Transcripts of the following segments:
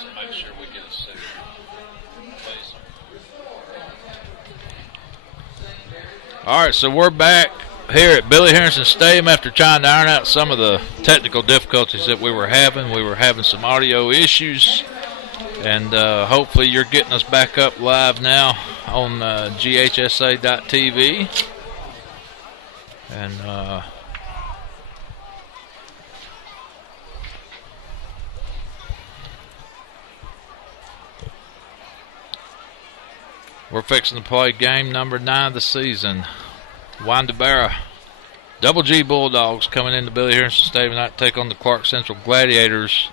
us and make sure we get a suit. Please. All right, so we're back here at Billy Harrison Stadium after trying to iron out some of the technical difficulties that we were having. We were having some audio issues, and hopefully you're getting us back up live now on GHSA.TV. And we're fixing to play game number 9 of the season. Winder-Barrow Double G Bulldogs coming into Billy Harrison Stadium tonight to take on the Clarke Central Gladiators.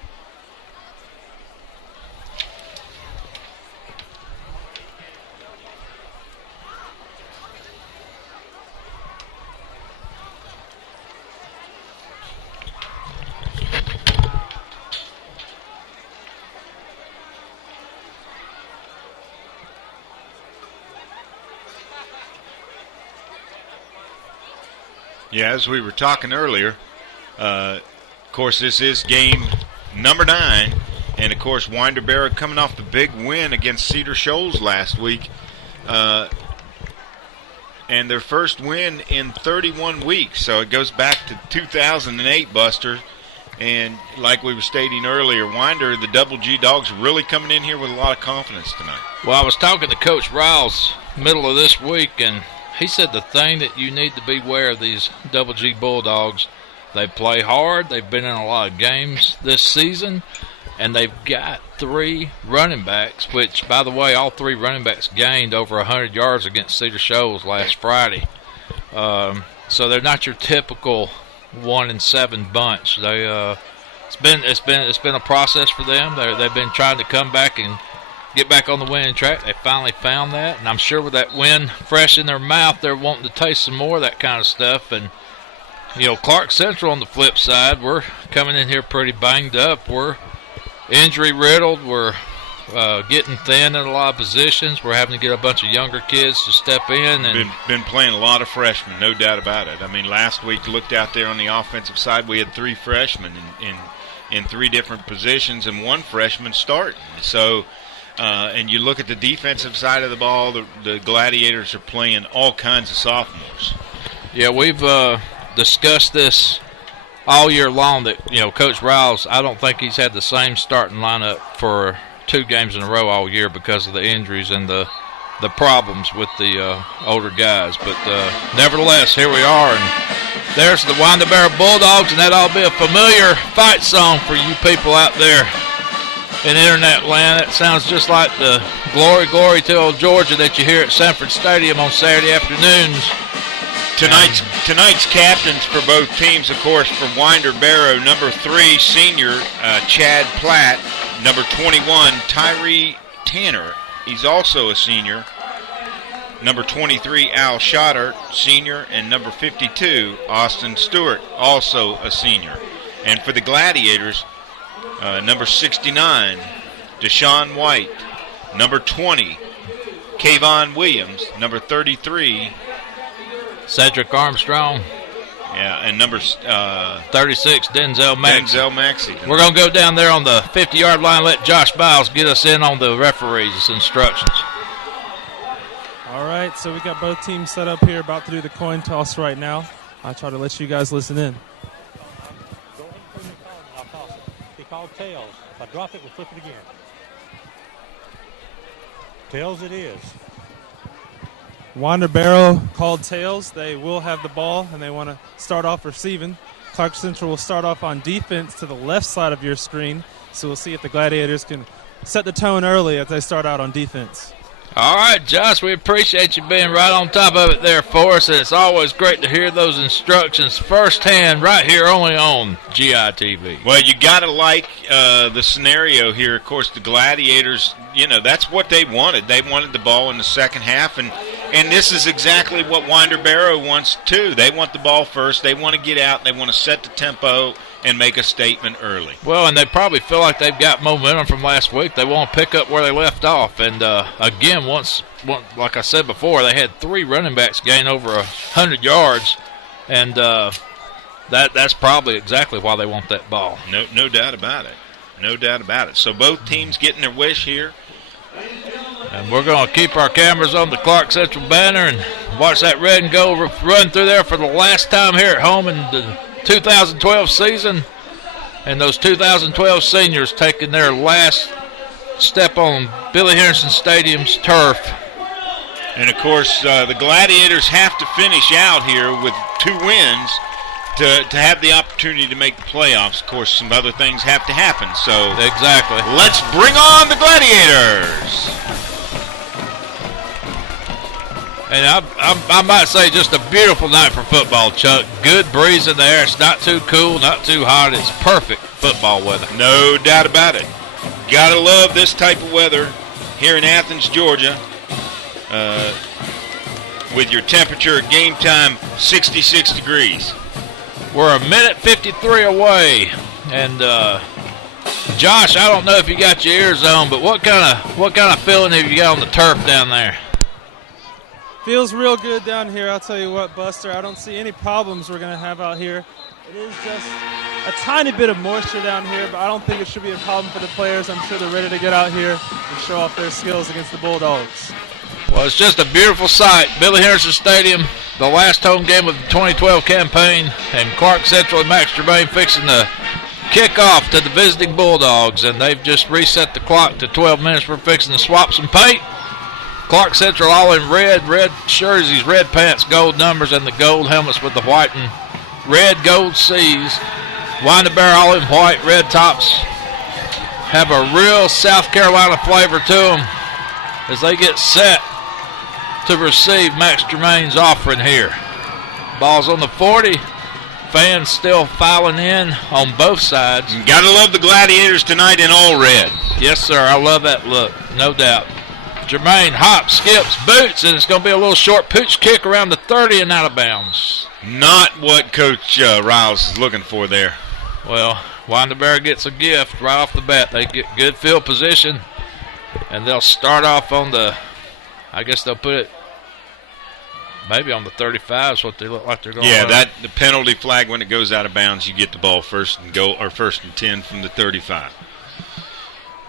Yeah, as we were talking earlier, of course, this is game number 9. And, of course, Winder-Barrow coming off the big win against Cedar Shoals last week. And their first win in 31 weeks. So it goes back to 2008, Buster. And like we were stating earlier, Winder, the Double G Dogs, really coming in here with a lot of confidence tonight. Well, I was talking to Coach Riles middle of this week, and he said the thing that you need to be aware of these Double G Bulldogs, they play hard. They've been in a lot of games this season, and they've got 3 running backs, which, by the way, all 3 running backs gained over 100 yards against Cedar Shoals last Friday. So they're not your typical 1-7 bunch. It's been a process for them. They've been trying to come back and get back on the winning track. They finally found that, and I'm sure with that win fresh in their mouth, they're wanting to taste some more of that kind of stuff. And, you know, Clarke Central on the flip side, we're coming in here pretty banged up. We're injury-riddled. We're getting thin in a lot of positions. We're having to get a bunch of younger kids to step in. And been playing a lot of freshmen, no doubt about it. I mean, last week, looked out there on the offensive side, we had 3 freshmen in 3 different positions and 1 freshman starting. So, and you look at the defensive side of the ball, the Gladiators are playing all kinds of sophomores. Yeah, we've discussed this all year long that, you know, Coach Riles, I don't think he's had the same starting lineup for 2 games in a row all year because of the injuries and the problems with the older guys. But nevertheless, here we are, and there's the Winder-Barrow Bulldogs, and that ought to be a familiar fight song for you people out there in internet land. It sounds just like the Glory, Glory to Old Georgia that you hear at Sanford Stadium on Saturday afternoons. Tonight's captains for both teams, of course, for Winder-Barrow, number 3 senior Chad Platt, number 21 Tyree Tanner, he's also a senior, number 23 Al Schotter, senior, and number 52 Austin Stewart, also a senior. And for the Gladiators, number 69 Deshaun White, number 20 Kayvon Williams, number 33 Cedric Armstrong. Yeah, and number 36, Denzel Maxey. We're going to go down there on the 50-yard line and let Josh Biles get us in on the referee's instructions. All right, so we got both teams set up here, about to do the coin toss right now. I'll try to let you guys listen in. Go ahead and turn your call, and I'll toss it. He called tails. If I drop it, we'll flip it again. Tails it is. Winder-Barrow called tails. They will have the ball, and they want to start off receiving. Clarke Central will start off on defense to the left side of your screen, so we'll see if the Gladiators can set the tone early as they start out on defense. All right, Josh, we appreciate you being right on top of it there for us, and it's always great to hear those instructions firsthand right here only on GITV. Well, you got to like the scenario here. Of course, the Gladiators, you know, that's what they wanted. They wanted the ball in the second half, and this is exactly what Winder-Barrow wants too. They want the ball first. They want to get out. They want to set the tempo and make a statement early. Well, and they probably feel like they've got momentum from last week. They want to pick up where they left off. And, again, once, like I said before, they had 3 running backs gain over 100 yards. And that's probably exactly why they want that ball. No doubt about it. No doubt about it. So both teams getting their wish here. And we're going to keep our cameras on the Clarke Central banner and watch that red and gold run through there for the last time here at home in the 2012 season. And those 2012 seniors taking their last step on Billy Henderson Stadium's turf. And, of course, the Gladiators have to finish out here with 2 wins to have the opportunity to make the playoffs. Of course, some other things have to happen. So exactly. Let's bring on the Gladiators. And I might say just a beautiful night for football, Chuck. Good breeze in the air. It's not too cool, not too hot. It's perfect football weather. No doubt about it. Gotta love this type of weather here in Athens, Georgia. With your temperature at game time 66 degrees. We're a minute 53 away. And Josh, I don't know if you got your ears on, but what kind of feeling have you got on the turf down there? Feels real good down here. I'll tell you what, Buster, I don't see any problems we're going to have out here. It is just a tiny bit of moisture down here, but I don't think it should be a problem for the players. I'm sure they're ready to get out here and show off their skills against the Bulldogs. Well, it's just a beautiful sight. Billy Henderson Stadium, the last home game of the 2012 campaign, and Clarke Central and Max Germain fixing the kickoff to the visiting Bulldogs, and they've just reset the clock to 12 minutes. We're fixing to swap some paint. Clarke Central all in red jerseys, red pants, gold numbers, and the gold helmets with the white and red gold C's. Winder-Barrow all in white, red tops. Have a real South Carolina flavor to them as they get set to receive Max Germain's offering here. Ball's on the 40. Fans still filing in on both sides. You gotta love the Gladiators tonight in all red. Yes, sir. I love that look, no doubt. Germain hops, skips, boots, and it's going to be a little short pooch kick around the 30 and out of bounds. Not what Coach Riles is looking for there. Well, Winder-Barrow gets a gift right off the bat. They get good field position, and they'll start off on the, I guess they'll put it maybe on the 35 is what they look like they're going to run. Yeah, the penalty flag when it goes out of bounds, you get the ball first and 10 from the 35.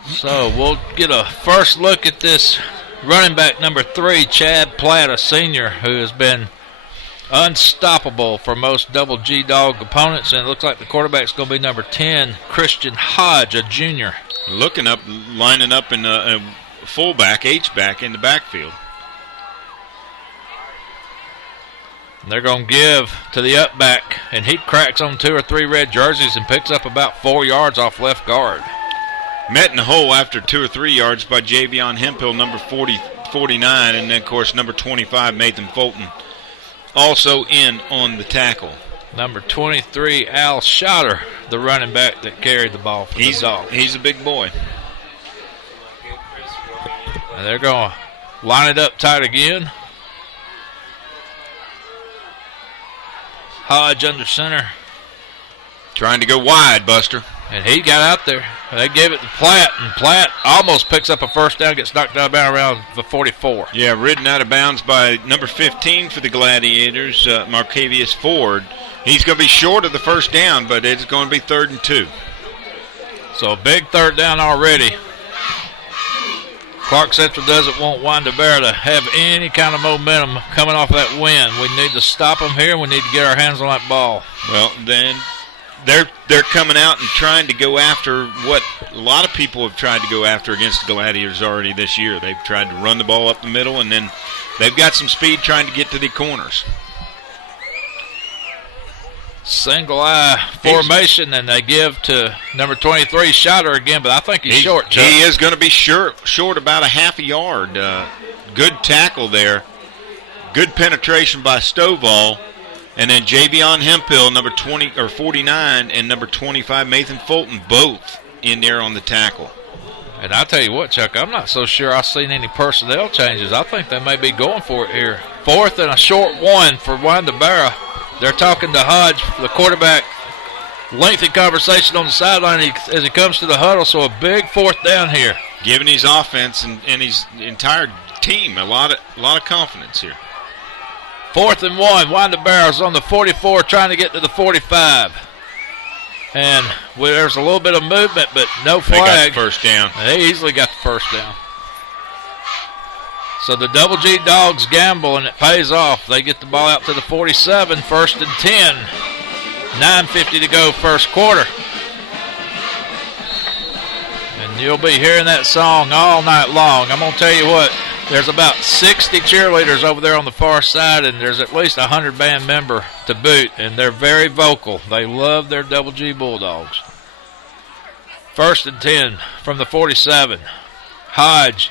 So we'll get a first look at this running back number 3, Chad Platt, a senior who has been unstoppable for most double G dog opponents, and it looks like the quarterback's going to be number 10, Christian Hodge, a junior. Lining up in a fullback, H-back in the backfield. And they're going to give to the up back, and he cracks on 2 or 3 red jerseys and picks up about 4 yards off left guard. Met in the hole after 2 or 3 yards by Javion Hemphill, number 49, and then, of course, number 25, Nathan Fulton, also in on the tackle. Number 23, Al Schouter, the running back that carried the ball for the Dogs. He's a big boy. And they're going to line it up tight again. Hodge under center. Trying to go wide, Buster. And he got out there. They gave it to Platt, and Platt almost picks up a first down, gets knocked out of bounds around the 44. Yeah, ridden out of bounds by number 15 for the Gladiators, Marcavius Ford. He's going to be short of the first down, but it's going to be 3rd and 2. So a big 3rd down already. Clarke Central doesn't want Winder-Barrow to have any kind of momentum coming off of that win. We need to stop them here. We need to get our hands on that ball. Well, then they're coming out and trying to go after what a lot of people have tried to go after against the Gladiators already this year. They've tried to run the ball up the middle, and then they've got some speed trying to get to the corners. Single eye formation, and they give to number 23, Schouter again, but I think he's short, Chuck. He is going to be short about a half a yard. Good tackle there. Good penetration by Stovall. And then Javion Hemphill, number 49, and number 25, Nathan Fulton, both in there on the tackle. And I tell you what, Chuck, I'm not so sure I've seen any personnel changes. I think they may be going for it here. 4th and a short 1 for Winder-Barrow. They're talking to Hodge, the quarterback. Lengthy conversation on the sideline as he comes to the huddle, so a big 4th down here. Giving his offense and his entire team a lot of confidence here. 4th and 1. Winder-Barrow's on the 44, trying to get to the 45. And there's a little bit of movement, but no They got flag. the first down. They easily got the first down. So the Double G Dogs gamble, and it pays off. They get the ball out to the 47, 1st and 10. 9:50 to go, first quarter. And you'll be hearing that song all night long. I'm going to tell you what, there's about 60 cheerleaders over there on the far side, and there's at least 100 band member to boot, and they're very vocal. They love their Double G Bulldogs. 1st and 10 from the 47. Hodge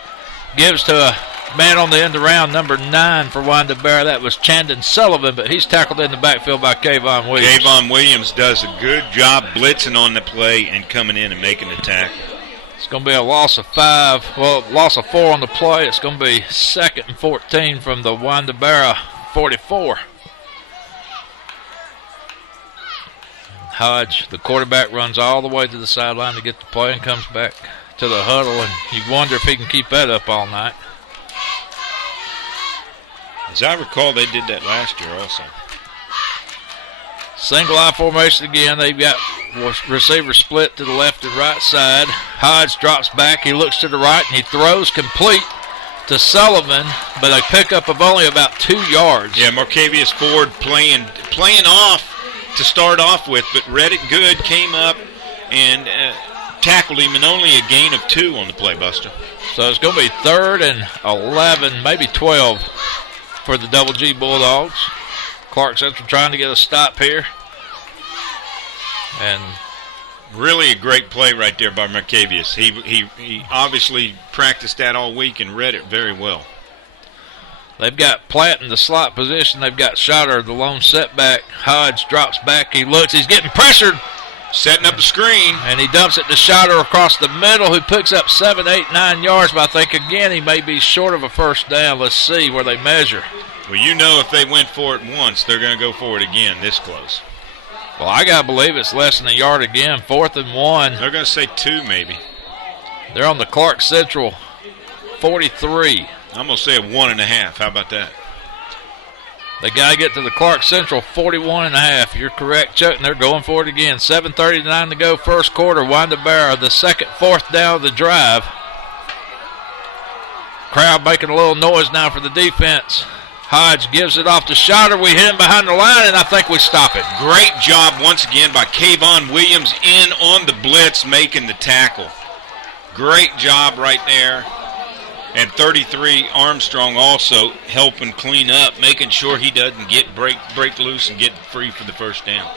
gives to a man on the end around, number 9 for Winder-Barrow. That was Chandon Sullivan, but he's tackled in the backfield by Kayvon Williams. Kayvon Williams does a good job blitzing on the play and coming in and making the tackle. It's going to be a loss of 5. Well, loss of 4 on the play. It's going to be 2nd and 14 from the Winder-Barrow 44. Hodge, the quarterback, runs all the way to the sideline to get the play and comes back to the huddle, and you wonder if he can keep that up all night. As I recall, they did that last year also. Single eye formation again. They've got receivers split to the left and right side. Hodge drops back. He looks to the right, and he throws complete to Sullivan, but a pickup of only about 2 yards. Yeah, Marcavius Ford playing off to start off with, but read it good, came up, and tackled him, and only a gain of 2 on the play, Buster. So it's going to be 3rd and 11, maybe 12 for the Double G Bulldogs. Clarke Central trying to get a stop here. And really a great play right there by Marcavius. He obviously practiced that all week and read it very well. They've got Platt in the slot position. They've got Schotter, the lone setback. Hodge drops back. He looks. He's getting pressured. Setting up a screen. And he dumps it to Schotter across the middle, who picks up 7, 8, 9 yards. But I think, again, he may be short of a first down. Let's see where they measure. Well, you know if they went for it once, they're going to go for it again this close. Well, I got to believe it's less than a yard again. 4th and 1. They're going to say 2 maybe. They're on the Clarke Central 43. I'm going to say a 1.5. How about that? They got to get to the Clarke Central 41.5. You're correct, Chuck, and they're going for it again. 7:39 to go, first quarter. Winder-Barrow, the second, 4th down of the drive. Crowd making a little noise now for the defense. Hodge gives it off to Schotter. We hit him behind the line, and I think we stop it. Great job once again by Kayvon Williams in on the blitz, making the tackle. Great job right there. And 33 Armstrong also helping clean up, making sure he doesn't get break loose and get free for the first down.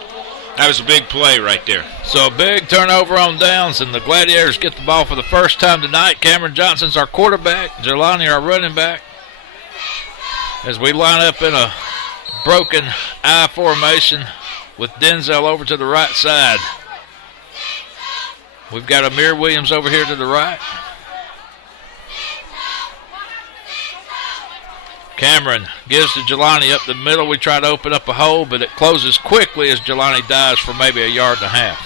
That was a big play right there. So a big turnover on downs, and the Gladiators get the ball for the first time tonight. Cameron Johnson's our quarterback. Jelani our running back. As we line up in a broken I formation with Denzel over to the right side. We've got Amir Williams over here to the right. Cameron gives to Jelani up the middle. We try to open up a hole, but it closes quickly as Jelani dives for maybe a yard and a half.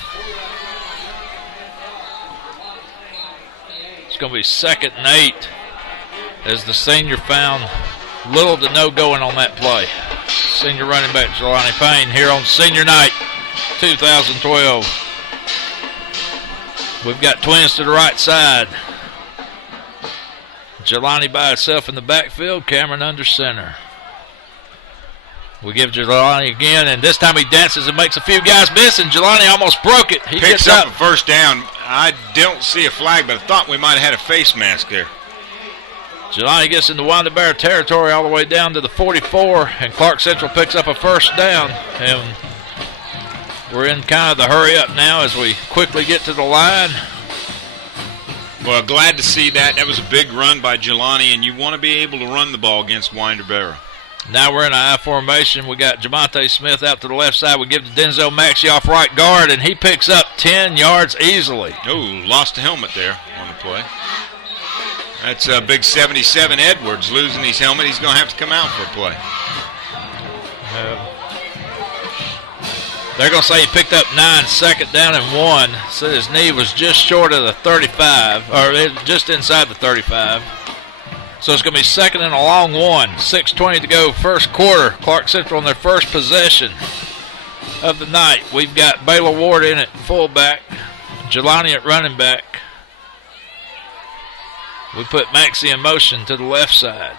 It's going to be 2nd and 8 as the senior found little to no going on that play. Senior running back Jelani Payne here on senior night 2012. We've got twins to the right side. Jelani by itself in the backfield, Cameron under center. We give Jelani again, and this time he dances and makes a few guys miss, and Jelani almost broke it. He picks gets up a first down. I don't see a flag, but I thought we might have had a face mask there. Jelani gets into Winder-Barrow territory all the way down to the 44, and Clarke Central picks up a first down. And we're in kind of the hurry up now as we quickly get to the line. Well, glad to see that. That was a big run by Jelani, and you want to be able to run the ball against Winder-Barrow. Now we're in an I formation. We got Jamonte Smith out to the left side. We give to Denzel Maxey off right guard, and he picks up 10 yards easily. Oh, lost a helmet there on the play. That's a big 77 Edwards losing his helmet. He's going to have to come out for a play. They're going to say he picked up 9, 2nd down and 1. So his knee was just short of the 35, or just inside the 35. So it's going to be 2nd and a long 1. 6:20 to go, first quarter. Clarke Central on their first possession. of the night. We've got Baylor Ward in at fullback, Jelani at running back. We put Maxie in motion to the left side.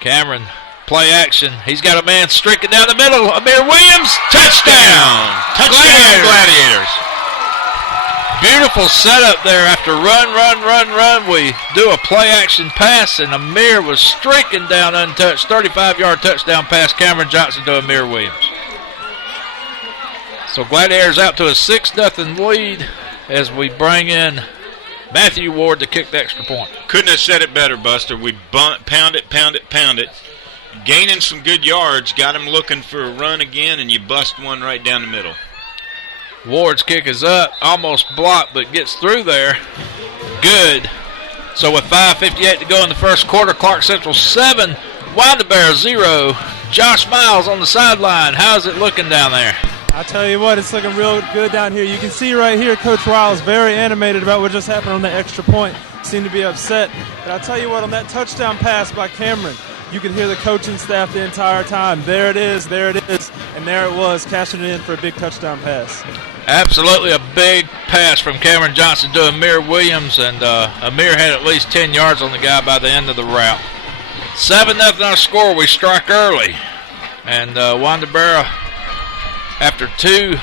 Cameron, play action. He's got a man streaking down the middle. Amir Williams, touchdown! Touchdown, Gladiators. Beautiful setup there. After run, we do a play action pass, and Amir was streaking down untouched. 35-yard touchdown pass, Cameron Johnson to Amir Williams. So Gladiators out to a 6-0 lead as we bring in Matthew Ward to kick the extra point. Couldn't have said it better, Buster. We pound it. Gaining some good yards, got him looking for a run again, and you bust one right down the middle. Ward's kick is up, almost blocked, but gets through there. Good. So with 5:58 to go in the first quarter, Clarke Central 7, Winder-Barrow 0. Josh Miles on the sideline. How's it looking down there? I tell you what, it's looking real good down here. You can see right here Coach Riles very animated about what just happened on the extra point. Seemed to be upset. But I tell you what, on that touchdown pass by Cameron, you could hear the coaching staff the entire time. There it is, and there it was, cashing it in for a big touchdown pass. Absolutely a big pass from Cameron Johnson to Amir Williams, and Amir had at least 10 yards on the guy by the end of the route. 7-0 our score. We strike early, and Winder-Barrow, after 2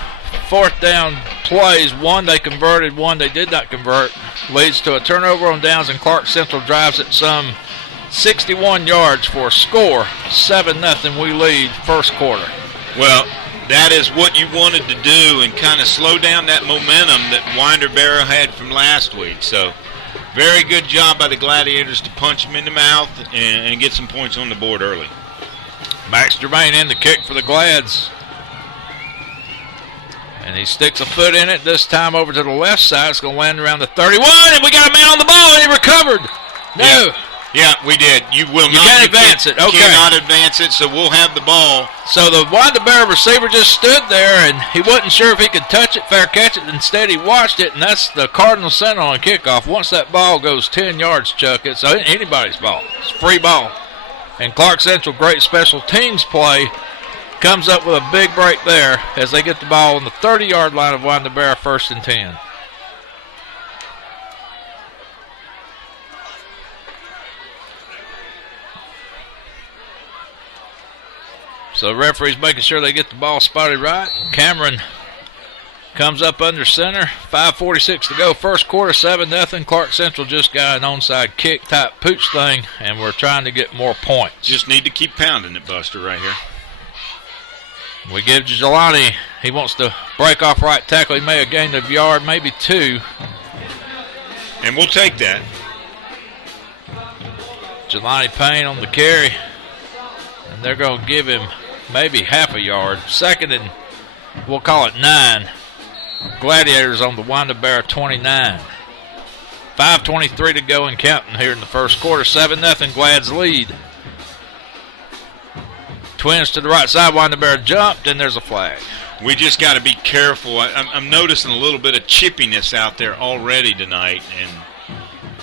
fourth down plays, one they converted, one they did not convert, leads to a turnover on downs, and Clarke Central drives it some 61 yards for a score. 7-0 we lead first quarter. Well, that is what you wanted to do and kind of slow down that momentum that Winder-Barrow had from last week. So very good job by the Gladiators to punch them in the mouth and get some points on the board early. Max Germain in the kick for the Glads. And he sticks a foot in it, this time over to the left side. It's going to land around the 31, and we got a man on the ball, and he recovered. No. Yeah, we did. You can't advance it. Okay. Cannot advance it, so we'll have the ball. So the Winder-Barrow receiver just stood there, and he wasn't sure if he could touch it, fair catch it. Instead, he watched it, and that's the Cardinal center on kickoff. Once that ball goes 10 yards, Chuck, it's anybody's ball. It's a free ball. And Clarke Central, great special teams play, comes up with a big break there as they get the ball on the 30-yard line of Winder-Barrow, 1st and 10. So the referee's making sure they get the ball spotted right. Cameron comes up under center. 5:46 to go, first quarter, 7-0. Clarke Central just got an onside kick type pooch thing, and we're trying to get more points. Just need to keep pounding it, Buster, right here. We give Jelani, he wants to break off right tackle. He may have gained a yard, maybe 2. And we'll take that. Jelani Payne on the carry. And they're going to give him maybe half a yard. 2nd and we'll call it 9. Gladiators on the Winder-Barrow 29. 5:23 to go and counting here in the first quarter. 7-0 Glad's lead. Twins to the right side. Winder-Barrow jumped, and there's a flag. We just got to be careful. I'm noticing a little bit of chippiness out there already tonight,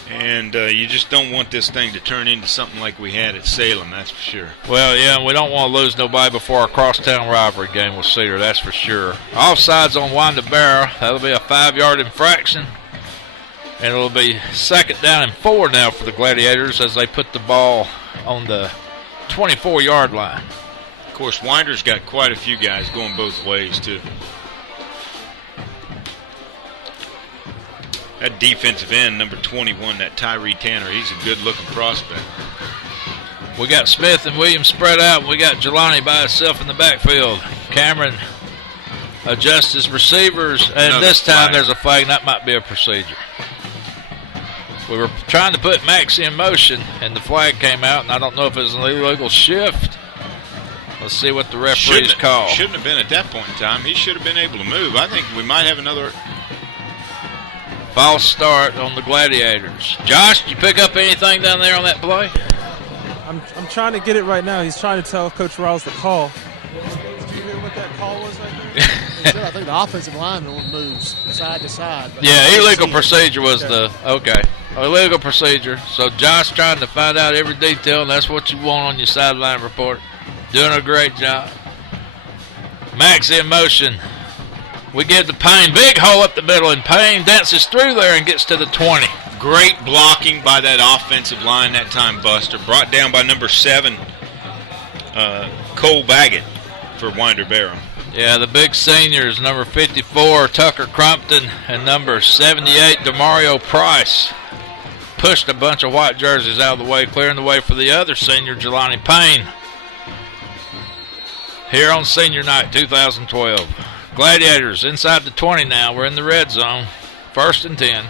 and you just don't want this thing to turn into something like we had at Salem, that's for sure. Well, yeah, we don't want to lose nobody before our crosstown rivalry game with Cedar, that's for sure. Offsides on Winder-Barrow. That'll be a 5-yard infraction. And it'll be 2nd down and 4 now for the Gladiators as they put the ball on the 24-yard line. Of course, Winder's got quite a few guys going both ways, too. That defensive end, number 21, that Tyree Tanner, he's a good-looking prospect. We got Smith and Williams spread out. We got Jelani by himself in the backfield. Cameron adjusts his receivers, and Another this time flag. there's a flag. That might be a procedure. We were trying to put Maxie in motion, and the flag came out, and I don't know if it was an illegal shift. Let's see what the referees call. Shouldn't have been at that point in time. He should have been able to move. I think we might have another false start on the Gladiators. Josh, did you pick up anything down there on that play? I'm trying to get it right now. He's trying to tell Coach Riles the call. Did you hear what that call was right there? I think the offensive lineman moves side to side. Yeah, illegal procedure was okay. Illegal procedure. So Josh trying to find out every detail, and that's what you want on your sideline report. Doing a great job. Maxie in motion. We give to Payne. Big hole up the middle, and Payne dances through there and gets to the 20. Great blocking by that offensive line that time, Buster. Brought down by number 7, Cole Baggett for Winder-Barrow. Yeah, the big seniors, number 54, Tucker Crumpton, and number 78, DeMario Price, pushed a bunch of white jerseys out of the way, clearing the way for the other senior, Jelani Payne. Here on senior night 2012. Gladiators inside the 20 now. We're in the red zone. 1st and 10.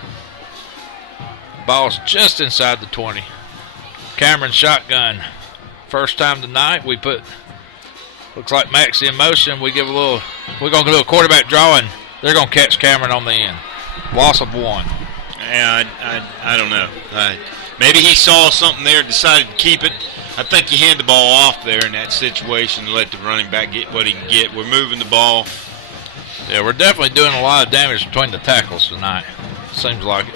Ball's just inside the 20. Cameron shotgun. First time tonight we put, looks like Maxie in motion. We give a little, we're going to do a quarterback draw, and they're going to catch Cameron on the end. Loss of 1. Yeah, I don't know. Maybe he saw something there, decided to keep it. I think you hand the ball off there in that situation and let the running back get what he can get. We're moving the ball. Yeah, we're definitely doing a lot of damage between the tackles tonight. Seems like it.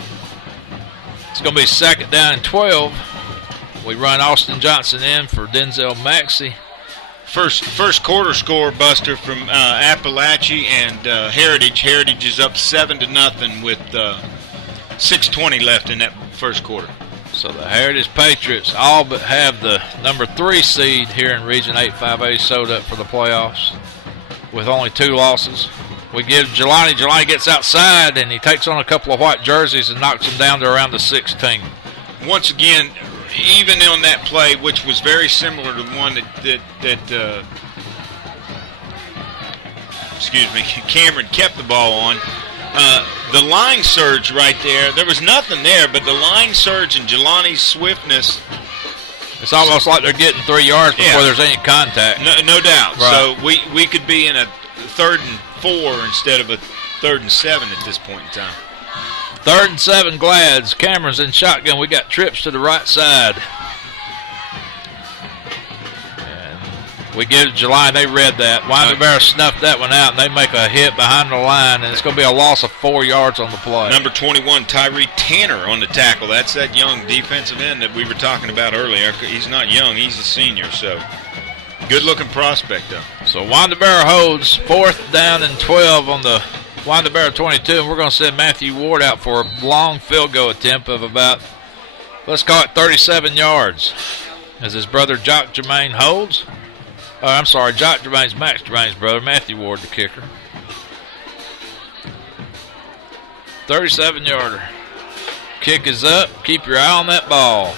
It's going to be 2nd down and 12. We run Austin Johnson in for Denzel Maxey. First quarter score, Buster, from Appalachia and Heritage. Heritage is up 7-0 with 6:20 left in that first quarter. So the Heritage Patriots all but have the number 3 seed here in Region 8-5A sewed up for the playoffs with only 2 losses. We give Jelani. Jelani gets outside, and he takes on a couple of white jerseys and knocks them down to around the 16. Once again, even on that play, which was very similar to the one that Cameron kept the ball on, the line surge right there was nothing there, but the line surge and Jelani's swiftness. It's almost like they're getting 3 yards before there's any contact. No doubt. Right. So we could be in a 3rd and 4 instead of a 3rd and 7 at this point in time. 3rd and 7 Glads. Cameron's in shotgun. We got trips to the right side. And we give Jelani. They read that. Winder-Barrow snuffed that one out, and they make a hit behind the line, and it's going to be a loss of 4 yards on the play. Number 21, Tyree Tanner on the tackle. That's that young defensive end that we were talking about earlier. He's not young. He's a senior, so good-looking prospect, though. So Winder-Barrow holds 4th down and 12 on the Winder-Barrow 22, and we're going to send Matthew Ward out for a long field goal attempt of about, let's call it 37 yards, as his brother Jock Jermaine holds. Jock Jermaine's Max Jermaine's brother, Matthew Ward, the kicker. 37-yarder. Kick is up. Keep your eye on that ball.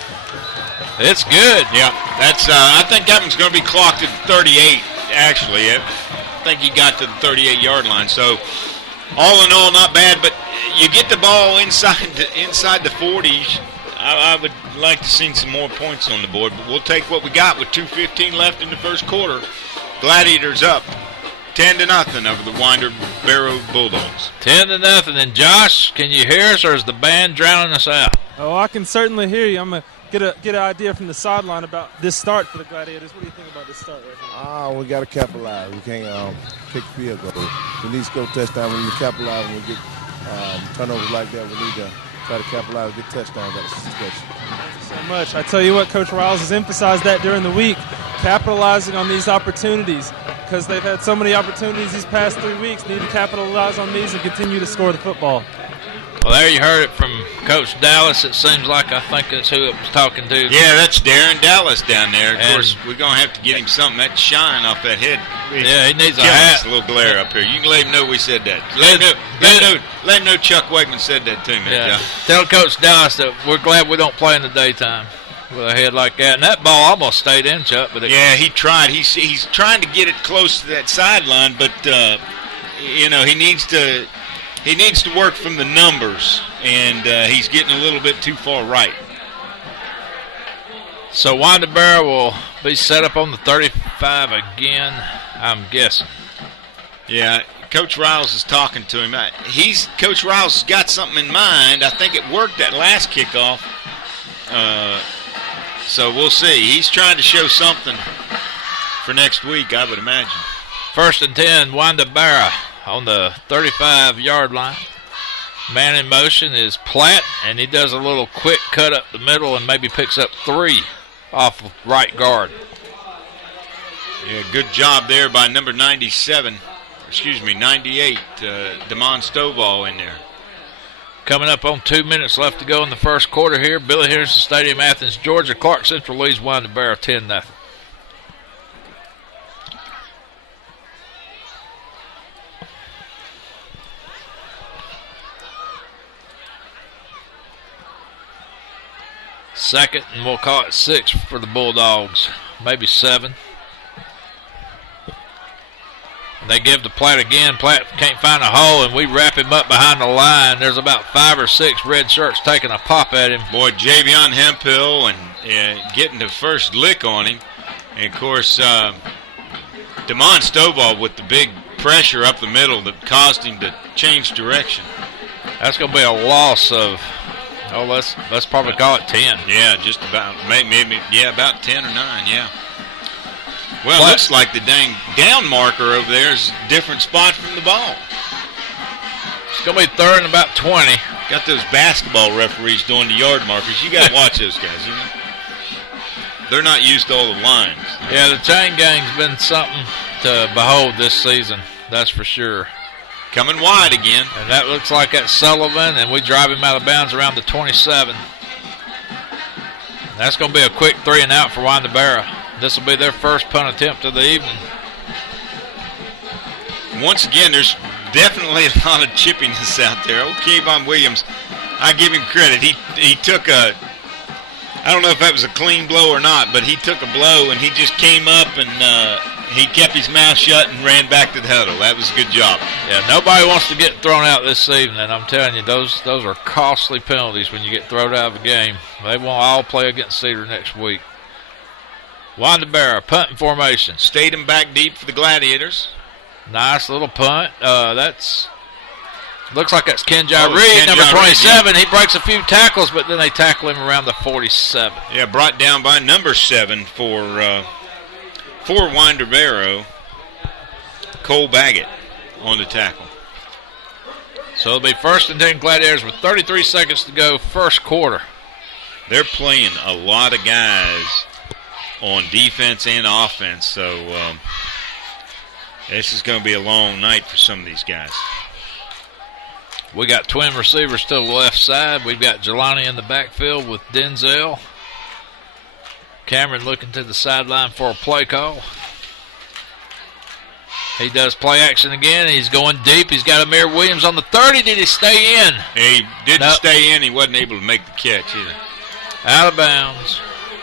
It's good. Yeah, that's. I think that one's going to be clocked at 38, actually. I think he got to the 38-yard line. So, all in all, not bad. But you get the ball inside the 40. I would like to see some more points on the board, but we'll take what we got with 2:15 left in the first quarter. Gladiators up 10-0 over the Winder-Barrow Bulldogs. 10-0. And Josh, can you hear us, or is the band drowning us out? Oh, I can certainly hear you. I'm going to get an idea from the sideline about this start for the Gladiators. What do you think about this start right here? We got to capitalize. We can't kick field goal. We need to go touchdown. We need to capitalize when we get turnovers like that. We need to try to capitalize and get touchdowns out of the situation. Thank you so much. I tell you what, Coach Riles has emphasized that during the week, capitalizing on these opportunities, because they've had so many opportunities these past 3 weeks. Need to capitalize on these and continue to score the football. Well, there you heard it from Coach Dallas. It seems like I think that's who it was talking to. Yeah, that's Darren Dallas down there. Of course, we're going to have to get him something that shine off that head. Yeah, he needs a hat. A little glare up here. You can let him know we said that. Let him know Chuck Wegman said that to me. Yeah. Tell Coach Dallas that we're glad we don't play in the daytime with a head like that. And that ball almost stayed in, Chuck. But he tried. He's trying to get it close to that sideline, but he needs to work from the numbers, and he's getting a little bit too far right. So Winder-Barrow will be set up on the 35 again, I'm guessing. Yeah, Coach Riles is talking to him. Coach Riles has got something in mind. I think it worked that last kickoff. So we'll see. He's trying to show something for next week, I would imagine. 1st and 10, Winder-Barrow on the 35-yard line. Man in motion is Platt, and he does a little quick cut up the middle and maybe picks up 3 off of right guard. Yeah, good job there by number 98, Damon Stovall in there. Coming up on 2 minutes left to go in the first quarter here. Billy Henderson Stadium, Athens, Georgia. Clarke Central leads Winder-Barrow 10-0. Second, and we'll call it 6 for the Bulldogs, maybe 7. They give to Platt again. Platt can't find a hole, and we wrap him up behind the line. There's about 5 or 6 red shirts taking a pop at him. Boy, Javion Hemphill and getting the first lick on him. And, of course, Damon Stovall with the big pressure up the middle that caused him to change direction. That's going to be a loss of, let's probably call it 10. Yeah, just about, maybe about 10 or 9, yeah. Well, it looks like the dang down marker over there is a different spot from the ball. It's going to be third and about 20. Got those basketball referees doing the yard markers. You got to watch those guys, you know. They're not used to all the lines. Yeah, the chain gang's been something to behold this season, that's for sure. Coming wide again. And that looks like that's Sullivan, and we drive him out of bounds around the 27. That's going to be a quick 3 and out for Winder-Barrow. This will be their first punt attempt of the evening. Once again, there's definitely a lot of chippiness out there. Old Kayvon Williams, I give him credit. He took I don't know if that was a clean blow or not, but he took a blow and he just came up and he kept his mouth shut and ran back to the huddle. That was a good job. Yeah, nobody wants to get thrown out this evening. I'm telling you, those are costly penalties when you get thrown out of a game. They won't all play against Cedar next week. Winder-Barrow, punt in formation. Stayed him back deep for the Gladiators. Nice little punt. Looks like that's Kenjai Reed, number 27. Reed, yeah. He breaks a few tackles, but then they tackle him around the 47. Yeah, brought down by number 7 for Winder-Barrow. Cole Baggett on the tackle. So it'll be first and 10 Gladiators with 33 seconds to go, first quarter. They're playing a lot of guys on defense and offense, so this is going to be a long night for some of these guys. We got twin receivers to the left side. We've got Jelani in the backfield with Denzel. Cameron looking to the sideline for a play call. He does play action again. He's going deep. He's got Amir Williams on the 30. Did he stay in? He didn't stay in. He wasn't able to make the catch either. Out of bounds.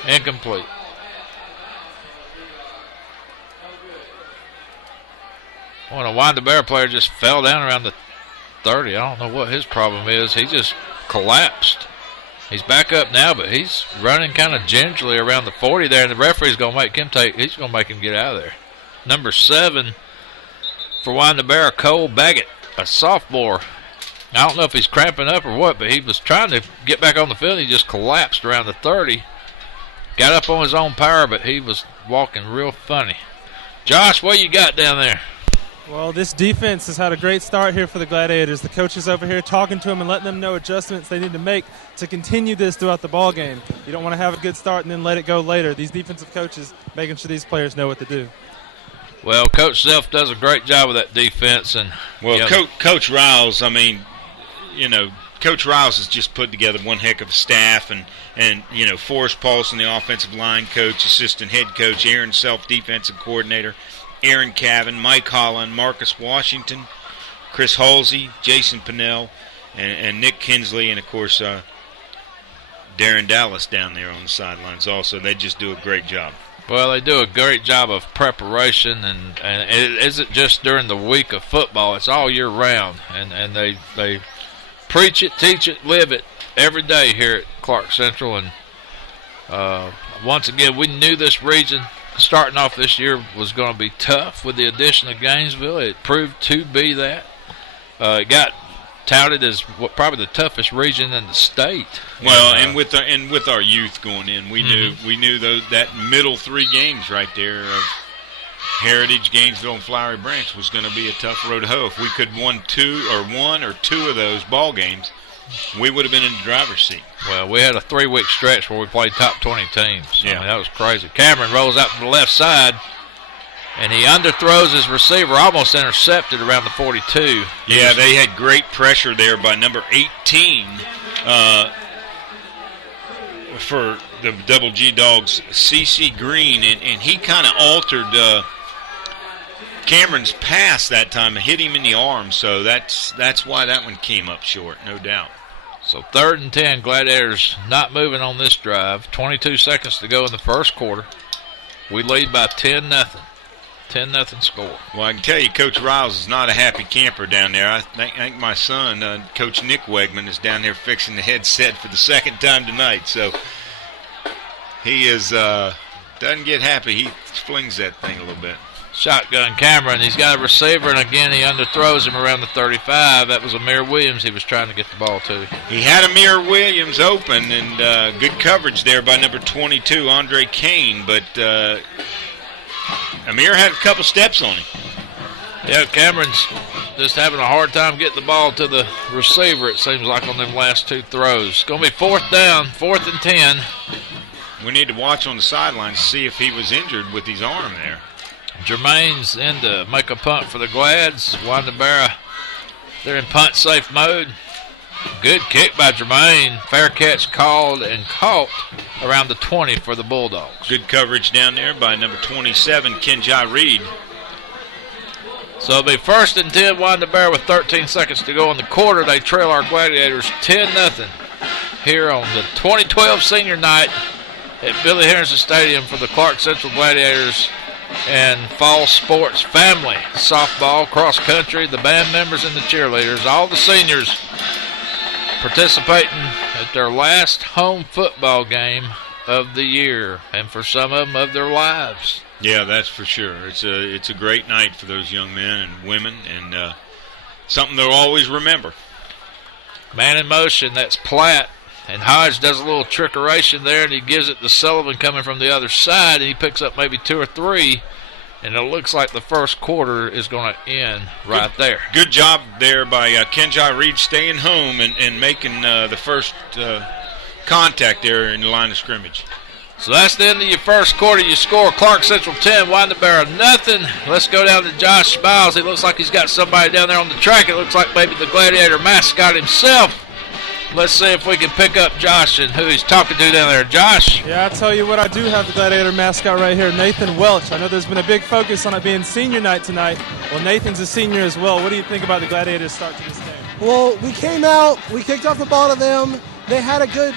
Incomplete. Well, a Winder-Barrow player just fell down around the 30. I don't know what his problem is. He just collapsed. He's back up now, but he's running kind of gingerly around the 40 there, and the referee's going to make him he's going to make him get out of there. Number 7 for Winder-Barrow, Cole Baggett, a sophomore. I don't know if he's cramping up or what, but he was trying to get back on the field. He just collapsed around the 30. Got up on his own power, but he was walking real funny. Josh, what you got down there? Well, this defense has had a great start here for the Gladiators. The coaches over here talking to them and letting them know adjustments they need to make to continue this throughout the ball game. You don't want to have a good start and then let it go later. These defensive coaches making sure these players know what to do. Well, Coach Self does a great job with that defense. And Coach Riles, I mean, you know, Coach Riles has just put together one heck of a staff, and you know, Forrest Paulson, the offensive line coach, assistant head coach, Aaron Self, defensive coordinator, Aaron Cavan, Mike Holland, Marcus Washington, Chris Halsey, Jason Pinnell, and Nick Kinsley, and, of course, Darren Dallas down there on the sidelines also. They just do a great job. Well, they do a great job of preparation, and it isn't just during the week of football. It's all year round, and they preach it, teach it, live it every day here at Clarke Central. And once again, we knew this region starting off this year was going to be tough with the addition of Gainesville. It proved to be that. It got touted as probably the toughest region in the state. Well, and with our youth going in, we knew that middle 3 games right there of Heritage, Gainesville, and Flowery Branch was going to be a tough road to hoe. If we could won one or two of those ball games, we would have been in the driver's seat. Well, we had a 3-week stretch where we played top 20 teams. Yeah. I mean, that was crazy. Cameron rolls out to the left side. And he underthrows his receiver, almost intercepted around the 42. Yeah, they had great pressure there by number 18 for the Double G Dogs, C.C. Green, and he kind of altered Cameron's pass that time, hit him in the arm, so that's why that one came up short, no doubt. So 3rd and 10, Gladiators not moving on this drive. 22 seconds to go in the first quarter. We lead by 10-0. 10-0 score. Well, I can tell you, Coach Riles is not a happy camper down there. I think my son, Coach Nick Wegman, is down there fixing the headset for the second time tonight. So he is doesn't get happy. He flings that thing a little bit. Shotgun Cameron. He's got a receiver, and again he underthrows him around the 35. That was Amir Williams he was trying to get the ball to. He had Amir Williams open, and good coverage there by number 22, Andre Kane, but Amir had a couple steps on him. Yeah, Cameron's just having a hard time getting the ball to the receiver, it seems like, on them last 2 throws. It's going to be 4th down, 4th and 10. We need to watch on the sidelines to see if he was injured with his arm there. Jermaine's in to make a punt for the Glads. Winder-Barrow, they're in punt-safe mode. Good kick by Jermaine. Fair catch called and caught around the 20 for the Bulldogs. Good coverage down there by number 27, Kenjai Reed. So it'll be 1st and 10, Winder-Barrow with 13 seconds to go in the quarter. They trail our Gladiators 10-0 here on the 2012 senior night at Billy Harrison Stadium for the Clarke Central Gladiators and Fall Sports family. Softball, cross country, the band members and the cheerleaders, all the seniors participating at their last home football game of the year, and for some of them of their lives. Yeah, that's for sure. It's a great night for those young men and women, and something they'll always remember. Man in motion, that's Platt. And Hodge does a little trickeration there, and he gives it to Sullivan coming from the other side, and he picks up maybe 2 or 3, and it looks like the first quarter is going to end right there. Good job there by Kenjai Reed staying home and making the first contact there in the line of scrimmage. So that's the end of your first quarter. You score Clarke Central 10, Winder-Barrow nothing. Let's go down to Josh Smiles. He looks like he's got somebody down there on the track. It looks like maybe the Gladiator mascot himself. Let's see if we can pick up Josh and who he's talking to down there. Josh? Yeah, I'll tell you what, I do have the Gladiator mascot right here, Nathan Welch. I know there's been a big focus on it being senior night tonight. Well, Nathan's a senior as well. What do you think about the Gladiators' start to this game? Well, we came out, we kicked off the ball to them. They had a good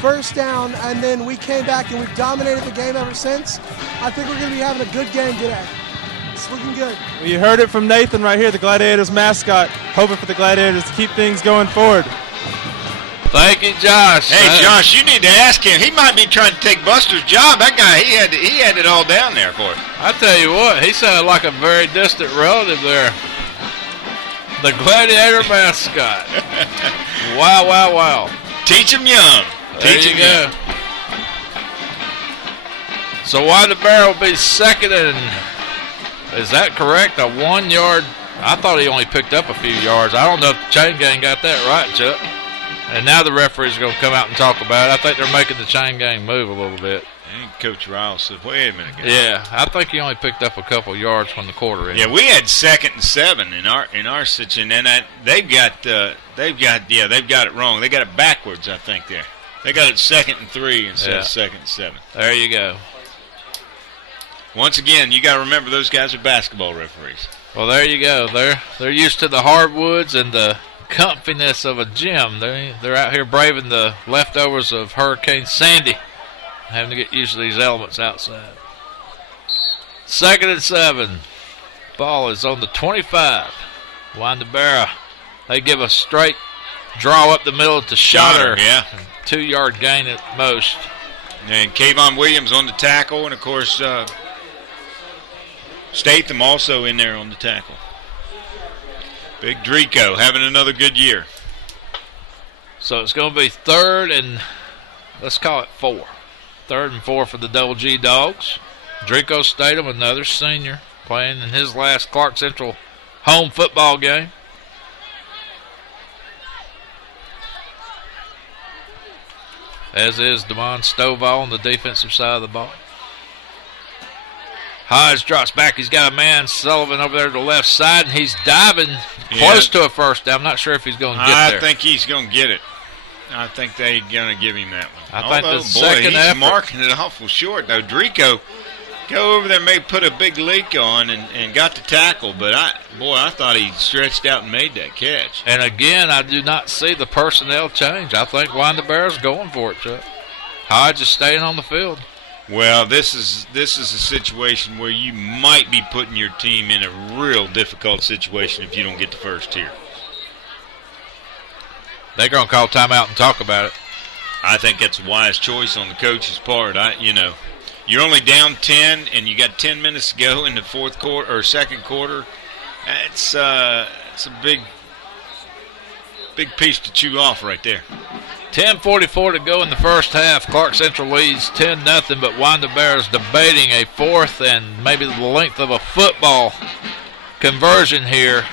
first down, and then we came back and we've dominated the game ever since. I think we're going to be having a good game today. It's looking good. Well, you heard it from Nathan right here, the Gladiators mascot, hoping for the Gladiators to keep things going forward. Thank you, Josh. Hey, Josh, you need to ask him. He might be trying to take Buster's job. That guy, he had it all down there for us. I tell you what, he sounded like a very distant relative there. The Gladiator mascot. Wow, wow, wow. Teach him young. There you go. So Winder-Barrow will be second and, is that correct? A 1 yard. I thought he only picked up a few yards. I don't know if the chain gang got that right, Chuck. And now the referees are going to come out and talk about it. I think they're making the chain gang move a little bit. And Coach Riles said, wait a minute, guys. Yeah, I think he only picked up a couple yards when the quarter ended. Yeah, we had 2nd and 7 in our situation, and they've got it wrong. They got it backwards, I think. They got it 2nd and 3 instead of 2nd and 7. There you go. Once again, you got to remember those guys are basketball referees. Well, there you go. They're used to the hardwoods and the comfiness of a gym. They're out here braving the leftovers of Hurricane Sandy, having to get used to these elements outside. 2nd and 7. Ball is on the 25. Winder-Barrow. They give a straight draw up the middle to Shotter. Yeah. 2 yard gain at most. And Kayvon Williams on the tackle, and of course Statham also in there on the tackle. Big Drico having another good year. So it's going to be 3rd and, let's call it 4. 3rd and 4 for the Double G Dogs. Drico Statham, another senior, playing in his last Clarke Central home football game. As is Damon Stovall on the defensive side of the ball. Hodge drops back. He's got a man, Sullivan, over there to the left side, and he's diving close to a first down. I'm not sure if he's going to get there. I think he's going to get it. I think they're going to give him that one. I think the second he's effort. Marking it awful short, though. Drico go over there, maybe put a big leak on and got the tackle, but I thought he stretched out and made that catch. And again, I do not see the personnel change. I think Winder-Barrow's going for it, Chuck. Hodge is staying on the field. Well, this is a situation where you might be putting your team in a real difficult situation if you don't get the first here. They're going to call timeout and talk about it. I think that's a wise choice on the coach's part. You're only down 10, and you got 10 minutes to go in the fourth quarter or second quarter. It's a big piece to chew off right there. 10:44 to go in the first half. Clarke Central leads 10-0, but Winder-Barrow's debating a fourth and maybe the length of a football conversion here.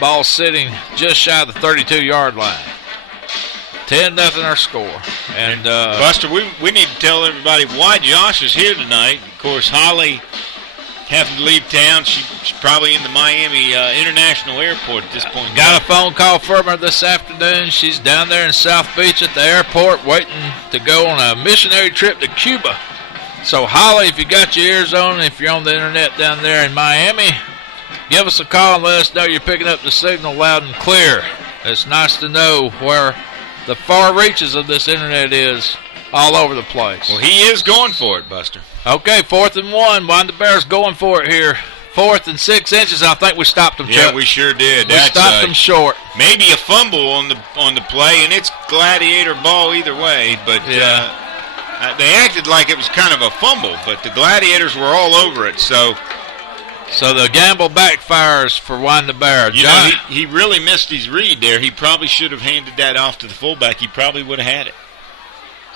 Ball sitting just shy of the 32-yard line. 10-0 our score. And Buster, we need to tell everybody why Josh is here tonight. Of course, Holly having to leave town. She's probably in the Miami International Airport at this point. Got a phone call from her this afternoon. She's down there in South Beach at the airport waiting to go on a missionary trip to Cuba. So, Holly, if you got your ears on, if you're on the internet down there in Miami, give us a call and let us know you're picking up the signal loud and clear. It's nice to know where the far reaches of this internet is all over the place. Well, he is going for it, Buster. Okay, 4th and 1. Winder-Barrow's going for it here. 4th and 6 inches. I think we stopped them. Yeah, Chuck. we sure did. We stopped them short. Maybe a fumble on the play, and it's Gladiator ball either way. But they acted like it was kind of a fumble, but the Gladiators were all over it. So the gamble backfires for Winder-Barrow. He really missed his read there. He probably should have handed that off to the fullback. He probably would have had it.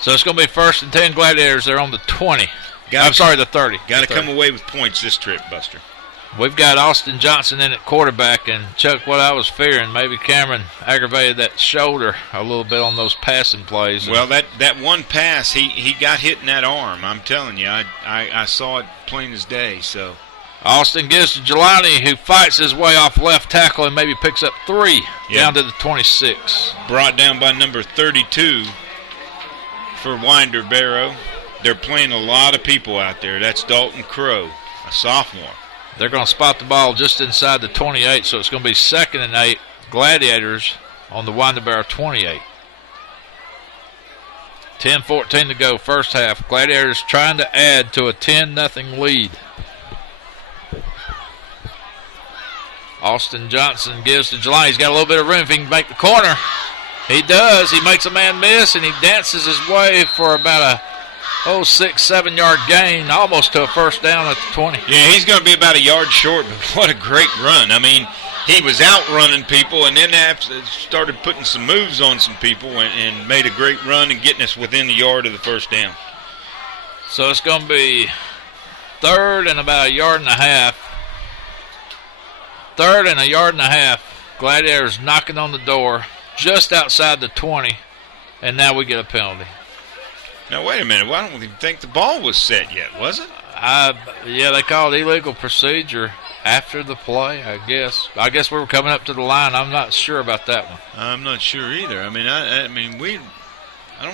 So it's going to be 1st and 10 Gladiators. They're on the 20. The 30. Got to come away with points this trip, Buster. We've got Austin Johnson in at quarterback, and Chuck, what I was fearing, maybe Cameron aggravated that shoulder a little bit on those passing plays. Well, that one pass, he got hit in that arm. I'm telling you, I saw it plain as day. So Austin gives to Jelani, who fights his way off left tackle and maybe picks up 3 down to the 26. Brought down by number 32 for Winder-Barrow. They're playing a lot of people out there. That's Dalton Crow, a sophomore. They're going to spot the ball just inside the 28, so it's going to be 2nd and 8. Gladiators on the Winder-Barrow 28. 10:14 to go, first half. Gladiators trying to add to a 10-0 lead. Austin Johnson gives to Jelani. He's got a little bit of room if he can make the corner. He does. He makes a man miss, and he dances his way for about a 6-7 yard gain, almost to a first down at the 20. Yeah, he's going to be about a yard short, but what a great run. I mean, he was outrunning people and then started putting some moves on some people and made a great run and getting us within the yard of the first down. So it's going to be 3rd and about a yard and a half. 3rd and a yard and a half. Gladiators knocking on the door just outside the 20, and now we get a penalty. Now, wait a minute. Well, I don't even think the ball was set yet, was it? Yeah, they called illegal procedure after the play, I guess. I guess we were coming up to the line. I'm not sure about that one. I'm not sure either. I don't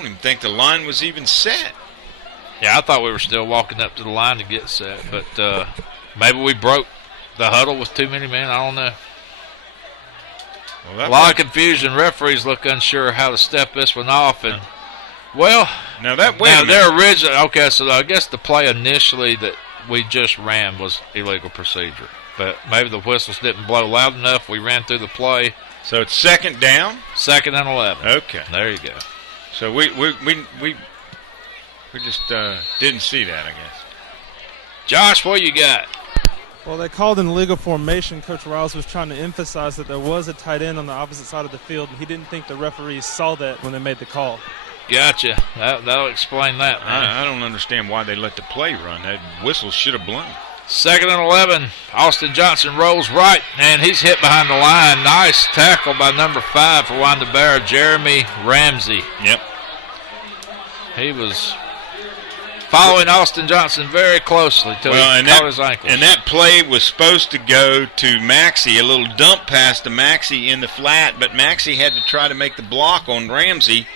even think the line was even set. Yeah, I thought we were still walking up to the line to get set, but maybe we broke the huddle with too many men. I don't know. Well, a lot of confusion. Referees look unsure how to step this one off, and their original. Okay, so I guess the play initially that we just ran was illegal procedure, but maybe the whistles didn't blow loud enough. We ran through the play. So it's 2nd down. 2nd and 11. Okay, there you go. So we just didn't see that, I guess. Josh, what you got? Well, they called an illegal formation. Coach Riles was trying to emphasize that there was a tight end on the opposite side of the field, and he didn't think the referees saw that when they made the call. Gotcha. That'll explain that, man. I don't understand why they let the play run. That whistle should have blown. 2nd and 11. Austin Johnson rolls right, and he's hit behind the line. Nice tackle by number 5 for Winder-Barrow, Jeremy Ramsey. Yep. He was following Austin Johnson very closely till he caught his ankles. And that play was supposed to go to Maxey, a little dump pass to Maxey in the flat, but Maxey had to try to make the block on Ramsey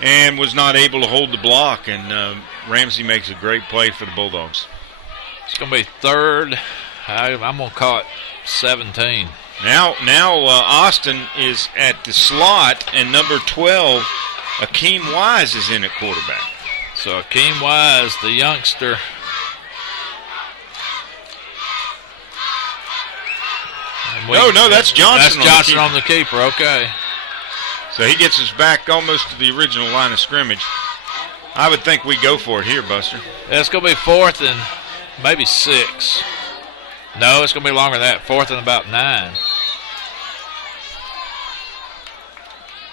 and was not able to hold the block, and Ramsey makes a great play for the Bulldogs. It's going to be third. I'm going to call it 17. Now Austin is at the slot, and number 12, Akeem Wise, is in at quarterback. So Akeem Wise, the youngster. No, that's Johnson. That's Johnson on the keeper, okay. So he gets us back almost to the original line of scrimmage. I would think we go for it here, Buster. Yeah, it's going to be 4th and maybe 6. No, it's going to be longer than that. 4th and about 9.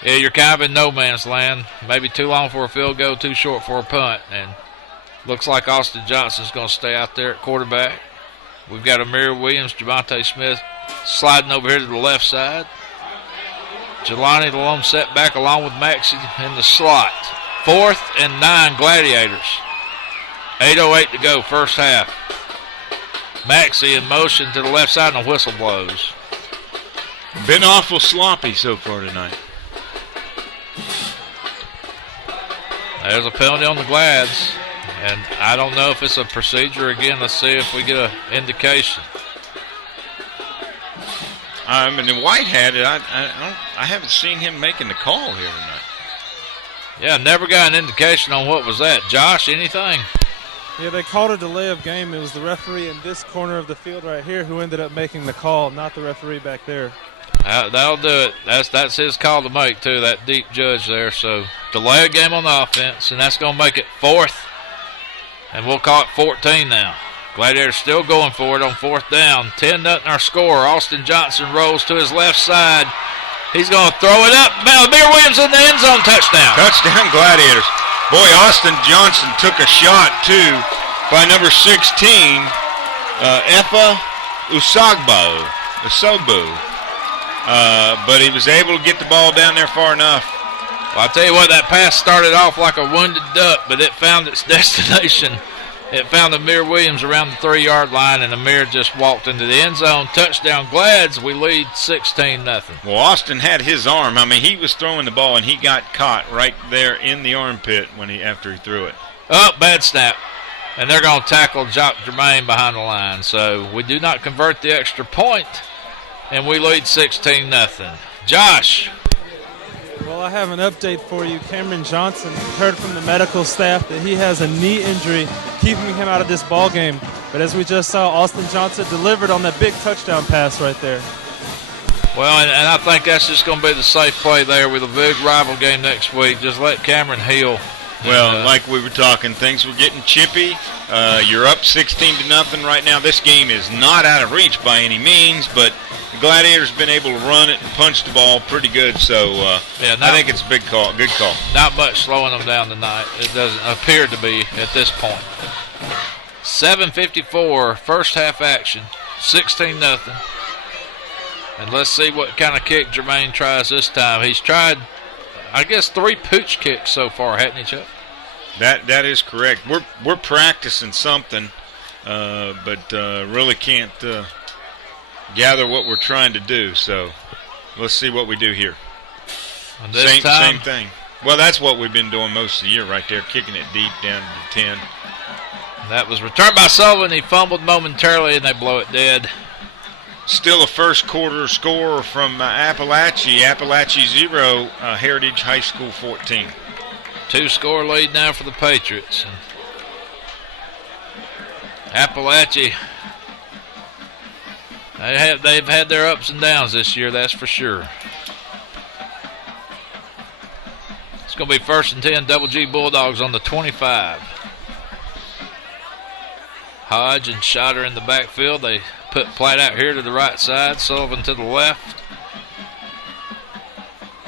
Yeah, you're kind of in no man's land. Maybe too long for a field goal, too short for a punt. And looks like Austin Johnson's going to stay out there at quarterback. We've got Amir Williams, Javonte Smith sliding over here to the left side. Jelani the lone setback along with Maxey in the slot. 4th and 9 Gladiators. 8:08 to go, first half. Maxey in motion to the left side and the whistle blows. Been awful sloppy so far tonight. There's a penalty on the Glads, and I don't know if it's a procedure. Again, let's see if we get an indication. I mean, White had it. I haven't seen him making the call here tonight. Yeah, never got an indication on what was that. Josh, anything? Yeah, they called a delay of game. It was the referee in this corner of the field right here who ended up making the call, not the referee back there. That'll do it. That's his call to make, too, that deep judge there. So delay a game on the offense, and that's going to make it 4th. And we'll call it 14 now. Gladiators still going for it on 4th down. 10-0 our score. Austin Johnson rolls to his left side. He's going to throw it up. Amir Williams in the end zone. Touchdown. Touchdown, Gladiators. Boy, Austin Johnson took a shot, too, by number 16, Efa Usobu. But he was able to get the ball down there far enough. Well, I'll tell you what, that pass started off like a wounded duck, but it found its destination. It found Amir Williams around the 3-yard line, and Amir just walked into the end zone. Touchdown, Glads. We lead 16-0. Well, Austin had his arm. I mean, he was throwing the ball, and he got caught right there in the armpit after he threw it. Oh, bad snap. And they're going to tackle Jock Germain behind the line. So we do not convert the extra point, and we lead 16-0. Josh. Well, I have an update for you. Cameron Johnson heard from the medical staff that he has a knee injury keeping him out of this ball game. But as we just saw, Austin Johnson delivered on that big touchdown pass right there. Well, and I think that's just going to be the safe play there with a big rival game next week. Just let Cameron heal. Well, like we were talking, things were getting chippy. You're up 16-0 right now. This game is not out of reach by any means, but the Gladiators have been able to run it and punch the ball pretty good, so I think it's a big call, good call. Not much slowing them down tonight. It doesn't appear to be at this point. 7:54, first half action, 16-0. And let's see what kind of kick Jermaine tries this time. He's tried, I guess, 3 pooch kicks so far, hasn't he, Chuck? That is correct. We're practicing something, but really can't gather what we're trying to do. So let's see what we do here. Same thing. Well, that's what we've been doing most of the year right there, kicking it deep down to 10. That was returned by Sullivan. He fumbled momentarily, and they blow it dead. Still a first quarter score from Appalachia. Appalachia 0, Heritage High School 14. 2-score lead now for the Patriots. And Appalachia, they've had their ups and downs this year, that's for sure. It's going to be 1st and 10, Double G Bulldogs on the 25. Hodge and Schotter in the backfield. They put Platt out here to the right side, Sullivan to the left.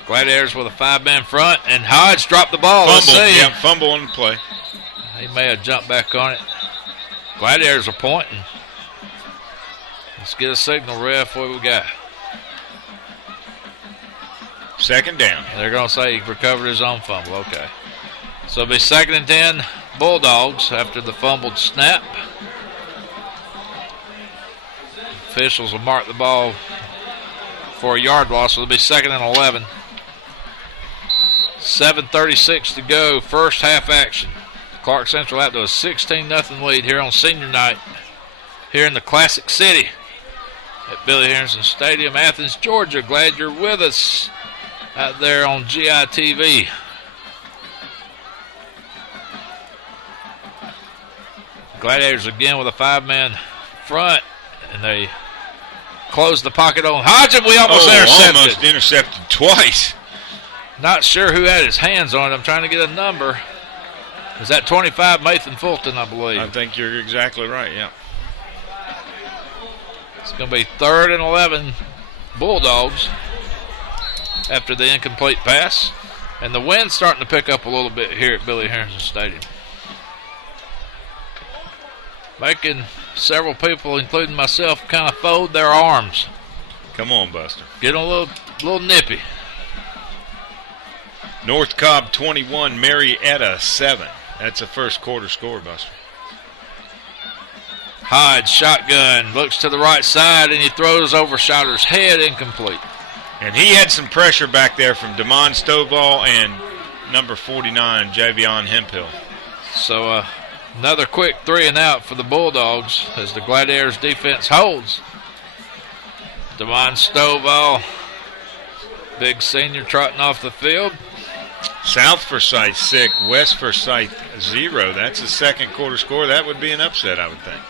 Gladiators with a 5-man front, and Hodge dropped the ball. Fumble on the play. He may have jumped back on it. Gladiators are pointing. Let's get a signal, ref. What we got? Second down. They're going to say he recovered his own fumble. Okay. So it'll be 2nd and 10, Bulldogs after the fumbled snap. Officials will mark the ball for a yard loss. It'll be 2nd and 11. 7:36 to go, first half action. Clarke Central out to a 16-0 lead here on senior night here in the Classic City at Billy Harrison Stadium, Athens, Georgia. Glad you're with us out there on GITV. Gladiators again with a 5-man front, and they close the pocket on Hodgson. We almost intercepted. Almost intercepted twice. Not sure who had his hands on it. I'm trying to get a number. Is that 25, Nathan Fulton, I believe? I think you're exactly right, yeah. It's going to be 3rd and 11 Bulldogs after the incomplete pass. And the wind's starting to pick up a little bit here at Billy Harrison Stadium, making several people, including myself, kind of fold their arms. Come on, Buster. Get a little nippy. North Cobb 21, Marietta 7. That's a first quarter score, Buster. Hyde, shotgun, looks to the right side, and he throws over Schotter's head, incomplete. And he had some pressure back there from Damon Stovall and number 49, Javion Hemphill. So another quick 3 and out for the Bulldogs as the Gladiators defense holds. Damon Stovall, big senior, trotting off the field. South Forsyth 6, West Forsyth 0. That's a second quarter score. That would be an upset, I would think.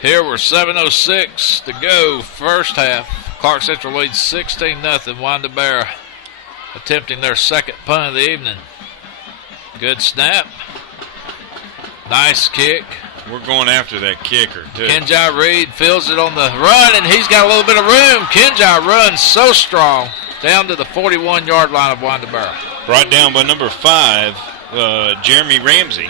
Here we're 7:06 to go, first half. Clarke Central leads 16-0. Winder-Barrow attempting their second punt of the evening. Good snap. Nice kick. We're going after that kicker, too. Kenji Reed feels it on the run, and he's got a little bit of room. Kenji runs so strong down to the 41-yard line of Winder-Barrow. Brought down by number 5, Jeremy Ramsey.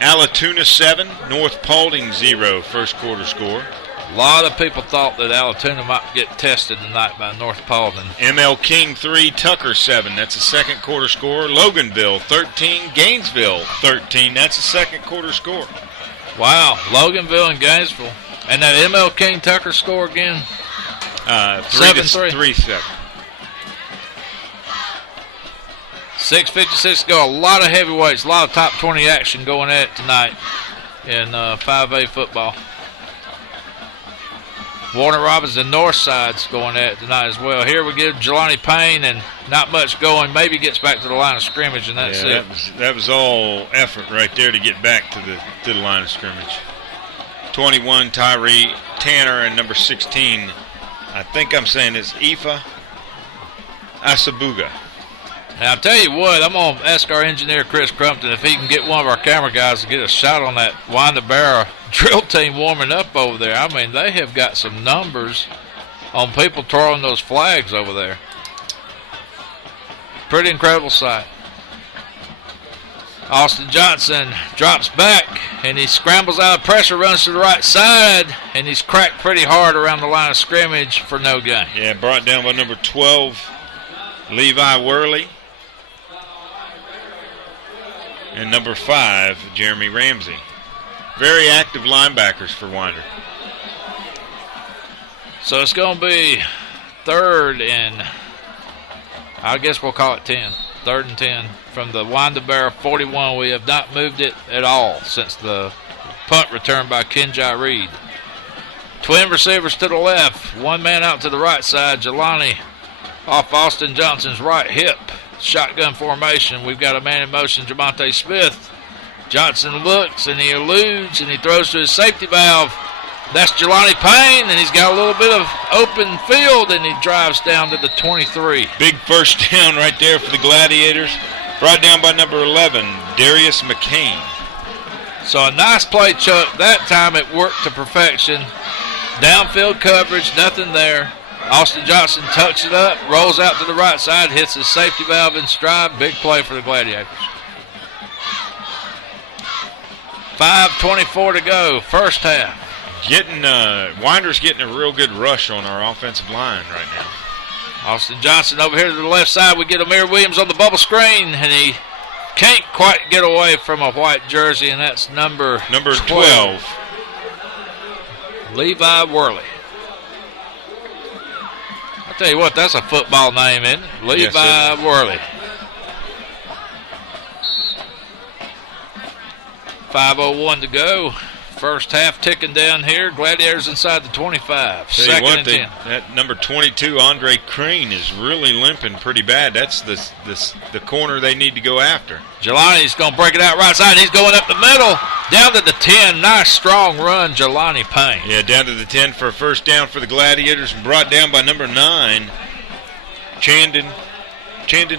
Allatoona 7, North Paulding 0, first quarter score. A lot of people thought that Allatoona might get tested tonight by North Paulding. ML King 3, Tucker 7. That's a second quarter score. Loganville 13, Gainesville 13. That's a second quarter score. Wow, Loganville and Gainesville. And that ML King Tucker score again? 3-7. 6:56 to go. A lot of heavyweights, a lot of top 20 action going at it tonight in 5A football. Warner Robinson Northside's going at it tonight as well. Here we give Jelani Payne, and not much going. Maybe gets back to the line of scrimmage, and that's it. That was all effort right there to get back to the line of scrimmage. 21, Tyree Tanner, and number 16, I think I'm saying it's Ifa Asabuga. Now, I'll tell you what, I'm going to ask our engineer, Chris Crumpton, if he can get one of our camera guys to get a shot on that Winder-Barrow drill team warming up over there. I mean, they have got some numbers on people throwing those flags over there. Pretty incredible sight. Austin Johnson drops back, and he scrambles out of pressure, runs to the right side, and he's cracked pretty hard around the line of scrimmage for no gain. Yeah, brought down by number 12, Levi Worley. And number 5, Jeremy Ramsey. Very active linebackers for Winder. So it's going to be 3rd and, I guess we'll call it 10. 3rd and 10 from the Winder-Barrow 41. We have not moved it at all since the punt return by Kenji Reed. Twin receivers to the left. One man out to the right side. Jelani off Austin Johnson's right hip. Shotgun formation. We've got a man in motion, Jamonte Smith. Johnson looks, and he eludes, and he throws to his safety valve. That's Jelani Payne, and he's got a little bit of open field, and he drives down to the 23. Big first down right there for the Gladiators. Brought down by number 11, Darius McCain. So a nice play, Chuck. That time it worked to perfection. Downfield coverage, nothing there. Austin Johnson tucks it up, rolls out to the right side, hits his safety valve in stride. Big play for the Gladiators. 5:24 to go, first half. Winder's getting a real good rush on our offensive line right now. Austin Johnson over here to the left side. We get Amir Williams on the bubble screen, and he can't quite get away from a white jersey, and that's number 12. Levi Worley. I tell you what, that's a football name, isn't it? Levi Worley. 5:01 to go. First half ticking down here. Gladiators inside the 25. Second and 10. That number 22, Andre Crane, is really limping pretty bad. That's the corner they need to go after. Jelani's going to break it out right side. He's going up the middle. Down to the 10. Nice strong run, Jelani Payne. Yeah, down to the 10 for a first down for the Gladiators. Brought down by number 9, Chandon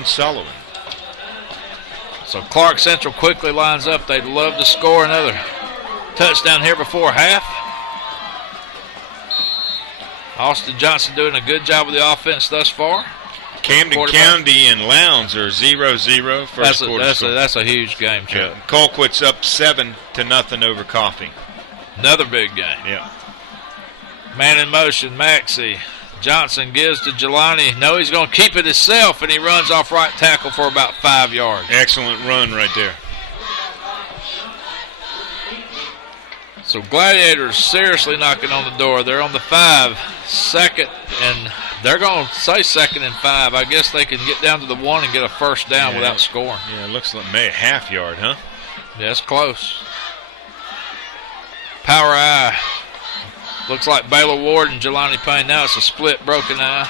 Sullivan. So Clarke Central quickly lines up. They'd love to score another touchdown here before half. Austin Johnson doing a good job with the offense thus far. Camden County and Lowndes are 0-0 first quarter score. That's a huge game, Chuck. Yeah. Colquitt's up 7-0 over Coffee. Another big game. Yeah. Man in motion, Maxey. Johnson gives to Jelani. No, he's going to keep it himself, and he runs off right tackle for about 5 yards. Excellent run right there. So Gladiators seriously knocking on the door. They're on the 5, second, and they're going to say 2nd and 5. I guess they can get down to the 1 and get a first down without scoring. Yeah, it looks like maybe a half yard, huh? Yeah, it's close. Power eye. Looks like Baylor Ward and Jelani Payne. Now it's a split broken eye.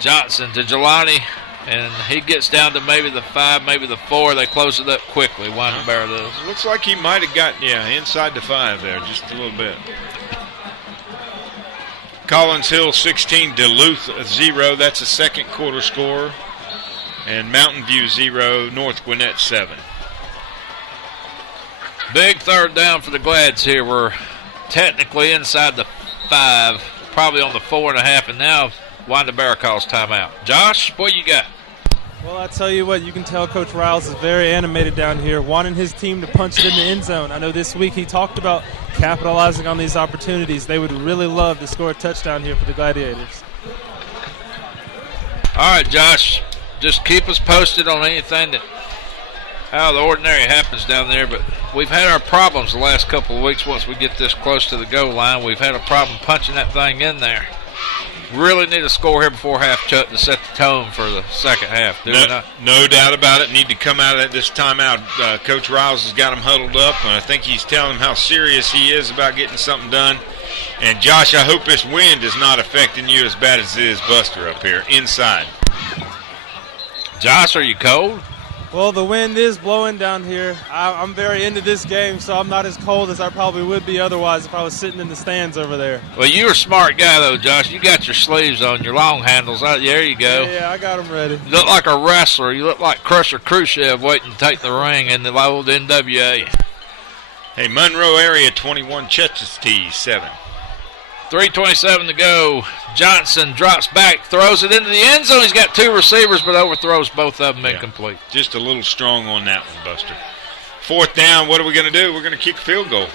Johnson to Jelani, and he gets down to maybe the 5, maybe the 4. They close it up quickly. Winder-Barrow does. Looks like he might have got, inside the 5 there, just a little bit. Collins Hill 16, Duluth 0. That's a second quarter score. And Mountain View 0, North Gwinnett 7. Big third down for the Glads here. We're technically inside the 5, probably on the 4.5, and now Winder-Barrow calls timeout. Josh, what you got? Well, I tell you what, you can tell Coach Riles is very animated down here, wanting his team to punch it in the end zone. I know this week he talked about capitalizing on these opportunities. They would really love to score a touchdown here for the Gladiators. All right, Josh, just keep us posted on anything that out of the ordinary happens down there, but we've had our problems the last couple of weeks. Once we get this close to the goal line, we've had a problem punching that thing in there. Really need a score here before half, Chuck, to set the tone for the second half. No doubt about it. Need to come out of this timeout. Coach Riles has got them huddled up, and I think he's telling them how serious he is about getting something done. And, Josh, I hope this wind is not affecting you as bad as it is Buster up here inside. Josh, are you cold? Well, the wind is blowing down here. I'm very into this game, so I'm not as cold as I probably would be otherwise if I was sitting in the stands over there. Well, you're a smart guy, though, Josh. You got your sleeves on, your long handles. There you go. Yeah, I got them ready. You look like a wrestler. You look like Crusher Khrushchev waiting to take the ring in the old NWA. Hey, Monroe area 21, Chestatee 7. 3:27 to go. Johnson drops back, throws it into the end zone. He's got 2 receivers, but overthrows both of them incomplete. Just a little strong on that one, Buster. 4th down, what are we going to do? We're going to kick a field goal.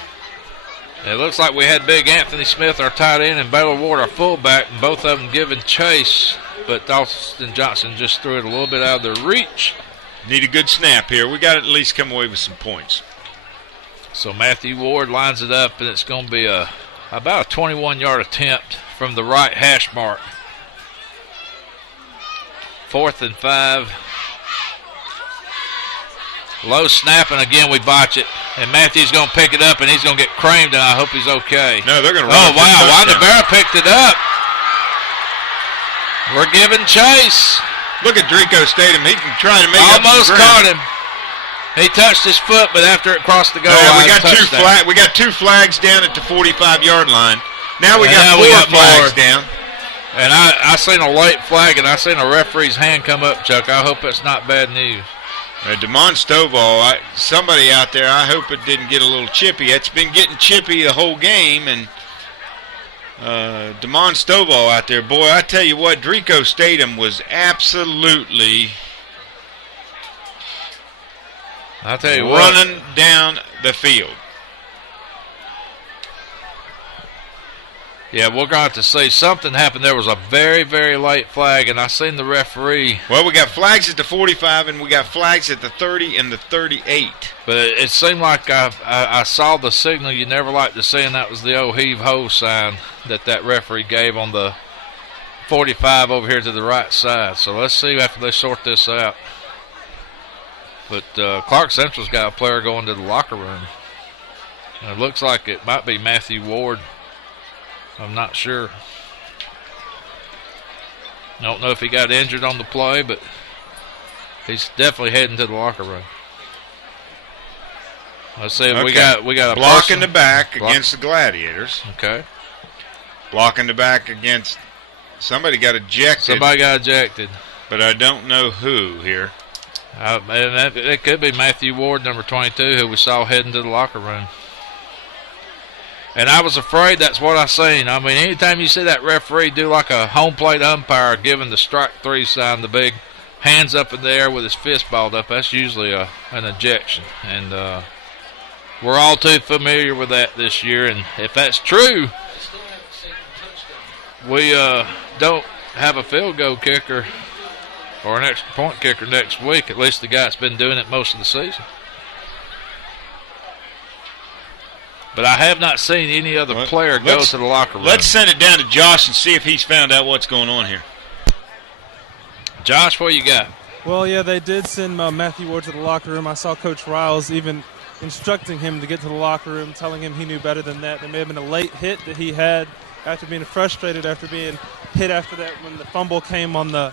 It looks like we had big Anthony Smith, our tight end, and Baylor Ward, our fullback, and both of them giving chase, but Austin Johnson just threw it a little bit out of their reach. Need a good snap here. We got to at least come away with some points. So Matthew Ward lines it up, and it's going to be about a 21-yard attempt from the right hash mark. 4th and 5. Low snap, and again we botch it. And Matthew's going to pick it up, and he's going to get creamed, and I hope he's okay. No, they're going to run. Oh, wow. Winder-Barrow picked it up. We're giving chase. Look at Drico Statham. He can try to make almost caught him. He touched his foot, but after it crossed the goal line, we got 2 flags down at the 45-yard line. Now we got 4 flags down. And I seen a late flag, and I seen a referee's hand come up, Chuck. I hope it's not bad news. DeMond Stovall, somebody out there, I hope it didn't get a little chippy. It's been getting chippy the whole game, and DeMond Stovall out there, boy, I tell you what, Drico Statham was absolutely running down the field. Yeah, we're going to have to see. Something happened. There was a very, very late flag, and I seen the referee. Well, we got flags at the 45, and we got flags at the 30 and the 38. But it seemed like I saw the signal you never like to see, and that was the old heave-ho sign that referee gave on the 45 over here to the right side. So let's see after they sort this out. But Clarke Central's got a player going to the locker room. And it looks like it might be Matthew Ward. I'm not sure. I don't know if he got injured on the play, but he's definitely heading to the locker room. Let's see. Okay. We got a block person. in the back against the Gladiators. Okay. Block in the back against somebody got ejected. Somebody got ejected, but I don't know who here. And it could be Matthew Ward, number 22, who we saw heading to the locker room. And I was afraid that's what I seen. I mean, anytime you see that referee do like a home plate umpire giving the strike 3 sign, the big hands up in the air with his fist balled up, that's usually an ejection. And we're all too familiar with that this year. And if that's true, we don't have a field goal kicker or an extra point kicker next week, at least the guy that's been doing it most of the season. But I have not seen any other player go to the locker room. Let's send it down to Josh and see if he's found out what's going on here. Josh, what you got? Well, yeah, they did send Matthew Ward to the locker room. I saw Coach Riles even instructing him to get to the locker room, telling him he knew better than that. There may have been a late hit that he had after being frustrated after being hit after that when the fumble came on the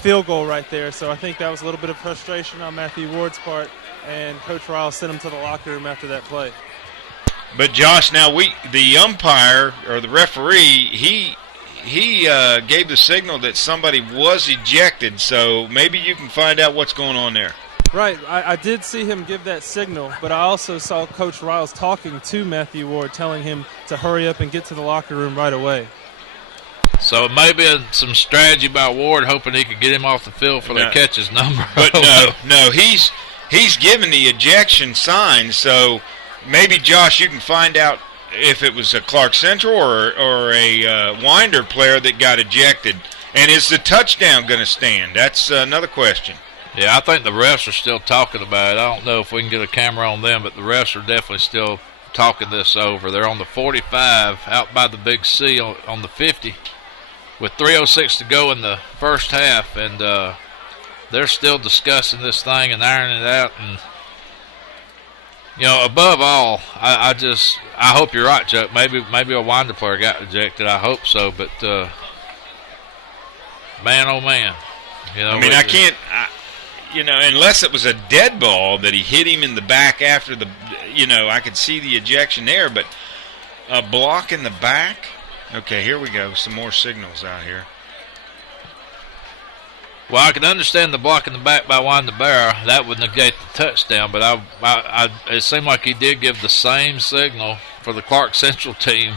field goal right there. So I think that was a little bit of frustration on Matthew Ward's part, and Coach Riles sent him to the locker room after that play. But Josh, now the umpire or the referee, he gave the signal that somebody was ejected. So maybe you can find out what's going on there. Right, I did see him give that signal, but I also saw Coach Riles talking to Matthew Ward, telling him to hurry up and get to the locker room right away. So maybe some strategy by Ward, hoping he could get him off the field for the catches number. But no, he's given the ejection sign. So maybe, Josh, you can find out if it was a Clarke Central or a Winder player that got ejected. And is the touchdown going to stand? That's another question. Yeah, I think the refs are still talking about it. I don't know if we can get a camera on them, but the refs are definitely still talking this over. They're on the 45 out by the big C on the 50 with 3:06 to go in the first half, and they're still discussing this thing and ironing it out. And above all, I hope you're right, Chuck. Maybe a Winder player got ejected. I hope so, but man, oh man, I can't. Unless it was a dead ball that he hit him in the back after the, I could see the ejection there, but a block in the back. Okay, here we go. Some more signals out here. Well, I can understand the block in the back by Winder-Barrow. That would negate the touchdown, but it seemed like he did give the same signal for the Clarke Central team,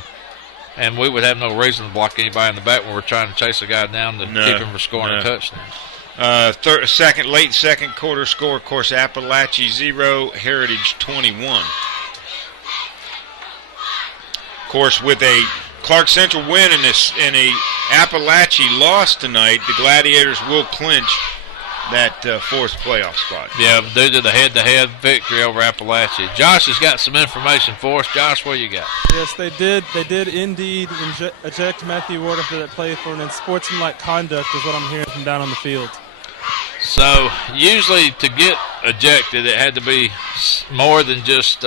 and we would have no reason to block anybody in the back when we're trying to chase a guy down to keep him from scoring a touchdown. Late second quarter score, of course, Appalachia 0, Heritage 21. Of course, with a Clarke Central win and a Appalachia loss tonight, the Gladiators will clinch that fourth playoff spot. Yeah, due to the head-to-head victory over Appalachia. Josh has got some information for us. Josh, what you got? Yes, they did indeed eject Matthew Ward after that play for an unsportsmanlike conduct, is what I'm hearing from down on the field. So, usually to get ejected, it had to be more than just...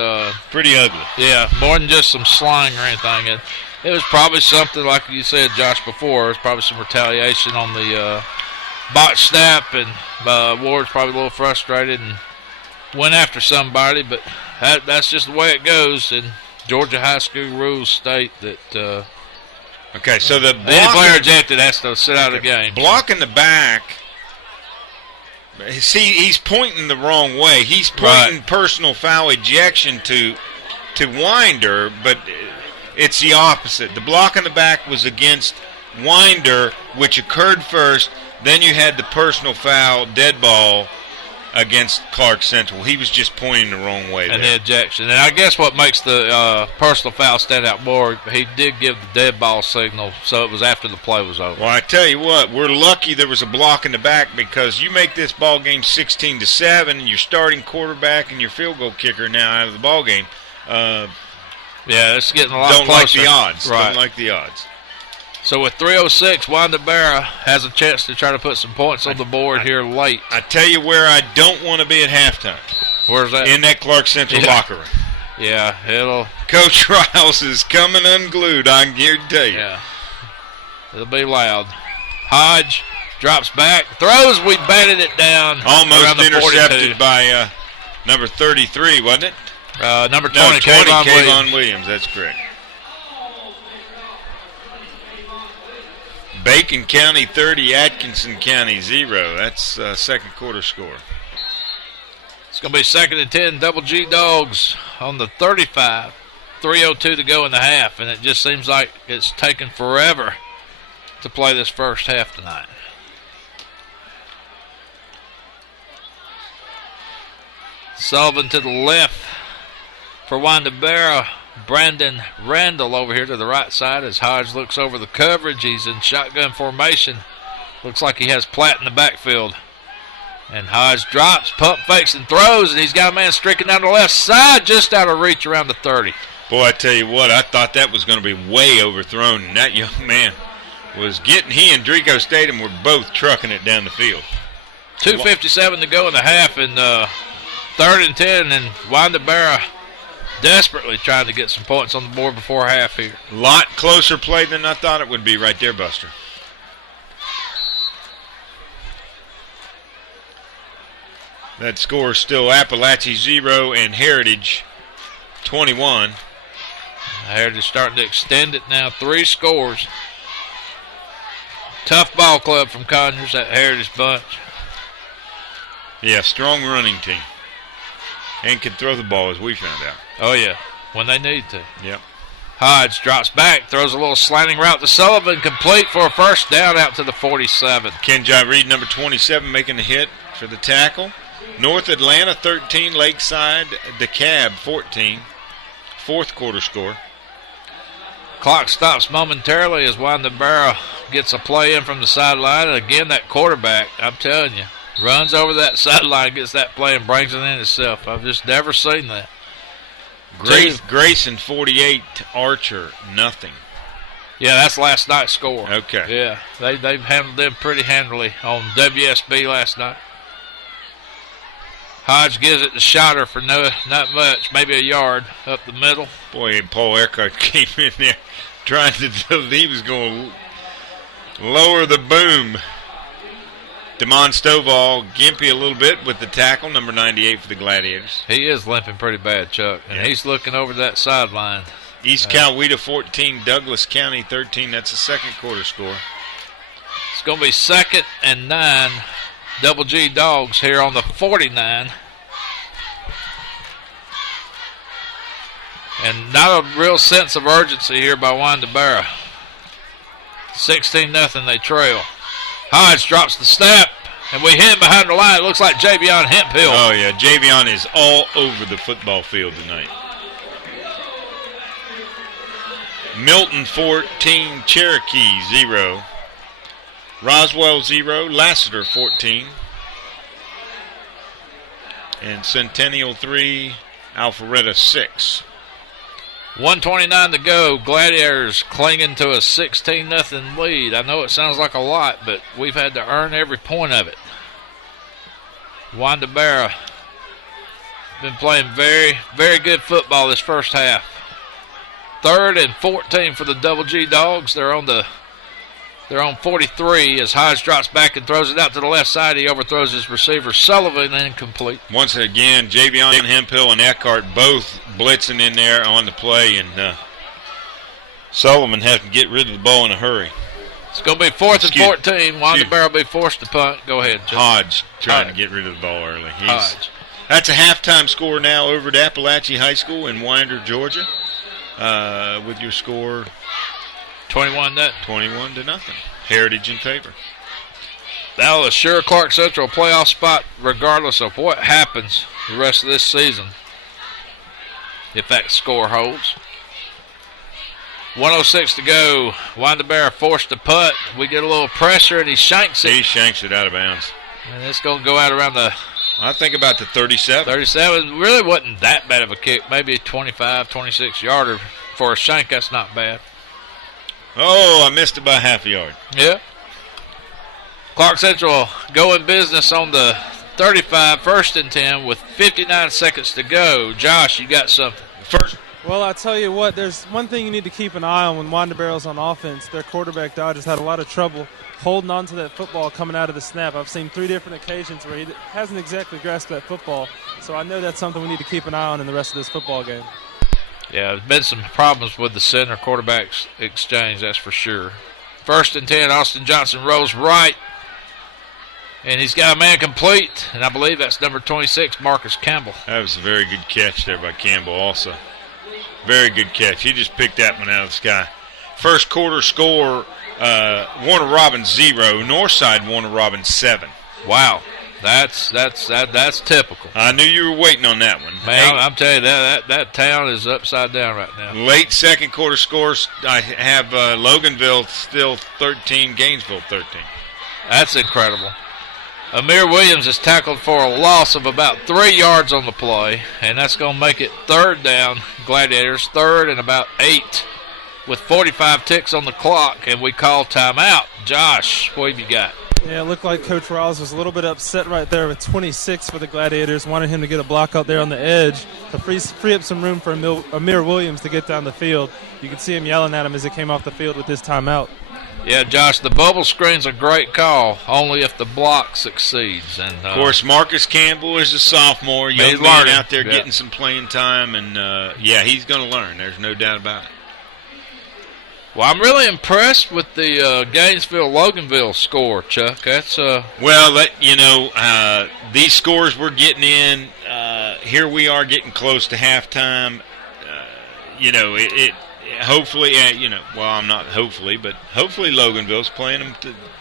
pretty ugly. Yeah, more than just some slang or anything. It was probably something, like you said, Josh, before. It was probably some retaliation on the botch snap, and Ward's probably a little frustrated and went after somebody, but that's just the way it goes. And Georgia high school rules state that... okay, so the any player ejected has to sit out of the game. Block in the back... See, he's pointing the wrong way. He's pointing personal foul ejection to Winder, but it's the opposite. The block in the back was against Winder, which occurred first. Then you had the personal foul, dead ball, against Clarke Central. He was just pointing the wrong way and there. the ejection. And I guess what makes the personal foul stand out more, he did give the dead ball signal, so it was after the play was over. Well, I tell you what, we're lucky there was a block in the back, because you make this ball game 16-7, and your starting quarterback and your field goal kicker now out of the ball game. Yeah, it's getting a lot Don't closer. like the odds. Right. Don't like the odds. So with 3:06, Winder-Barrow has a chance to try to put some points on the board here late. I tell you where I don't want to be at halftime. Where's that? In that Clarke Central locker room. Yeah, it'll. Coach Riles is coming unglued, I can guarantee you. Yeah, it'll be loud. Hodge drops back, throws. We batted it down. Almost around the intercepted 42. by number 33, wasn't it? Number 20, No, 20, Kayvon Williams. Kayvon Williams. That's correct. Bacon County 30, Atkinson County 0. That's second quarter score. It's going to be 2nd and 10, Double G Dogs on the 35. 3:02 to go in the half, and it just seems like it's taken forever to play this first half tonight. Sullivan to the left for Winder-Barrow. Brandon Randall over here to the right side as Hodge looks over the coverage. He's in shotgun formation. Looks like he has Platt in the backfield. And Hodge drops, pump fakes, and throws, and he's got a man streaking down the left side just out of reach around the 30. Boy, I tell you what, I thought that was going to be way overthrown, and that young man was getting, he and Drico Statham were both trucking it down the field. 2:57 to go in the half, and 3rd and 10, and Winder-Barrow desperately trying to get some points on the board before half here. A lot closer play than I thought it would be right there, Buster. That score is still Appalachia 0 and Heritage 21. Heritage starting to extend it now, 3 scores. Tough ball club from Conyers, that Heritage bunch. Yeah, strong running team. And can throw the ball, as we found out. Oh, yeah, when they need to. Yep. Hodge drops back, throws a little slanting route to Sullivan, complete for a first down out to the 47. Kenji Reed, number 27, making the hit for the tackle. North Atlanta 13, Lakeside DeKalb 14. Fourth quarter score. Clock stops momentarily as Winder-Barrow gets a play in from the sideline. And again, that quarterback, I'm telling you, runs over that sideline, gets that play, and brings it in itself. I've just never seen that. Grayson 48, Archer nothing. Yeah, that's last night's score. Okay. Yeah, they've handled them pretty handily on WSB last night. Hodge gives it to Shotter for not much, maybe a yard up the middle. Boy, and Paul Eckhart came in there trying to, he was going to lower the boom. Damon Stovall gimpy a little bit with the tackle, number 98 for the Gladiators. He is limping pretty bad, Chuck, and he's looking over that sideline. East Coweta 14, Douglas County 13. That's the second quarter score. It's going to be 2nd and 9. Double G Dogs here on the 49. And not a real sense of urgency here by Winder-Barrow. 16-0 they trail. Hodge drops the snap, and we hit him behind the line. It looks like Javion Hemphill. Oh, yeah, Javion is all over the football field tonight. Milton 14, Cherokee 0. Roswell 0, Lassiter 14. And Centennial 3, Alpharetta 6. 1:29 to go. Gladiators clinging to a 16-0 lead. I know it sounds like a lot, but we've had to earn every point of it. Winder-Barrow been playing very, very good football this first half. 3rd and 14 for the Double G Dogs. They're on 43 as Hodge drops back and throws it out to the left side. He overthrows his receiver, Sullivan, incomplete. Once again, Javion Hemphill and Eckhart both blitzing in there on the play, and Sullivan has to get rid of the ball in a hurry. It's going to be 4th and 14. Winder-Barrow will be forced to punt. Go ahead, Chuck. Hodge trying to get rid of the ball early. Hodge. That's a halftime score now over at Appalachia High School in Winder, Georgia, with your score 21-0. 21-0. Heritage in favor. That'll assure Clarke Central a playoff spot regardless of what happens the rest of this season, if that score holds. 1:06 to go. Winder-Barrow forced the putt. We get a little pressure, and he shanks it. He shanks it out of bounds. And it's going to go out around the... I think about the 37. 37 really wasn't that bad of a kick. Maybe a 25, 26-yarder. For a shank, that's not bad. Oh, I missed it by half a yard. Yeah. Clarke Central going business on the 35, 1st and 10 with 59 seconds to go. Josh, you got something. First. Well, I tell you what, there's one thing you need to keep an eye on when Winder-Barrow's on offense. Their quarterback, Dodge, has had a lot of trouble holding on to that football coming out of the snap. I've seen 3 different occasions where he hasn't exactly grasped that football. So I know that's something we need to keep an eye on in the rest of this football game. Yeah, there's been some problems with the center quarterbacks exchange, that's for sure. 1st and 10, Austin Johnson rolls right. And he's got a man complete. And I believe that's number 26, Marcus Campbell. That was a very good catch there by Campbell also. Very good catch. He just picked that one out of the sky. First quarter score, Warner Robins 0, Northside Warner Robins 7. Wow. That's typical. I knew you were waiting on that one. Man, I'm telling you, that town is upside down right now. Late second quarter scores, I have Loganville still 13, Gainesville 13. That's incredible. Amir Williams is tackled for a loss of about 3 yards on the play, and that's going to make it 3rd down. Gladiators 3rd and about 8 with 45 ticks on the clock, and we call timeout. Josh, what have you got? Yeah, it looked like Coach Riles was a little bit upset right there with 26 for the Gladiators, wanted him to get a block out there on the edge to free up some room for Amir Williams to get down the field. You could see him yelling at him as he came off the field with this timeout. Yeah, Josh, the bubble screen's a great call, only if the block succeeds. And of course, Marcus Campbell is a sophomore, young man out there getting some playing time, and he's going to learn. There's no doubt about it. Well, I'm really impressed with the Gainesville-Loganville score, Chuck. That's these scores we're getting in. Here we are getting close to halftime. Hopefully, I'm not hopefully, but hopefully Loganville's playing them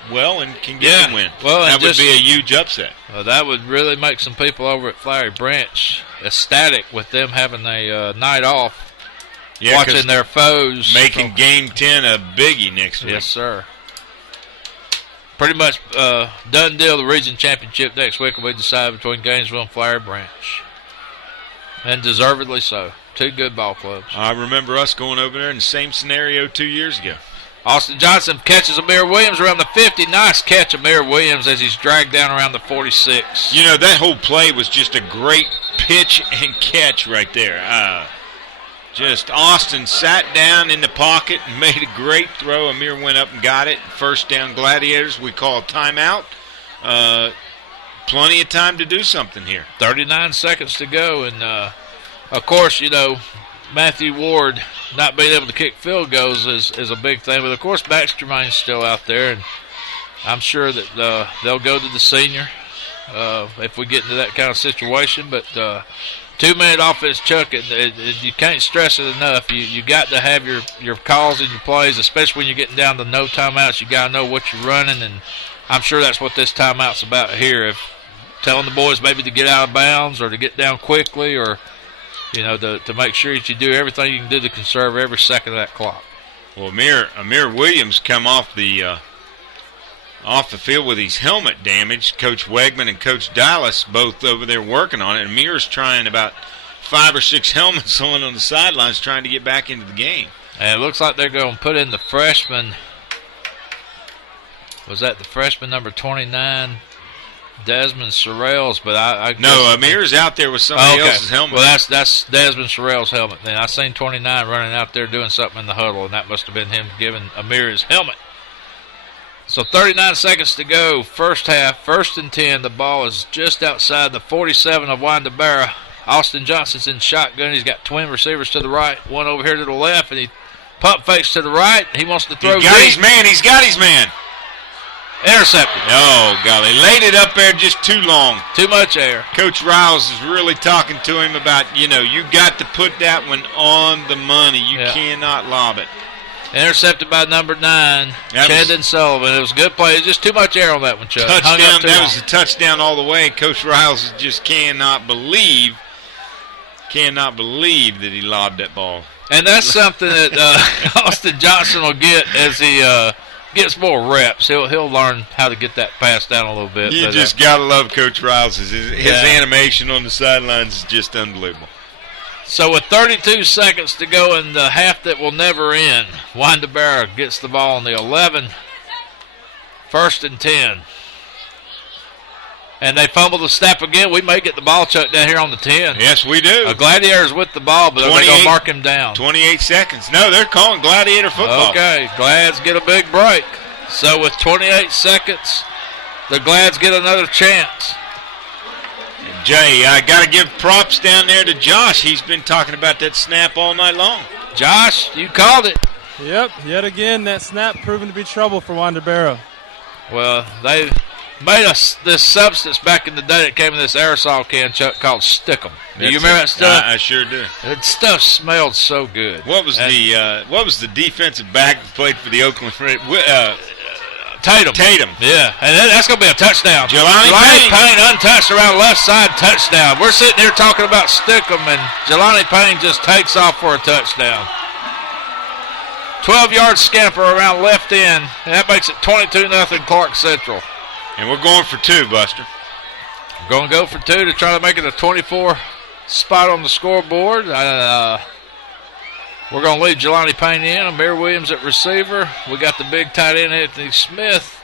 well and can get the win. Well, that would be a huge upset. That would really make some people over at Flowery Branch ecstatic with them having a night off, watching their foes. Making Game 10 a biggie next week. Yes, sir. Pretty much done deal. The region championship next week will be decided between Gainesville and Flowery Branch. And deservedly so. 2 good ball clubs. I remember us going over there in the same scenario 2 years ago. Austin Johnson catches Amir Williams around the 50. Nice catch, Amir Williams, as he's dragged down around the 46. That whole play was just a great pitch and catch right there. Just Austin sat down in the pocket and made a great throw. Amir went up and got it. 1st down Gladiators. We call a timeout. Plenty of time to do something here. 39 seconds to go, and of course, Matthew Ward not being able to kick field goals is a big thing. But, of course, Max Germain's still out there, and I'm sure that they'll go to the senior if we get into that kind of situation. But 2-minute offense, Chuck, you can't stress it enough. You got to have your calls and your plays, especially when you're getting down to no timeouts. You got to know what you're running, and I'm sure that's what this timeout's about here. If telling the boys maybe to get out of bounds or to get down quickly or – to make sure that you do everything you can do to conserve every second of that clock. Well, Amir Williams come off the field with his helmet damaged. Coach Wegman and Coach Dallas both over there working on it. Amir's trying about 5 or 6 helmets on the sidelines trying to get back into the game. And it looks like they're going to put in the freshman. Was that the freshman number 29? Desmond Sorrells, but I no, Amir's out there with somebody else's helmet. Well, that's Desmond Sorrell's helmet. Then I seen 29 running out there doing something in the huddle, and that must have been him giving Amir his helmet. So 39 seconds to go, first half, 1st and 10. The ball is just outside the 47 of Winder-Barrow. Austin Johnson's in shotgun. He's got twin receivers to the right, one over here to the left, and he pump fakes to the right. He wants to throw. He's got his man. Intercepted. Oh, golly. Laid it up there just too long. Too much air. Coach Riles is really talking to him about, you got to put that one on the money. You cannot lob it. Intercepted by number 9, Chandon Sullivan. It was a good play. It was just too much air on that one, Chuck. Touchdown. That was a touchdown all the way. Coach Riles just cannot believe that he lobbed that ball. And that's something that Austin Johnson will get as he gets more reps. He'll learn how to get that pass down a little bit. You just got to love Coach Riles. His animation on the sidelines is just unbelievable. So with 32 seconds to go in the half that will never end, Winder-Barrow gets the ball on the 11. 1st and 10. And they fumble the snap again. We may get the ball chucked down here on the 10. Yes, we do. Gladiators with the ball, but they're going to mark him down. 28 seconds. No, they're calling Gladiator football. Okay, Glads get a big break. So with 28 seconds, the Glads get another chance. Jay, I got to give props down there to Josh. He's been talking about that snap all night long. Josh, you called it. Yep, yet again, that snap proven to be trouble for Winder-Barrow. Well, they made this substance back in the day that came in this aerosol can, Chuck, called Stickum. Do you remember that stuff? I sure do. That stuff smelled so good. What was the defensive back that played for the Oakland? Tatum. Yeah, and that's going to be a touchdown. Jelani Payne untouched around left side, touchdown. We're sitting here talking about Stickum, and Jelani Payne just takes off for a touchdown. 12-yard scamper around left end, and that makes it 22-0 Clarke Central. And we're going for 2, Buster. Going to go for 2 to try to make it a 24 spot on the scoreboard. We're going to leave Jelani Payne in. Amir Williams at receiver. We got the big tight end, Anthony Smith,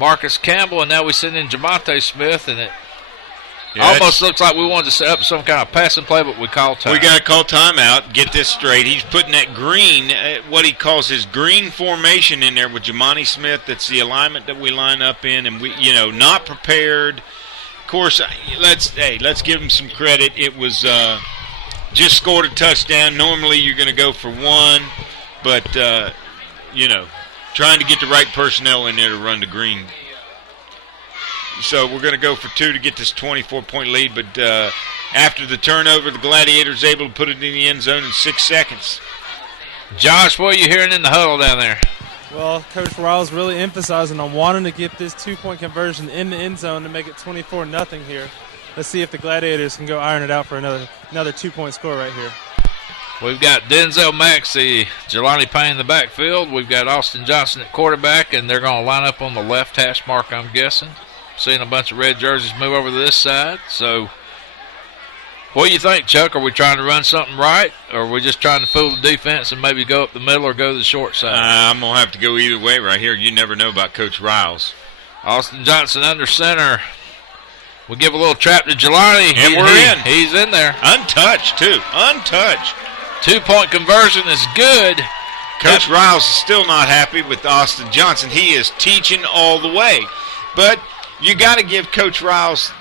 Marcus Campbell, and now we send in Jamonte Smith, and it almost looks like we wanted to set up some kind of passing play, but we call time. We got to call timeout. Get this straight. He's putting that green, what he calls his green formation in there with Jamonte Smith. That's the alignment that we line up in, and we, not prepared. Of course, let's give him some credit. It was just scored a touchdown. Normally you're going to go for 1, but trying to get the right personnel in there to run the green. So we're going to go for 2 to get this 24-point lead, but after the turnover, the Gladiators able to put it in the end zone in 6 seconds. Josh, what are you hearing in the huddle down there? Well, Coach Riles really emphasizing on wanting to get this 2-point conversion in the end zone to make it 24-0 here. Let's see if the Gladiators can go iron it out for another 2-point score right here. We've got Denzel Maxey, Jelani Payne in the backfield. We've got Austin Johnson at quarterback, and they're going to line up on the left hash mark, I'm guessing. Seeing a bunch of red jerseys move over to this side. So what do you think, Chuck? Are we trying to run something right, or are we just trying to fool the defense and maybe go up the middle or go to the short side? I'm going to have to go either way right here. You never know about Coach Riles. Austin Johnson under center. We'll give a little trap to Jelani. And we're in. He's in there. Untouched, too. Untouched. 2-point conversion is good. Coach Riles is still not happy with Austin Johnson. He is teaching all the way. But you got to give Coach Riles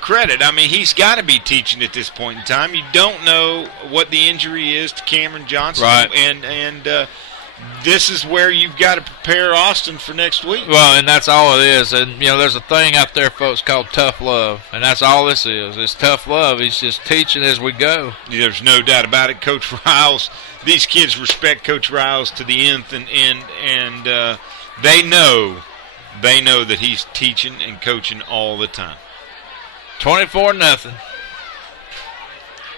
credit. I mean, he's got to be teaching at this point in time. You don't know what the injury is to Cameron Johnson. Right. And this is where you've got to prepare Austin for next week. Well, and that's all it is. And, there's a thing out there, folks, called tough love. And that's all this is. It's tough love. He's just teaching as we go. There's no doubt about it. Coach Riles, these kids respect Coach Riles to the nth, and they know that he's teaching and coaching all the time. 24-0.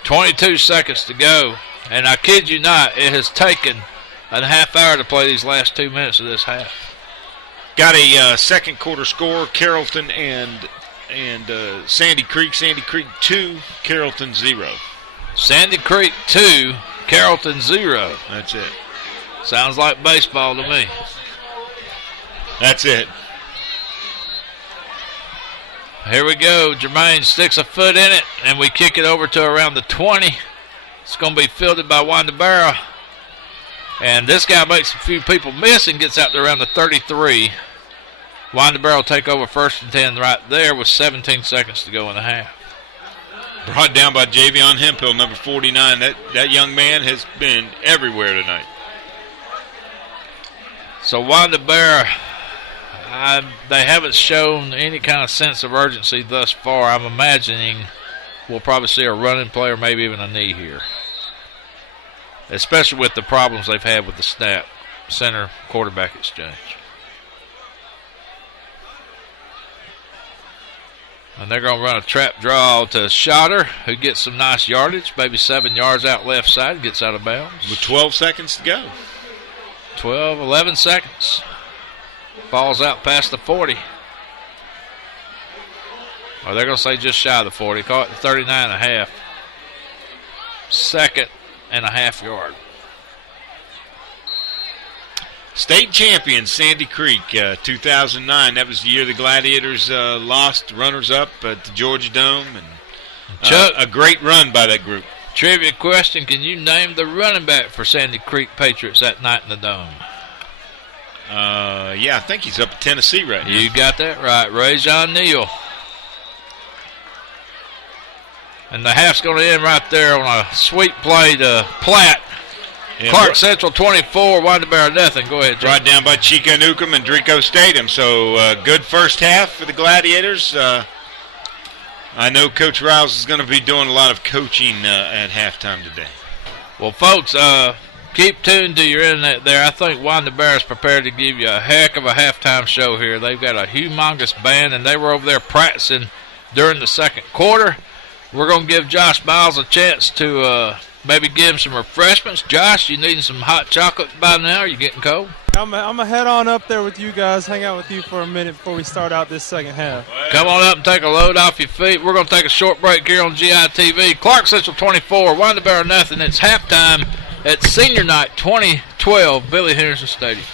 22 seconds to go. And I kid you not, it has taken a half hour to play these last 2 minutes of this half. Got a second quarter score, Carrollton and Sandy Creek. Sandy Creek 2, Carrollton 0. Sandy Creek 2, Carrollton 0. That's it. Sounds like baseball to me. That's it. Here we go. Jermaine sticks a foot in it, and we kick it over to around the 20. It's going to be fielded by Winder-Barrow. And this guy makes a few people miss and gets out there around the 33. Winder-Barrow will take over 1st and 10 right there with 17 seconds to go in the half. Brought down by Javion Hemphill, number 49. That young man has been everywhere tonight. So Winder-Barrow, they haven't shown any kind of sense of urgency thus far. I'm imagining we'll probably see a running play or maybe even a knee here, especially with the problems they've had with the snap. center quarterback exchange. And they're going to run a trap draw to Shotter, who gets some nice yardage, maybe 7 yards out left side, gets out of bounds. With 12 seconds to go. 11 seconds. Ball's out past the 40. Or they're going to say just shy of the 40. Call it the 39 and a half. 2nd and a half yard. State champion Sandy Creek, 2009. That was the year the Gladiators lost runners-up at the Georgia Dome. And Chuck, a great run by that group. Trivia question, can you name the running back for Sandy Creek Patriots that night in the Dome? Yeah, I think he's up at Tennessee right now. You got that right. Rajon Neal. And the half's going to end right there on a sweet play to Platt. Yeah, Clarke Central 24, Winder-Barrow nothing. Go ahead, Jim. Brought down by Chico Newcomb and Drico Stadium. So good first half for the Gladiators. I know Coach Riles is going to be doing a lot of coaching at halftime today. Well, folks, keep tuned to your internet there. I think Winder-Barrow is prepared to give you a heck of a halftime show here. They've got a humongous band, and they were over there practicing during the second quarter. We're going to give Josh Miles a chance to maybe give him some refreshments. Josh, you needing some hot chocolate by now? Are you getting cold? I'm going to head on up there with you guys, hang out with you for a minute before we start out this second half. Come on up and take a load off your feet. We're going to take a short break here on GITV. Clarke Central 24, Winder-Barrow nothing. It's halftime at Senior Night 2012, Billy Henderson Stadium.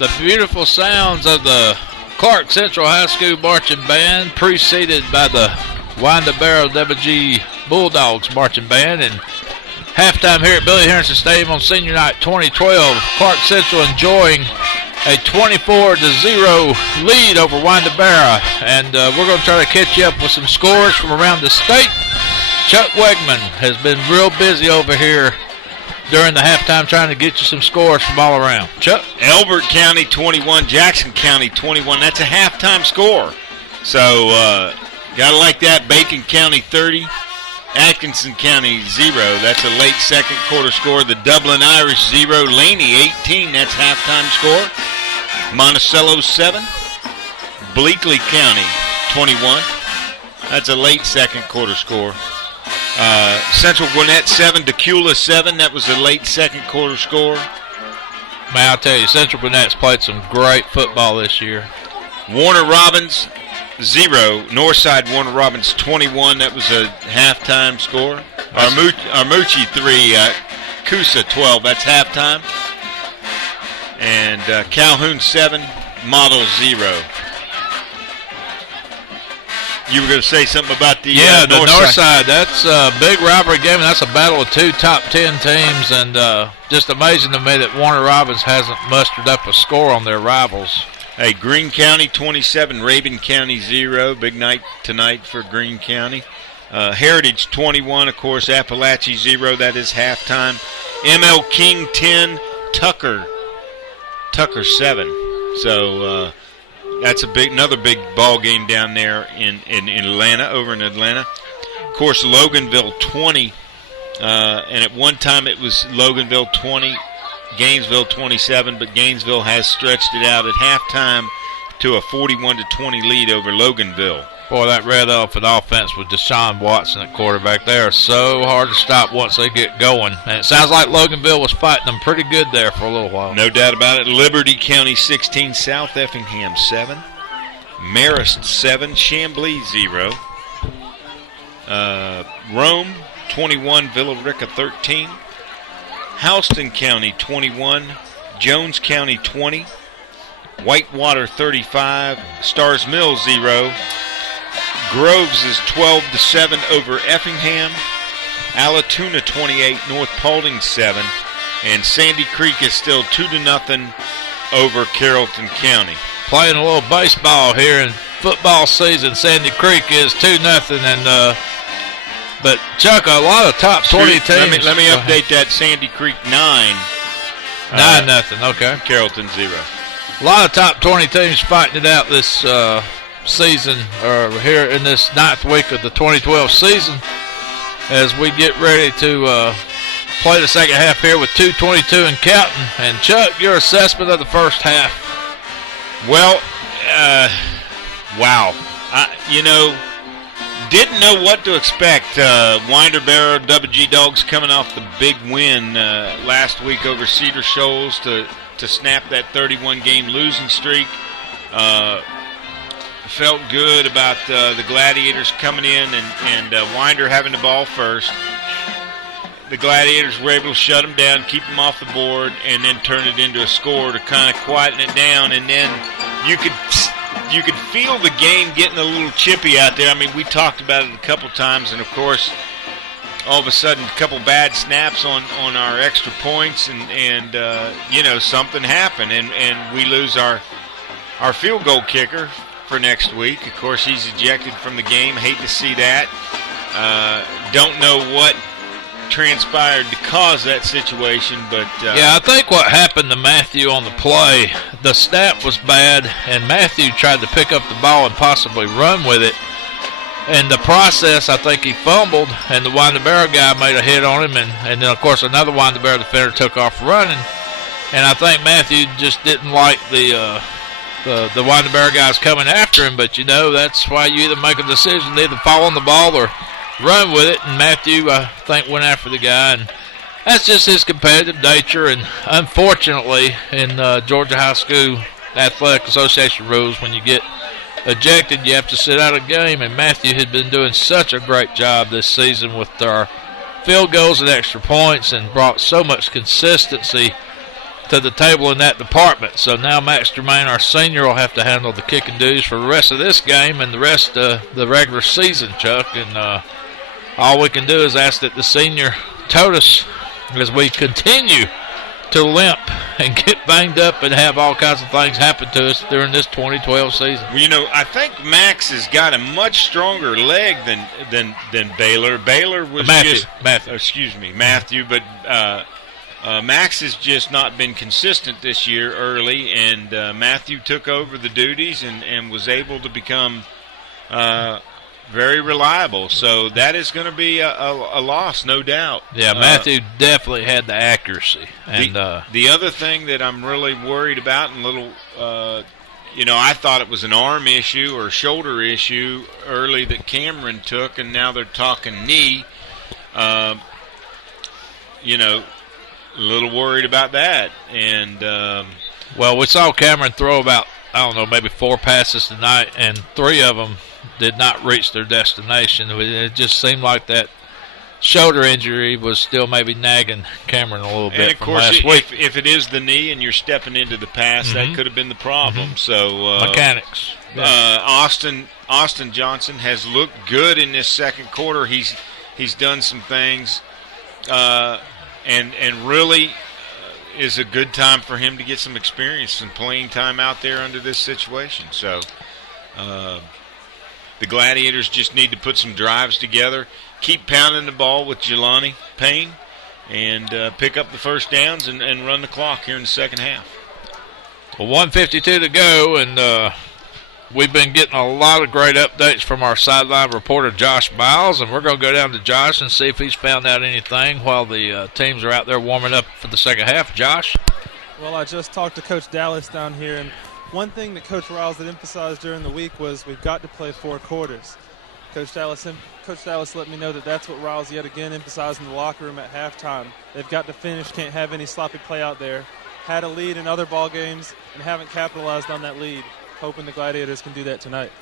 the beautiful sounds of the Clarke Central High School Marching Band, preceded by the Winder-Barrow WG Bulldogs Marching Band. And halftime here at Billy Harrison Stadium on Senior Night 2012. Clarke Central enjoying a 24-0 lead over Winder-Barrow. And we're going to try to catch you up with some scores from around the state. Chuck Wegman has been real busy over here during the halftime trying to get you some scores from all around. Chuck? Elbert County 21, Jackson County 21. That's a halftime score. So, gotta like that. Bacon County 30, Atkinson County 0. That's a late second quarter score. The Dublin Irish 0, Laney 18. That's halftime score. Monticello 7, Bleakley County 21. That's a late second quarter score. Central Gwinnett 7, Decula 7. That was a late second quarter score. May I tell you, Central Gwinnett's played some great football this year. Warner Robins 0, Northside Warner Robins 21. That was a halftime score. Armucci 3, Coosa 12. That's halftime. And Calhoun 7, Model 0. You were going to say something about the the North Side. That's a big rivalry game, and that's a battle of two top 10 teams. And just amazing to me that Warner Robins hasn't mustered up a score on their rivals. Hey, Greene County 27, Rabun County 0. Big night tonight for Greene County. Heritage 21, of course, Appalachia 0. That is halftime. ML King 10, Tucker 7. So that's another big ball game down there in Atlanta, over in Atlanta. Of course, Loganville 20, and at one time it was Loganville 20, Gainesville 27, but Gainesville has stretched it out at halftime to a 41-20 lead over Loganville. Boy, that red elephant offense with Deshaun Watson at quarterback, they are so hard to stop once they get going. And it sounds like Loganville was fighting them pretty good there for a little while. No doubt about it. Liberty County 16, South Effingham 7, Marist 7, Chamblee 0, Rome 21, Villa Rica 13, Houston County 21, Jones County 20, Whitewater 35, Stars Mills 0. Groves is 12-7 over Effingham. Allatoona 28, North Paulding 7, and Sandy Creek is still 2-0 over Carrollton County. Playing a little baseball here in football season. Sandy Creek is 2-0, and but Chuck, a lot of top 20 teams. Let me update that. Sandy Creek 9. 9-0. Okay. Carrollton 0. A lot of top 20 teams fighting it out this season, or here in this 9th week of the 2012 season, as we get ready to play the second half here with 2:22 and counting. And Chuck, your assessment of the first half? Well, wow. Didn't know what to expect. Winder-Barrow WG Dogs coming off the big win last week over Cedar Shoals to snap that 31-game losing streak. Felt good about the Gladiators coming in and Winder having the ball first. The Gladiators were able to shut them down, keep them off the board, and then turn it into a score to kind of quieten it down. And then you could feel the game getting a little chippy out there. I mean, we talked about it a couple times, and of course, all of a sudden, a couple bad snaps on our extra points, and something happened, and we lose our field goal kicker for next week. Of course, he's ejected from the game. Hate to see that. Don't know what transpired to cause that situation, but yeah, I think what happened to Matthew on the play, the snap was bad, and Matthew tried to pick up the ball and possibly run with it. In the process, I think he fumbled, and the Winder-Barrow guy made a hit on him, and then, of course, another Winder-Barrow defender took off running. And I think Matthew just didn't like the Winder-Barrow guys coming after him, but, that's why you either make a decision to either fall on the ball or run with it. And Matthew, I think, went after the guy, and that's just his competitive nature. And unfortunately, in Georgia High School Athletic Association rules, when you get ejected, you have to sit out a game, and Matthew had been doing such a great job this season with our field goals and extra points and brought so much consistency to the table in that department. So now Max Germain, our senior, will have to handle the kicking duties for the rest of this game and the rest of the regular season, Chuck. And all we can do is ask that the senior tote us as we continue to limp and get banged up and have all kinds of things happen to us during this 2012 season. Well, I think Max has got a much stronger leg than Baylor. Baylor was Matthew, but Max has just not been consistent this year early, and Matthew took over the duties and was able to become very reliable. So that is going to be a loss, no doubt. Yeah, Matthew definitely had the accuracy. And the other thing that I'm really worried about, and I thought it was an arm issue or shoulder issue early that Cameron took, and now they're talking knee. A little worried about that. And well, we saw Cameron throw about, maybe 4 passes tonight, and 3 of them did not reach their destination. It just seemed like that shoulder injury was still maybe nagging Cameron a little bit. And of course, if it is the knee and you're stepping into the pass, that could have been the problem. So mechanics. Austin Johnson has looked good in this second quarter. He's done some things, and really is a good time for him to get some experience and playing time out there under this situation. So the Gladiators just need to put some drives together, keep pounding the ball with Jelani Payne, and pick up the first downs and run the clock here in the second half. Well, 1:52 to go, and we've been getting a lot of great updates from our sideline reporter, Josh Miles, and we're going to go down to Josh and see if he's found out anything while the teams are out there warming up for the second half. Josh? Well, I just talked to Coach Dallas down here, and one thing that Coach Riles had emphasized during the week was we've got to play 4 quarters. Coach Dallas let me know that that's what Riles yet again emphasized in the locker room at halftime. They've got to finish, can't have any sloppy play out there. Had a lead in other ball games and haven't capitalized on that lead. Hoping the Gladiators can do that tonight.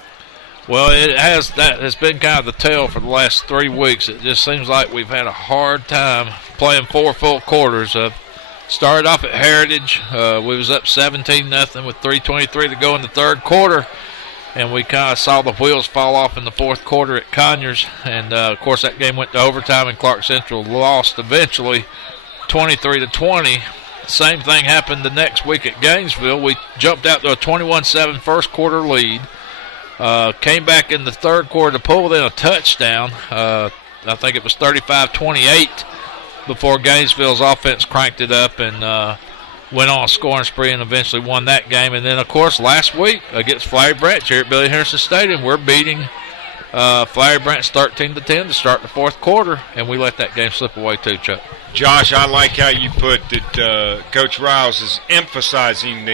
Well, that has been kind of the tale for the last 3 weeks. It just seems like we've had a hard time playing 4 full quarters. Started off at Heritage. We was up 17-0 with 3:23 to go in the third quarter, and we kind of saw the wheels fall off in the fourth quarter at Conyers. And, of course, that game went to overtime, and Clarke Central lost eventually 23-20. Same thing happened the next week at Gainesville. We jumped out to a 21-7 first quarter lead. Came back in the third quarter to pull in a touchdown. I think it was 35-28 before Gainesville's offense cranked it up and went on a scoring spree and eventually won that game. And then, of course, last week against Flowery Branch here at Billy Harrison Stadium, we're beating Flowery Branch 13-10 to start the fourth quarter, and we let that game slip away too, Chuck. Josh, I like how you put that Coach Riles is emphasizing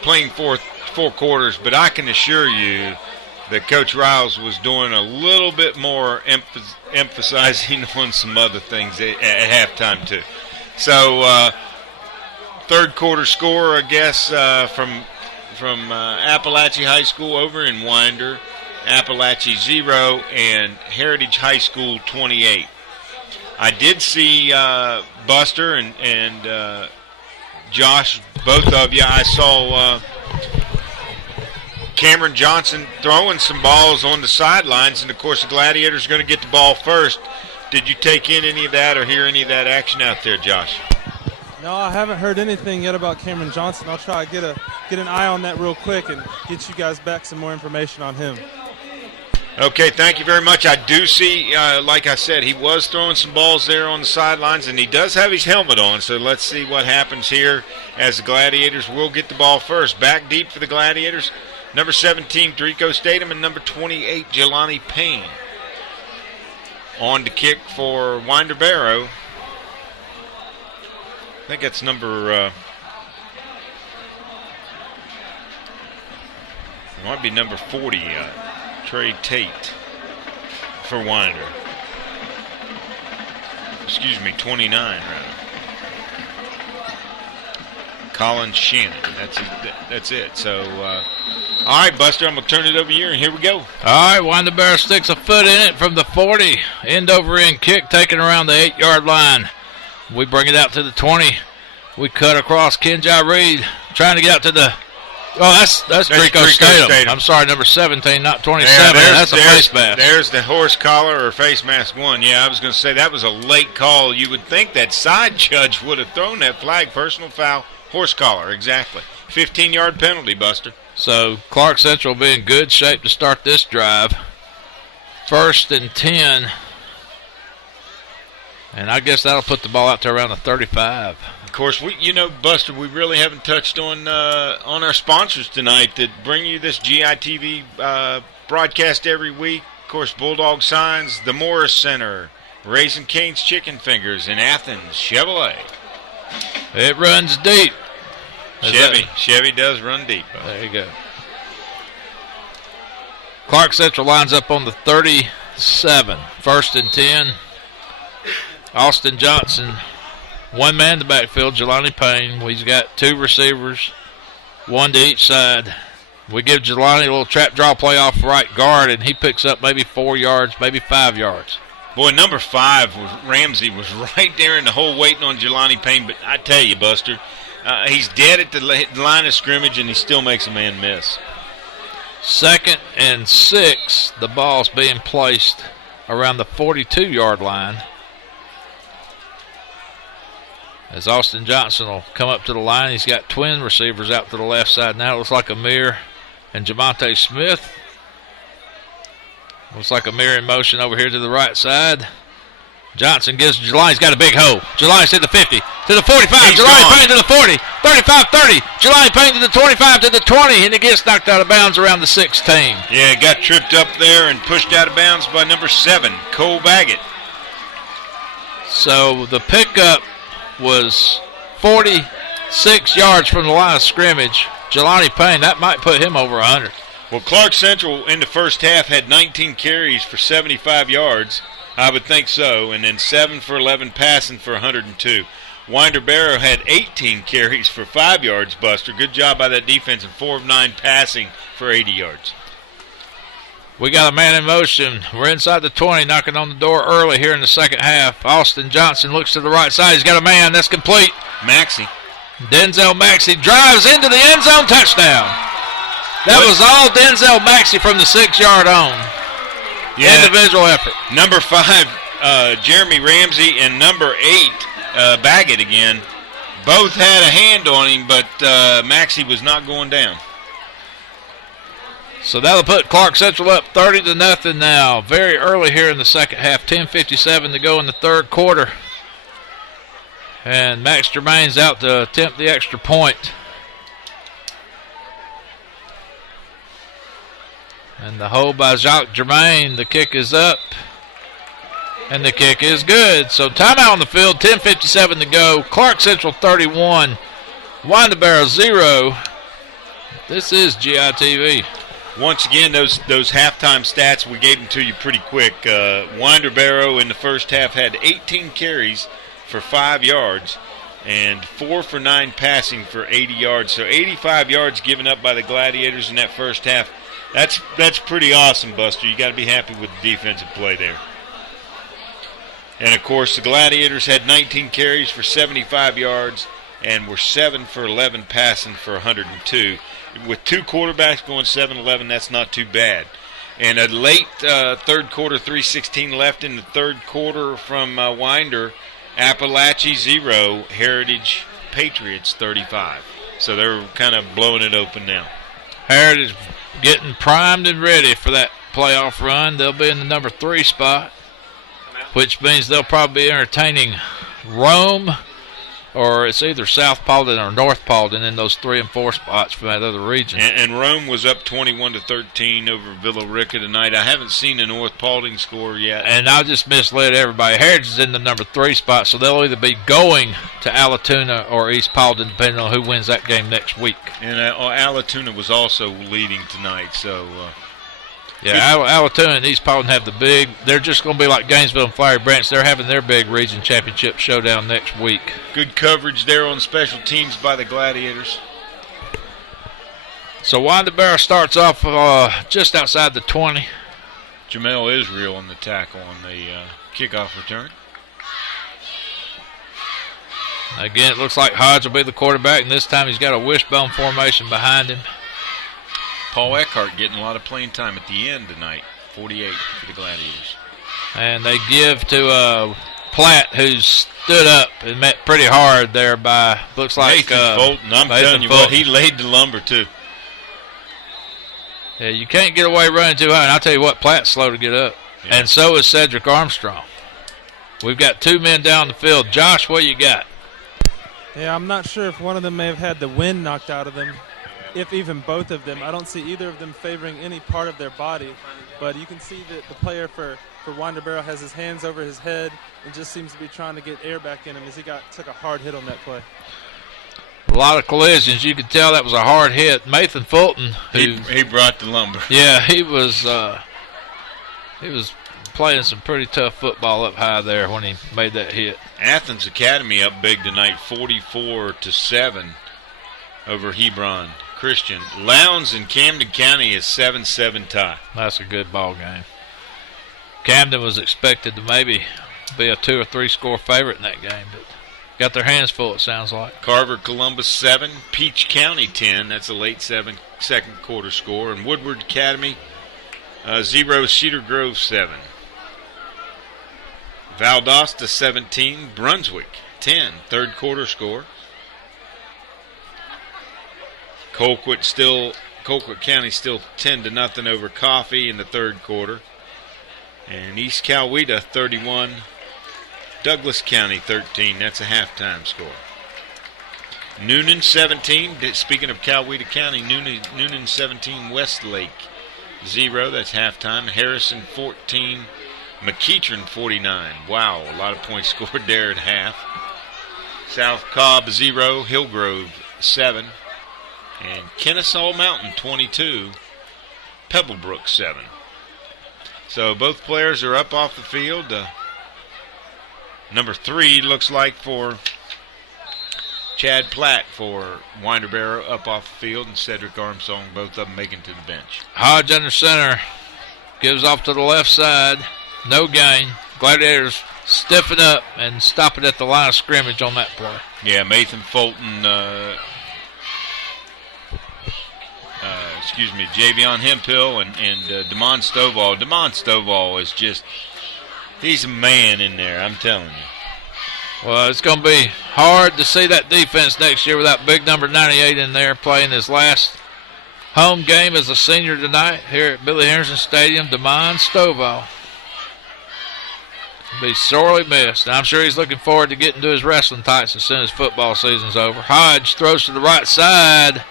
playing four quarters, but I can assure you that Coach Riles was doing a little bit more emphasizing on some other things at halftime too. So third quarter score, I guess, from Appalachia High School over in Winder. Appalachia 0 and Heritage High School 28. I did see Buster and Josh, both of you. I saw Cameron Johnson throwing some balls on the sidelines, and of course the Gladiators are going to get the ball first. Did you take in any of that or hear any of that action out there, Josh? No, I haven't heard anything yet about Cameron Johnson. I'll try to get an eye on that real quick and get you guys back some more information on him. Okay, thank you very much. I do see, like I said, he was throwing some balls there on the sidelines, and he does have his helmet on, so let's see what happens here as the Gladiators will get the ball first. Back deep for the Gladiators, number 17, Drico Statham, and number 28, Jelani Payne. On to kick for Winder-Barrow. I think that's number... it might be number 40, Trey Tate for Winder. Excuse me, 29 rather. Colin Shannon. That's it. So, all right, Buster, I'm going to turn it over here, and here we go. All right, Winder-Barrow sticks a foot in it from the 40. End over end kick taken around the 8-yard line. We bring it out to the 20. We cut across Kenji Reed, trying to get out to the. Oh, that's Trico Statham. I'm sorry, number 17, not 27. That's a face mask. There's the horse collar or face mask 1. Yeah, I was going to say that was a late call. You would think that side judge would have thrown that flag. Personal foul, horse collar, exactly. 15-yard penalty, Buster. So Clarke Central will be in good shape to start this drive. 1st and 10. And I guess that'll put the ball out to around the 35. Of course, Buster, we really haven't touched on our sponsors tonight that bring you this GITV broadcast every week. Of course, Bulldog Signs, the Morris Center, Raising Cane's Chicken Fingers, and Athens Chevrolet. It runs deep. Chevy does run deep. There you go. Clarke Central lines up on the 37. 1st and 10. Austin Johnson. One man in the backfield, Jelani Payne. He's got 2 receivers, 1 to each side. We give Jelani a little trap draw play off right guard, and he picks up maybe 4 yards, maybe 5 yards. Boy, number 5, Ramsey, was right there in the hole waiting on Jelani Payne. But I tell you, Buster, he's dead at the line of scrimmage, and he still makes a man miss. 2nd and 6, the ball's being placed around the 42-yard line. As Austin Johnson will come up to the line. He's got twin receivers out to the left side now. It looks like Amir and Jamonte Smith. Looks like Amir in motion over here to the right side. Johnson gives Jelani. He's got a big hole. Jelani's to the 50, to the 45. Jelani Payne to the 40, 35, 30. Jelani Payne to the 25, to the 20, and he gets knocked out of bounds around the 16. Yeah, got tripped up there and pushed out of bounds by number 7, Cole Baggett. So the pickup was 46 yards from the line of scrimmage. Jelani Payne, that might put him over 100. Well, Clarke Central in the first half had 19 carries for 75 yards. I would think so. And then 7 for 11 passing for 102. Winder-Barrow had 18 carries for 5 yards, Buster. Good job by that defense, and 4 of 9 passing for 80 yards. We got a man in motion. We're inside the 20, knocking on the door early here in the second half. Austin Johnson looks to the right side. He's got a man. That's complete. Maxey. Denzel Maxey drives into the end zone, touchdown. That was all Denzel Maxey from the 6-yard on. Yeah. Individual effort. Number 5, Jeremy Ramsey, and number 8, Baggett again. Both had a hand on him, but Maxey was not going down. So that'll put Clarke Central up 30-0 now. Very early here in the second half. 10:57 to go in the third quarter. And Max Germain's out to attempt the extra point. And the hold by Jacques Germain. The kick is up. And the kick is good. So timeout on the field. 10:57 to go. Clarke Central 31. Winder-Barrow 0. This is GITV. Once again, those halftime stats, we gave them to you pretty quick. Winder-Barrow in the first half had 18 carries for 5 yards and 4 for 9 passing for 80 yards. So 85 yards given up by the Gladiators in that first half. That's pretty awesome, Buster. You got to be happy with the defensive play there. And, of course, the Gladiators had 19 carries for 75 yards and were 7 for 11 passing for 102. With 2 quarterbacks going 7-11, that's not too bad. And a late third quarter, 3:16 left in the third quarter from Winder. Appalachie 0, Heritage Patriots 35. So they're kind of blowing it open now. Heritage getting primed and ready for that playoff run. They'll be in the number 3 spot, which means they'll probably be entertaining Rome, or it's either South Paulden or North Paulden in those 3 and 4 spots from that other region. And Rome was up 21-13 over Villa Rica tonight. I haven't seen the North Paulden score yet. And I just misled everybody. Heritage is in the number 3 spot, so they'll either be going to Allatoona or East Paulden, depending on who wins that game next week. And Allatoona was also leading tonight, so... Yeah, Allatoona and East Paulden have the big. They're just going to be like Gainesville and Flowery Branch. They're having their big region championship showdown next week. Good coverage there on special teams by the Gladiators. So Winder-Barrow starts off just outside the 20. Jamel Israel on the tackle on the kickoff return. Again, it looks like Hodge will be the quarterback, and this time he's got a wishbone formation behind him. Paul Eckhart getting a lot of playing time at the end tonight. 48 for the Gladiators. And they give to Platt, who's stood up and met pretty hard there by, looks like Nathan Fulton. I'm telling you what, he laid the lumber too. Yeah, you can't get away running too high. And I'll tell you what, Platt's slow to get up. Yeah. And so is Cedric Armstrong. We've got 2 men down the field. Josh, what you got? Yeah, I'm not sure if one of them may have had the wind knocked out of them, if even both of them. I don't see either of them favoring any part of their body, but you can see that the player for Winder-Barrow has his hands over his head and just seems to be trying to get air back in him as he took a hard hit on that play. A lot of collisions. You could tell that was a hard hit. Nathan Fulton, he brought the lumber. Yeah, he was playing some pretty tough football up high there when he made that hit. Athens Academy up big tonight, 44-7 over Hebron Christian. Lowndes in Camden County is 7-7 tie. That's a good ball game. Camden was expected to maybe be a 2 or 3 score favorite in that game, but got their hands full, it sounds like. Carver Columbus 7, Peach County 10. That's a late second quarter score. And Woodward Academy 0, Cedar Grove 7. Valdosta 17, Brunswick 10, third quarter score. Colquitt County still 10-0 over Coffee in the third quarter. And East Coweta 31, Douglas County 13. That's a halftime score. Noonan 17. Speaking of Coweta County, Noonan 17, Westlake 0. That's halftime. Harrison 14, McEachern 49. Wow, a lot of points scored there at half. South Cobb 0, Hillgrove 7. And Kennesaw Mountain 22, Pebblebrook 7. So both players are up off the field. Number 3 looks like for Chad Platt for Winder-Barrow up off the field, and Cedric Armstrong, both of them making to the bench. Hodge under center, gives off to the left side, no gain. Gladiators stiffen up and stop it at the line of scrimmage on that play. Yeah, Nathan Fulton, Javion Hemphill and Damon Stovall. Damon Stovall is just, he's a man in there, I'm telling you. Well, it's going to be hard to see that defense next year without big number 98 in there playing his last home game as a senior tonight here at Billy Henderson Stadium. Damon Stovall will be sorely missed. I'm sure he's looking forward to getting to his wrestling tights as soon as football season's over. Hodge throws to the right side.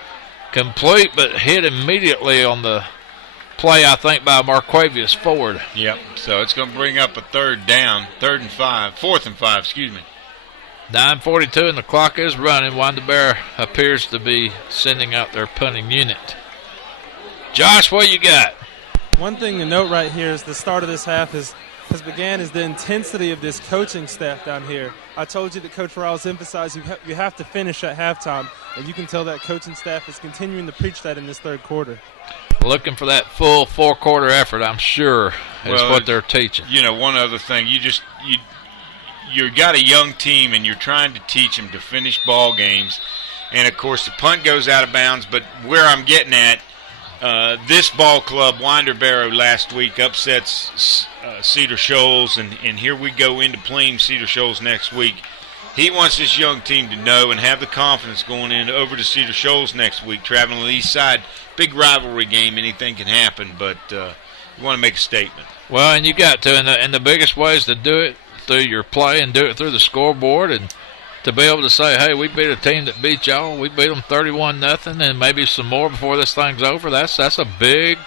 Complete, but hit immediately on the play, I think, by Marquavius Ford. Yep, so it's going to bring up a fourth and five, excuse me. 9:42 and the clock is running. Winder-Barrow appears to be sending out their punting unit. Josh, what you got? One thing to note right here is the start of this half has began is the intensity of this coaching staff down here. I told you that Coach Riles emphasized you have to finish at halftime, and you can tell that coaching staff is continuing to preach that in this third quarter. Looking for that full four-quarter effort, I'm sure, is what they're teaching. You know, one other thing, you got a young team, and you're trying to teach them to finish ball games, and of course the punt goes out of bounds. But where I'm getting at, this ball club, Winder-Barrow, last week upsets Cedar Shoals, and here we go into playing Cedar Shoals next week. He wants this young team to know and have the confidence going in over to Cedar Shoals next week, traveling to the east side. Big rivalry game, anything can happen, but you want to make a statement. Well, and you got to, and the biggest way is to do it through your play and do it through the scoreboard, and to be able to say, hey, we beat a team that beat y'all. We beat them 31-0, and maybe some more before this thing's over. That's a big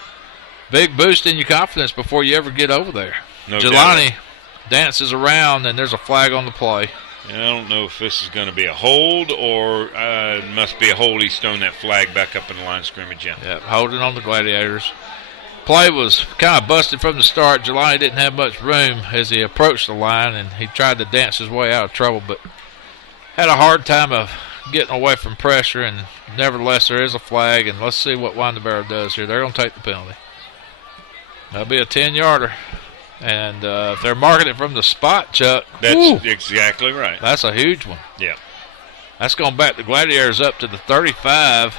boost in your confidence before you ever get over there. No Jelani doubt. Dances around, and there's a flag on the play. I don't know if this is going to be a hold or it must be a hold. He's thrown that flag back up in the line of scrimmage. Yeah, holding on the Gladiators. Play was kind of busted from the start. Jelani didn't have much room as he approached the line, and he tried to dance his way out of trouble, but had a hard time of getting away from pressure, and nevertheless there is a flag, and let's see what Winder-Barrow does here. They're going to take the penalty. That'll be a 10-yarder. And if they're marking it from the spot, Chuck, that's exactly right. That's a huge one. Yeah. That's going to back the Gladiators up to the 35.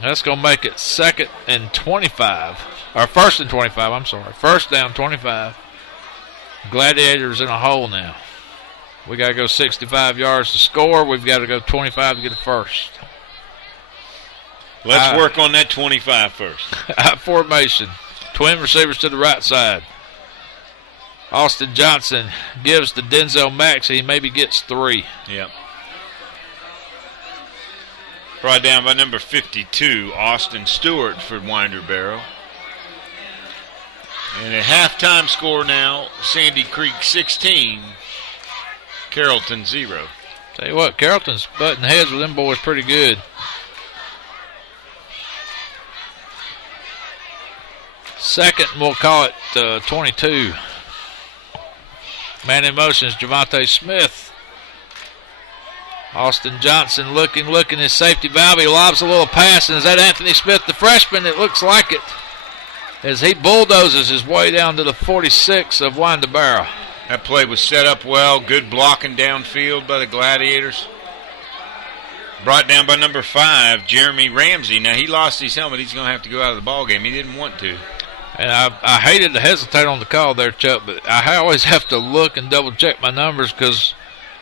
That's going to make it 2nd and 25. Or 1st and 25, I'm sorry. 1st down, 25. Gladiators in a hole now. We got to go 65 yards to score. We've got to go 25 to get a first. Let's work on that 25 first. Formation. Twin receivers to the right side. Austin Johnson gives to Denzel Max. He maybe gets 3. Yep. Brought down by number 52, Austin Stewart for Winder-Barrow. And a halftime score now, Sandy Creek 16, Carrollton 0. Tell you what, Carrollton's butting heads with them boys pretty good. Second, we'll call it 22. Man in motion is Javante Smith. Austin Johnson looking his safety valve. He lobs a little pass, and is that Anthony Smith, the freshman? It looks like it, as he bulldozes his way down to the 46 of Winder-Barrow. That play was set up well. Good blocking downfield by the Gladiators. Brought down by number 5, Jeremy Ramsey. Now, he lost his helmet. He's going to have to go out of the ball game. He didn't want to. And I hated to hesitate on the call there, Chuck, but I always have to look and double-check my numbers, because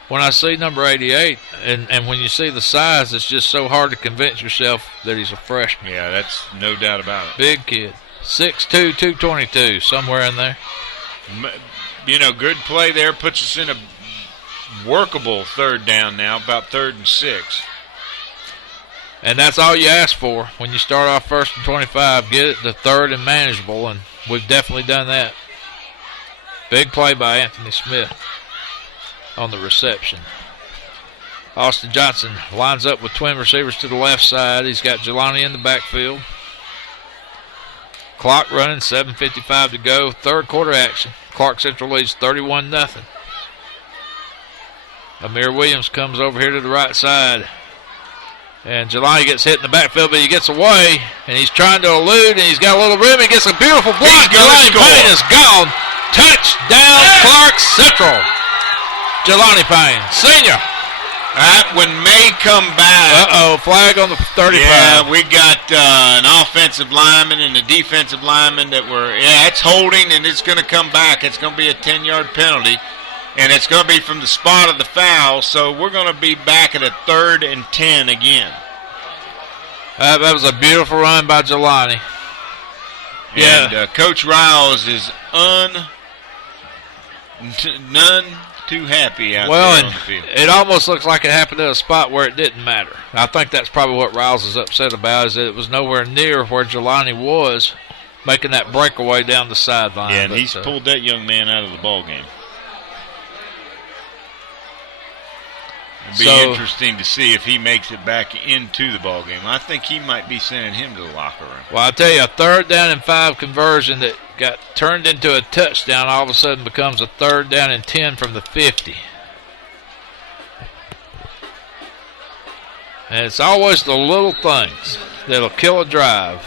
when I see number 88 and when you see the size, it's just so hard to convince yourself that he's a freshman. Yeah, that's no doubt about it. Big kid. 6'2", 222, somewhere in there. You know, good play there. Puts us in a workable 3rd down now, about 3rd and 6. And that's all you ask for when you start off 1st and 25. Get it to 3rd and manageable, and we've definitely done that. Big play by Anthony Smith on the reception. Austin Johnson lines up with twin receivers to the left side. He's got Jelani in the backfield. Clock running, 7:55 to go. 3rd quarter action. Clarke Central leads 31-0. Amir Williams comes over here to the right side. And Jelani gets hit in the backfield, but he gets away, and he's trying to elude, and he's got a little room. He gets a beautiful block. Jelani Payne is gone. Touchdown, Clarke Central. Jelani Payne, senior. That one may come back. Flag on the 35. Yeah, we got an offensive lineman and a defensive lineman that were, it's holding, and it's going to come back. It's going to be a 10-yard penalty, and it's going to be from the spot of the foul, so we're going to be back at a 3rd and 10 again. That was a beautiful run by Jelani. And Coach Riles is none too happy out there on the field. It almost looks like it happened at a spot where it didn't matter. I think that's probably what Riles is upset about, is that it was nowhere near where Jelani was, making that breakaway down the sideline. Yeah, and he's pulled that young man out of the ball game. It'll be interesting to see if he makes it back into the ball game. I think he might be sending him to the locker room. Well, I'll tell you, a 3rd down and 5 conversion that got turned into a touchdown all of a sudden becomes a 3rd down and 10 from the 50. And it's always the little things that'll kill a drive.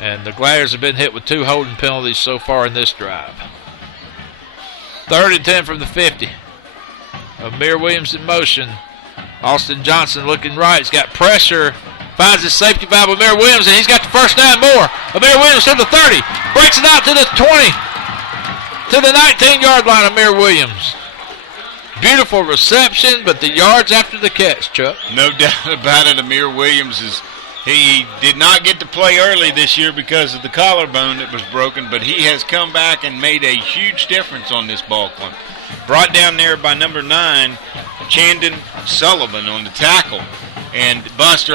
And the Gladiators have been hit with 2 holding penalties so far in this drive. 3rd and 10 from the 50. Amir Williams in motion. Austin Johnson looking right. He's got pressure. Finds his safety valve, Amir Williams, and he's got the 1st down more. Amir Williams to the 30. Breaks it out to the 20. To the 19-yard line, Amir Williams. Beautiful reception, but the yards after the catch, Chuck. No doubt about it. Amir Williams he did not get to play early this year because of the collarbone that was broken, but he has come back and made a huge difference on this ball club. Brought down there by number 9, Chandon Sullivan on the tackle. And Buster,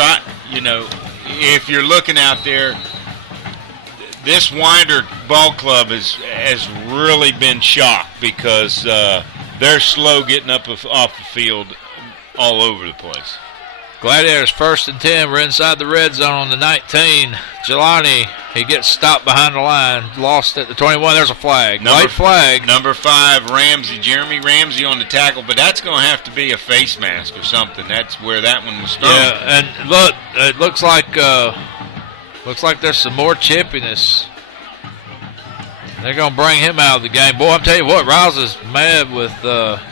if you're looking out there, this Winder ball club has really been shocked because they're slow getting up off the field all over the place. Gladiators 1st and 10. We're inside the red zone on the 19. Jelani, he gets stopped behind the line. Lost at the 21. There's a flag. Late flag. Number 5, Ramsey. Jeremy Ramsey on the tackle, but that's going to have to be a face mask or something. That's where that one was thrown. Yeah, and look, it looks like there's some more chippiness They're going to bring him out of the game. Boy, I'm telling you what, Riles is mad with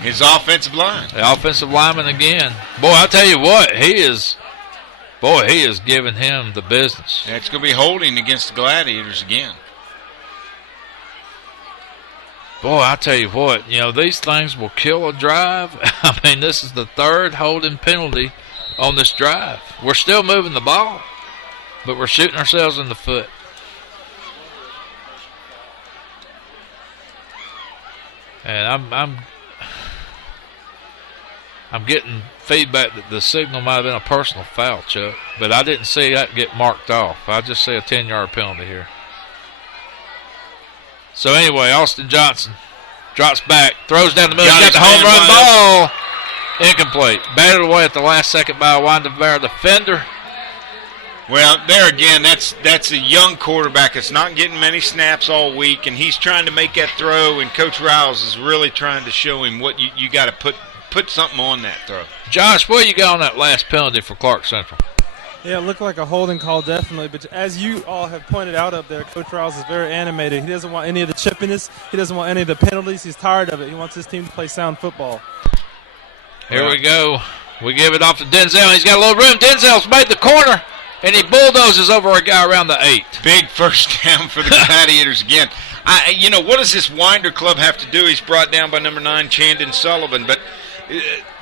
his offensive line. The offensive lineman again. Boy, I'll tell you what, he is giving him the business. Yeah, it's going to be holding against the Gladiators again. Boy, I'll tell you what, these things will kill a drive. I mean, this is the third holding penalty on this drive. We're still moving the ball, but we're shooting ourselves in the foot. And I'm getting feedback that the signal might have been a personal foul, Chuck, but I didn't see that get marked off. I just see a 10-yard penalty here. So anyway, Austin Johnson drops back, throws down the middle, got the home run ball. Incomplete. Batted away at the last second by a Winder-Barrow defender. Well, there again, that's a young quarterback that's not getting many snaps all week, and he's trying to make that throw, and Coach Riles is really trying to show him what you got to put something on that throw. Josh, what you got on that last penalty for Clarke Central? Yeah, it looked like a holding call, definitely. But as you all have pointed out up there, Coach Riles is very animated. He doesn't want any of the chippiness. He doesn't want any of the penalties. He's tired of it. He wants his team to play sound football. Here we go. We give it off to Denzel. He's got a little room. Denzel's made the corner, and he bulldozes over a guy around the 8. Big first down for the Gladiators again. What does this Winder club have to do? He's brought down by number 9, Chandon Sullivan. But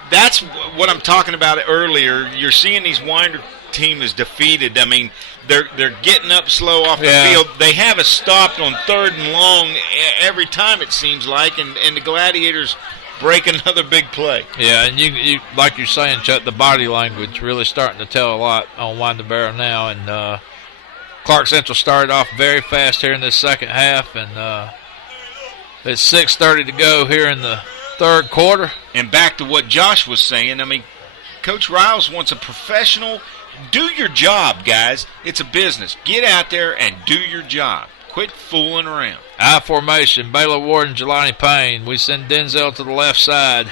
that's what I'm talking about earlier. You're seeing these Winder team is defeated. I mean, they're getting up slow off the field. They have us stopped on 3rd and long every time, it seems like, and the Gladiators break another big play. Yeah, and you like you're saying, Chuck, the body language really starting to tell a lot on Winder-Barrow now. And Clarke Central started off very fast here in this second half, and it's 6:30 to go here in the third quarter. And back to what Josh was saying, I mean, Coach Riles wants a professional. Do your job, guys. It's a business. Get out there and do your job. Quit fooling around. I formation, Baylor Ward and Jelani Payne. We send Denzel to the left side,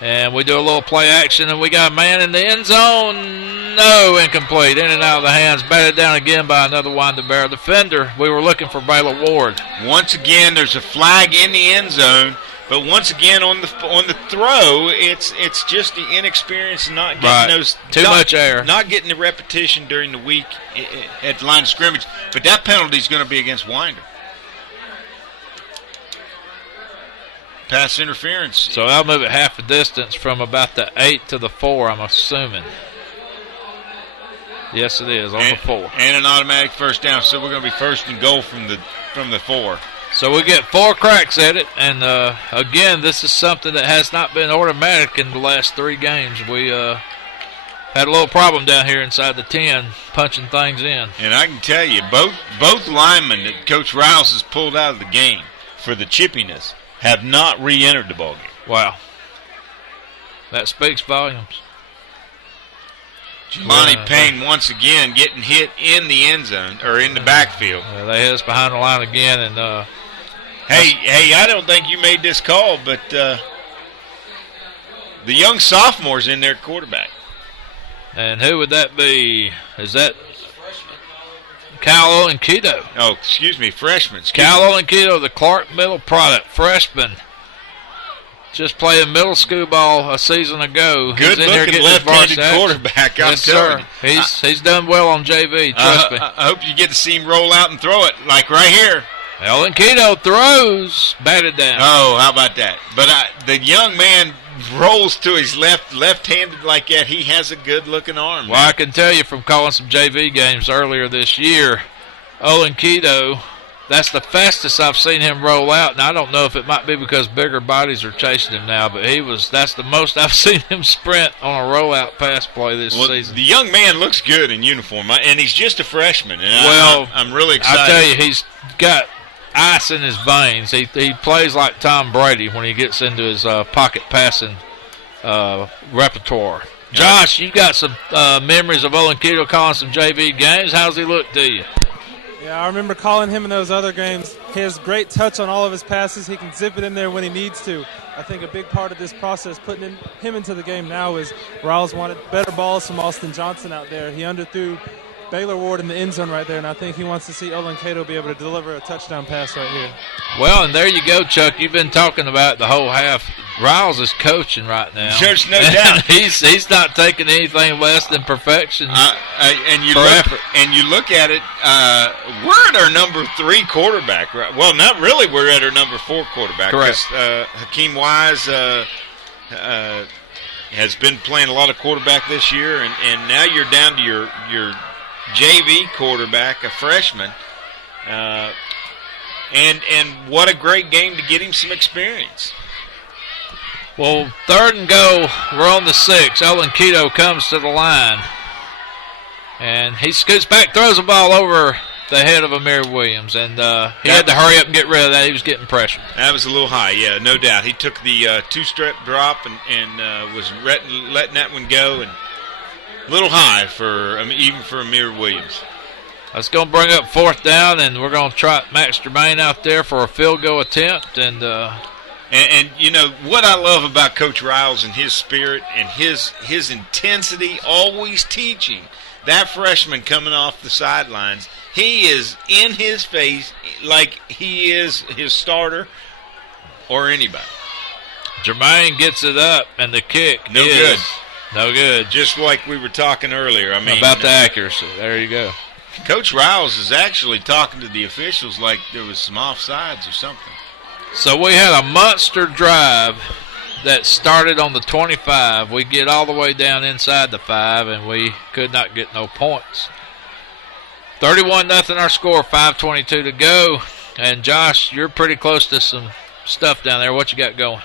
and we do a little play action, and we got a man in the end zone. No, incomplete. In and out of the hands. Batted down again by another Winder-Barrow defender. We were looking for Baylor Ward. Once again, there's a flag in the end zone. But once again, on the throw, it's just the inexperience and not getting too much air, not getting the repetition during the week at the line of scrimmage. But that penalty is going to be against Winder. Pass interference. So I'll move it half the distance from about the 8 to the 4. I'm assuming. Yes, it is on the 4, and an automatic first down. So we're going to be 1st and goal from the 4. So we get 4 cracks at it, and again, this is something that has not been automatic in the last 3 games. We had a little problem down here inside the 10, punching things in. And I can tell you, both linemen that Coach Riles has pulled out of the game for the chippiness have not re-entered the ballgame. Wow. That speaks volumes. Jelani Payne once again getting hit in the end zone, or in the backfield. They hit us behind the line again, and Hey, I don't think you made this call, but the young sophomore's in there at quarterback. And who would that be? Is that Kyle Olenkito? Oh, excuse me, freshman. Kyle Olenkito, the Clarke Middle product, freshman. Just playing middle school ball a season ago. Good-looking left-handed quarterback, I'm telling you. He's done well on JV, trust me. I hope you get to see him roll out and throw it, like right here. Olenkito throws, batted down. Oh, how about that? But the young man rolls to his left-handed like that. He has a good-looking arm. Well, I can tell you from calling some JV games earlier this year, Olenkito, that's the fastest I've seen him roll out, and I don't know if it might be because bigger bodies are chasing him now, but that's the most I've seen him sprint on a rollout pass play this season. The young man looks good in uniform, and he's just a freshman, and I'm really excited. I tell you, he's got ice in his veins. He plays like Tom Brady when he gets into his pocket passing repertoire. Josh, you got some memories of Olenkito calling some JV games. How's he look to you? Yeah, I remember calling him in those other games. He has great touch on all of his passes. He can zip it in there when he needs to. I think a big part of this process, putting him into the game now, is Riles wanted better balls from Austin Johnson out there. He underthrew Baylor Ward in the end zone right there, and I think he wants to see Olin Cato be able to deliver a touchdown pass right here. Well, and there you go, Chuck. You've been talking about it the whole half. Riles is coaching right now. There's no doubt. He's not taking anything less than perfection. And you look at it. We're at our number 3 quarterback, right? Well, not really. We're at our number 4 quarterback. Correct. Hakeem Wise has been playing a lot of quarterback this year, and now you're down to your JV quarterback, a freshman. And what a great game to get him some experience. Well, 3rd and goal. We're on the 6. Olin Cato comes to the line. And he scoots back, throws the ball over the head of Amir Williams. And he had to hurry up and get rid of that. He was getting pressured. That was a little high, yeah, no doubt. He took the 2-step drop and was letting that one go. And a little high even for Amir Williams. That's going to bring up 4th down, and we're going to try Max Germain out there for a field goal attempt. And you know what I love about Coach Riles and his spirit and his intensity, always teaching that freshman coming off the sidelines. He is in his face like he is his starter or anybody. Germain gets it up, and the kick good. No good. Just like we were talking earlier. I mean, about the accuracy. There you go. Coach Riles is actually talking to the officials like there was some offsides or something. So we had a monster drive that started on the 25. We get all the way down inside the 5, and we could not get no points. 31-0 our score, 5:22 to go. And, Josh, you're pretty close to some stuff down there. What you got going?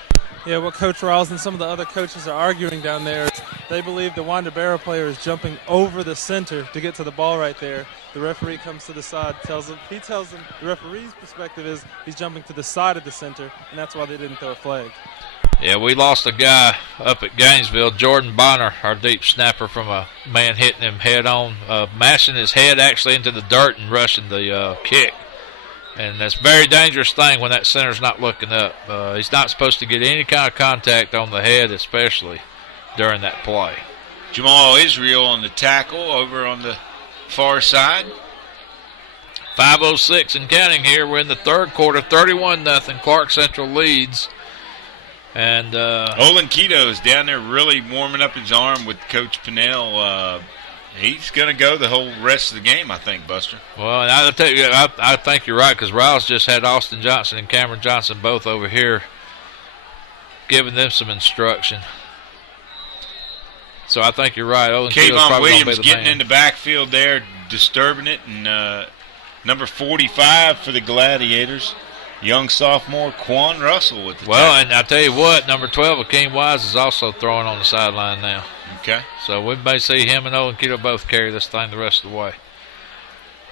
Yeah, what Coach Riles and some of the other coaches are arguing down there is they believe the Winder-Barrow player is jumping over the center to get to the ball right there. The referee comes to the side, tells him the referee's perspective is he's jumping to the side of the center, and that's why they didn't throw a flag. Yeah, we lost a guy up at Gainesville, Jordan Bonner, our deep snapper, from a man hitting him head on, mashing his head actually into the dirt and rushing the kick. And that's a very dangerous thing when that center's not looking up. He's not supposed to get any kind of contact on the head, especially during that play. Jamal Israel on the tackle over on the far side. 5:06 and counting here. We're in the 3rd quarter, 31-0. Clarke Central leads. And Olin Cato is down there really warming up his arm with Coach Pinnell. He's going to go the whole rest of the game, I think, Buster. Well, and I think you're right, because Riles just had Austin Johnson and Cameron Johnson both over here giving them some instruction. So I think you're right. Kayvon Williams getting in the backfield there, disturbing it. And number 45 for the Gladiators, young sophomore Quan Russell with the tackle. And I tell you what, number 12, Akeem Wise, is also throwing on the sideline now. Okay. So we may see him and Olin Cato both carry this thing the rest of the way.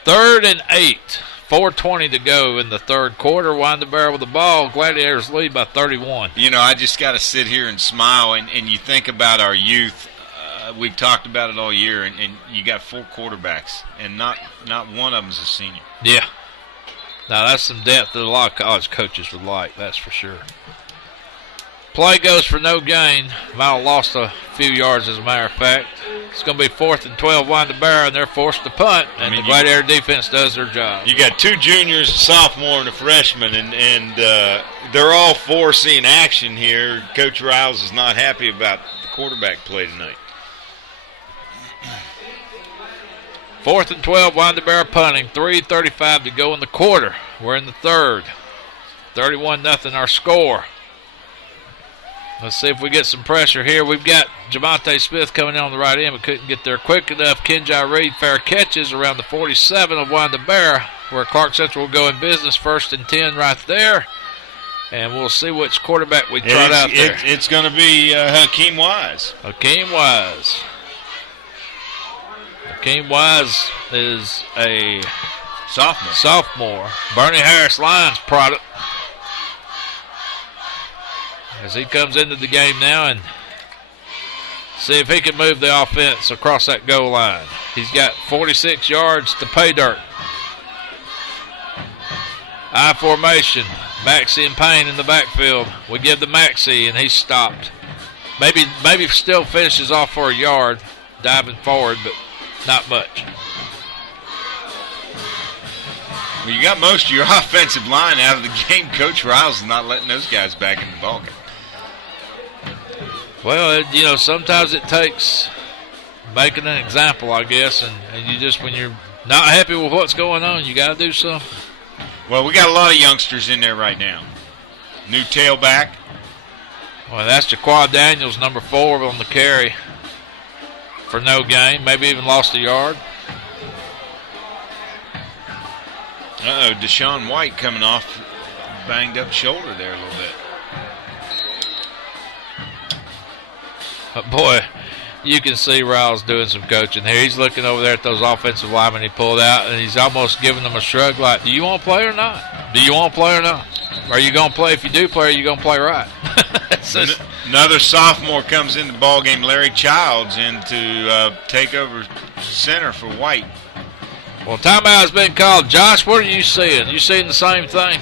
3rd and 8, 4:20 to go in the 3rd quarter. Winder-Barrow with the ball. Gladiators lead by 31. You know, I just got to sit here and smile, and you think about our youth. We've talked about it all year, and you got 4 quarterbacks, and not one of them is a senior. Yeah. Now, that's some depth that a lot of college coaches would like, that's for sure. Play goes for no gain. Might have lost a few yards, as a matter of fact. It's going to be 4th and 12, Winder-Barrow, and they're forced to punt, and the Gladiator defense does their job. You got 2 juniors, a sophomore, and a freshman, and they're all 4 seeing action here. Coach Riles is not happy about the quarterback play tonight. 4th and 12, Winder-Barrow punting. 3:35 to go in the quarter. We're in the 3rd. 31-0 our score. Let's see if we get some pressure here. We've got Javonte Smith coming in on the right end, but couldn't get there quick enough. Kenjai Reed fair catches around the 47 of Winder-Barrow, where Clarke Central will go in business. 1st and 10 right there. And we'll see which quarterback we trot out there. It's going to be Hakeem Wise. Hakeem Wise. Hakeem Wise is a sophomore. Bernie Harris Lions product. As he comes into the game now and see if he can move the offense across that goal line. He's got 46 yards to pay dirt. I formation. Maxey and Payne in the backfield. We give the Maxey, and he's stopped. Maybe still finishes off for a yard, diving forward, but not much. Well, you got most of your offensive line out of the game. Coach Riles is not letting those guys back in the ballgame. Well, sometimes it takes making an example, I guess, and you just, when you're not happy with what's going on, you got to do something. Well, we got a lot of youngsters in there right now. New tailback. Well, that's Jaquan Daniels, number 4 on the carry for no gain. Maybe even lost a yard. Deshaun White coming off banged up shoulder there a little bit. But boy, you can see Riles doing some coaching here. He's looking over there at those offensive linemen he pulled out, and he's almost giving them a shrug like, do you want to play or not? Do you want to play or not? Are you going to play? If you do play, are you going to play right? Another sophomore comes in the ballgame, Larry Childs, in to take over center for White. Well, timeout has been called. Josh, what are you seeing? You seeing the same thing?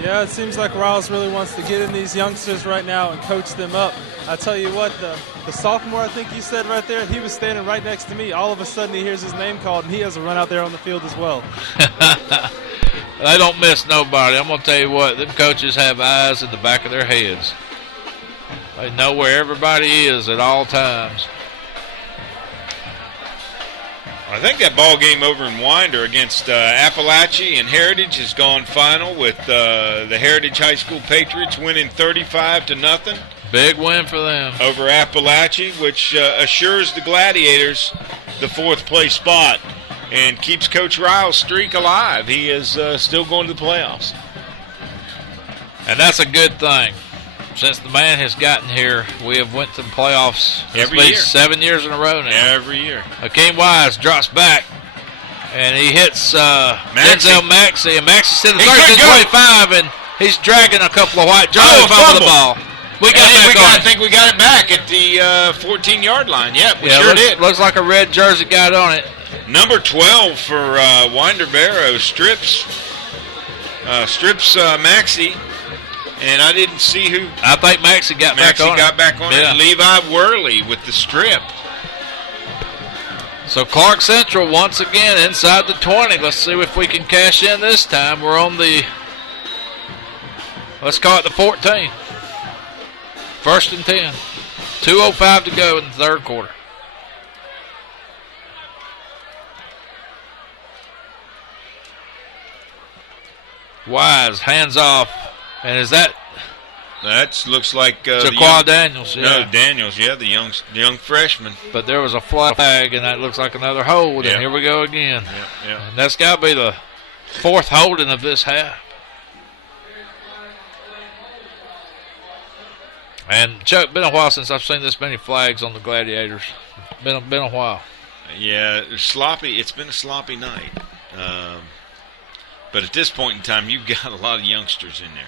Yeah, it seems like Riles really wants to get in these youngsters right now and coach them up. I tell you what, the sophomore, I think you said right there, he was standing right next to me. All of a sudden he hears his name called, and he has to run out there on the field as well. They don't miss nobody. I'm going to tell you what, them coaches have eyes in the back of their heads. They know where everybody is at all times. I think that ball game over in Winder against Appalachia and Heritage has gone final with the Heritage High School Patriots winning 35-0. Big win for them. Over Appalachia, which assures the Gladiators the 4th place spot and keeps Coach Riles' streak alive. He is still going to the playoffs. And that's a good thing. Since the man has gotten here, we have went to the playoffs every year. 7 years in a row now. Every year. Hakeem Wise drops back, and he hits Denzel Maxey. And Maxey's to the 25, and he's dragging a couple of white jerseys over the ball. I think we got it back at the 14-yard line. Yep, we sure did. Looks like a red jersey got on it. Number 12 for Winder-Barrow strips Maxey. And I didn't see who. I think Maxey got back on it. Yeah. Levi Worley with the strip. So Clarke Central once again inside the 20. Let's see if we can cash in this time. We're on the, let's call it the 14. 1st and 10. 2:05 to go in the 3rd quarter. Wise, hands off. And is that? That looks like Jaquan Daniels. Yeah. No, Daniels. Yeah, the young freshman. But there was a flag, and that looks like another hold. Yep. And here we go again. Yep. And that's got to be the 4th holding of this half. And Chuck, been a while since I've seen this many flags on the Gladiators. Been a while. Yeah, sloppy. It's been a sloppy night. But at this point in time, you've got a lot of youngsters in there.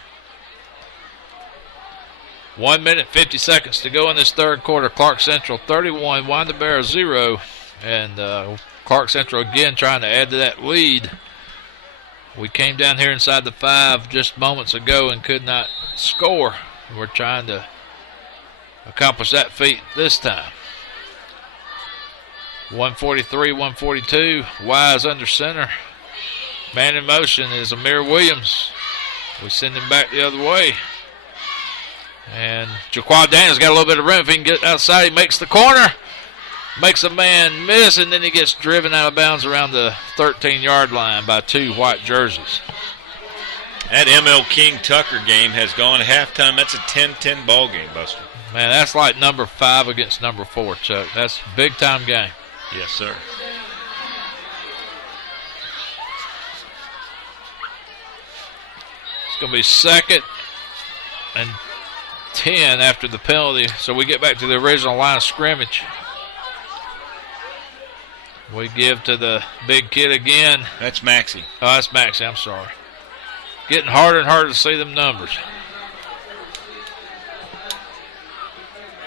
1 minute, 50 seconds to go in this 3rd quarter. Clarke Central 31, Winder-Barrow 0. And Clarke Central again trying to add to that lead. We came down here inside the 5 just moments ago and could not score. We're trying to accomplish that feat this time. 143, 142. Wise under center. Man in motion is Amir Williams. We send him back the other way. And Jaquan Daniels got a little bit of room. If he can get outside, he makes the corner. Makes a man miss, and then he gets driven out of bounds around the 13-yard line by 2 white jerseys. That ML King Tucker game has gone halftime. That's a 10-10 ball game, Buster. Man, that's like number 5 against number 4, Chuck. That's a big-time game. Yes, sir. It's going to be 2nd and 10 after the penalty, so we get back to the original line of scrimmage. We give to the big kid again. That's Maxey. Oh, that's Maxey. I'm sorry. Getting harder and harder to see them numbers.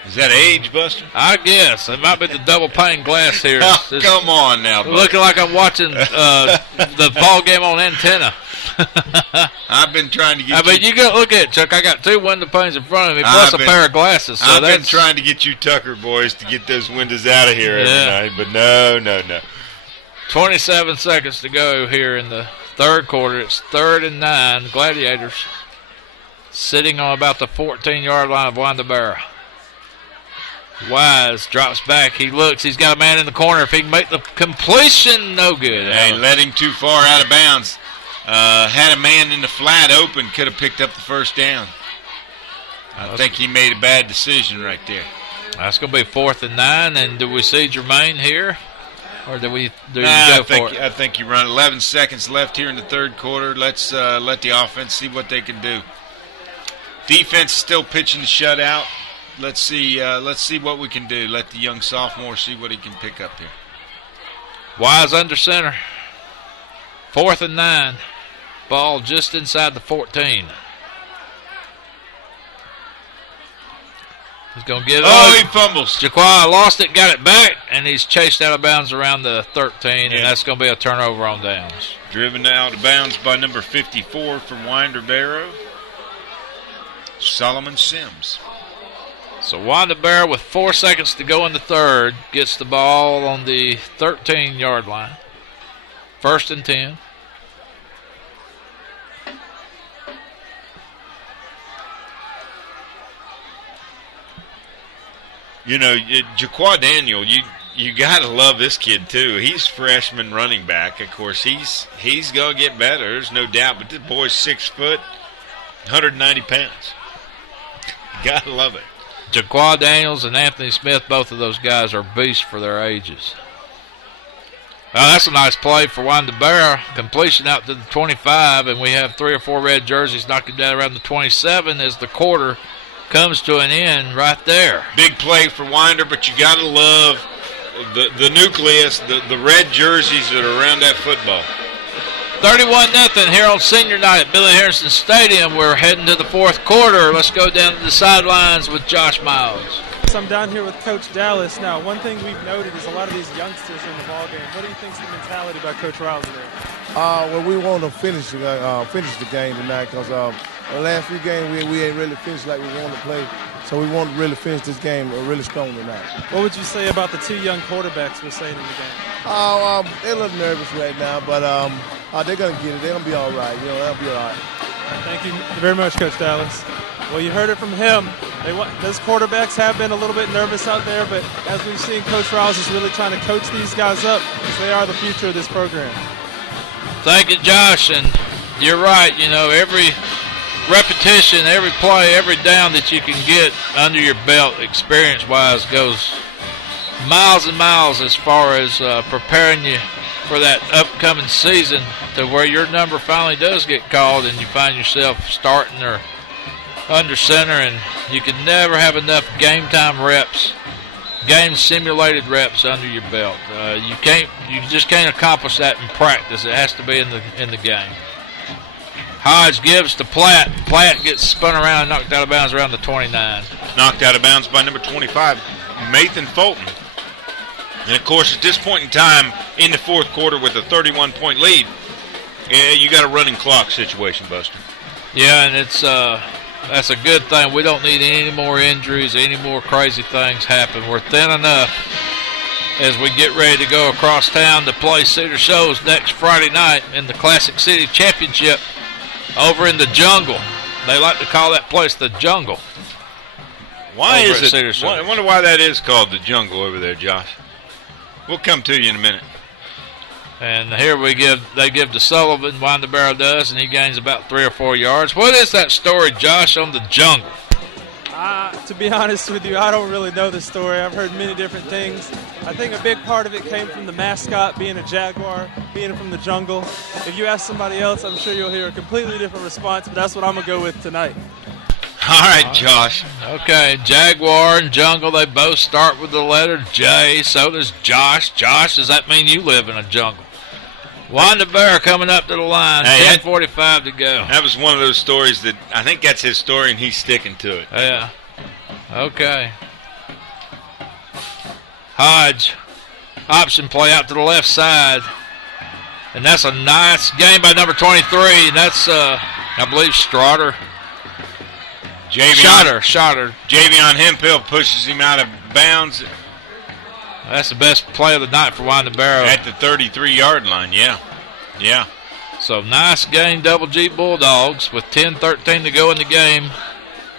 Is that age, Buster? I guess. It might be the double pane glass here. Oh, come on now, Buster. Looking like I'm watching the ball game on antenna. I've been trying to get you. You go look at it, Chuck. I got 2 window panes in front of me, plus a pair of glasses. So I've been trying to get you Tucker boys to get those windows out of here every night, but no. 27 seconds to go here in the third quarter. It's 3rd and 9. Gladiators sitting on about the 14-yard line of Winder-Barrow. Wise drops back. He looks. He's got a man in the corner. If he can make the completion, no good. They led him too far out of bounds. Had a man in the flat open. Could have picked up the first down. I think he made a bad decision right there. That's going to be 4th and 9. And do we see Jermaine here? Or do you go for it? I think you run 11 seconds left here in the third quarter. Let's let the offense see what they can do. Defense is still pitching the shutout. Let's see what we can do. Let the young sophomore see what he can pick up here. Wise under center. 4th and 9. Ball just inside the 14. He's going to get it. Oh, he fumbles. Jaquan lost it, got it back, and he's chased out of bounds around the 13, and that's going to be a turnover on downs. Driven out of bounds by number 54 from Winder-Barrow, Solomon Sims. So Winder-Barrow with 4 seconds to go in the third gets the ball on the 13-yard line. 1st and 10. You know, Jaquan Daniel, you got to love this kid too. He's freshman running back. Of course, he's going to get better. There's no doubt. But this boy's 6 foot, 190 pounds. Got to love it. Jaquan Daniels and Anthony Smith, both of those guys are beasts for their ages. That's a nice play for Winder-Barrow. Completion out to the 25, and we have 3 or 4 red jerseys knocking down around the 27 as the quarter comes to an end right there. Big play for Winder, but you got to love the nucleus, the red jerseys that are around that football. 31-0 here on senior night at Billy Harrison Stadium. We're heading to the 4th quarter. Let's go down to the sidelines with Josh Miles. So I'm down here with Coach Dallas. Now, one thing we've noted is a lot of these youngsters in the ball game. What do you think's the mentality by Coach Rouse there? Well, we want to finish the game tonight because the last few games we ain't really finished like we wanted to play. So we want to really finish this game really strong tonight. What would you say about the 2 young quarterbacks we're saying in the game? They're a little nervous right now, but they're going to get it. They're going to be all right. You know, they'll be all right. Thank you very much, Coach Dallas. Well, you heard it from him. Those quarterbacks have been a little bit nervous out there, but as we've seen, Coach Rouse is really trying to coach these guys up because they are the future of this program. Thank you, Josh. And you're right. You know, every repetition, every play, every down that you can get under your belt experience-wise goes miles and miles as far as preparing you for that upcoming season to where your number finally does get called and you find yourself starting or under center, and you can never have enough game time reps, game simulated reps under your belt. You just can't accomplish that in practice. It has to be in the game. Hodge gives to Platt. Platt gets spun around and knocked out of bounds around the 29. Knocked out of bounds by number 25, Nathan Fulton. And, of course, at this point in time in the 4th quarter with a 31-point lead, you got a running clock situation, Buster. Yeah, and that's a good thing. We don't need any more injuries, any more crazy things happen. We're thin enough as we get ready to go across town to play Cedar Shoals next Friday night in the Classic City Championship over in the Jungle. They like to call that place the Jungle. Why is it? I wonder why that is called the Jungle over there, Josh. We'll come to you in a minute. And here they give to Sullivan, Winder-Barrow does, and he gains about 3 or 4 yards. What is that story, Josh, on the Jungle? To be honest with you, I don't really know the story. I've heard many different things. I think a big part of it came from the mascot being a jaguar, being from the jungle. If you ask somebody else, I'm sure you'll hear a completely different response, but that's what I'm going to go with tonight. All right, Josh. Okay, Jaguar and Jungle, they both start with the letter J. So does Josh. Josh, does that mean you live in a jungle? Winder-Barrow coming up to the line, 10:45 to go. That was one of those stories that I think that's his story, and he's sticking to it. Yeah. Okay. Hodge, option play out to the left side. And that's a nice game by number 23. That's, I believe, Strotter. Shotter. Javion Hemphill pushes him out of bounds. That's the best play of the night for Winder-Barrow. At the 33-yard line, yeah. So nice game, Double G Bulldogs, with 10-13 to go in the game.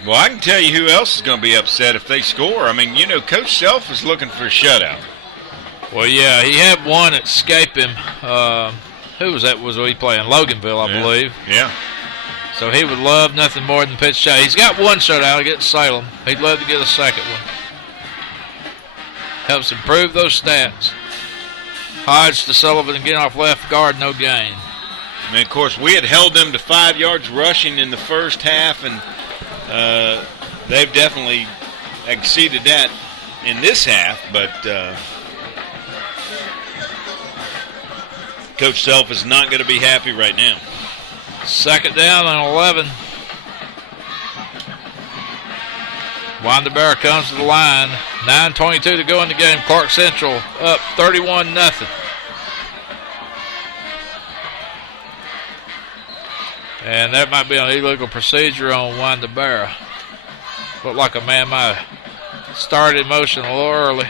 Well, I can tell you who else is going to be upset if they score. I mean, Coach Self is looking for a shutout. Well, yeah, he had one escape him. Who was that? Was he playing? Loganville, I believe. Yeah. So he would love nothing more than pitch shot. He's got one shutout against Salem. He'd love to get a second one. Helps improve those stats. Hodge to Sullivan again off left guard, no gain. I mean, of course, we had held them to 5 yards rushing in the first half, and they've definitely exceeded that in this half, but Coach Self is not going to be happy right now. Second down on 11. Winder-Barrow comes to the line. 9:22 to go in the game. Clarke Central up 31-0. And that might be an illegal procedure on Winder-Barrow. Looked like a man might have started in motion a little early.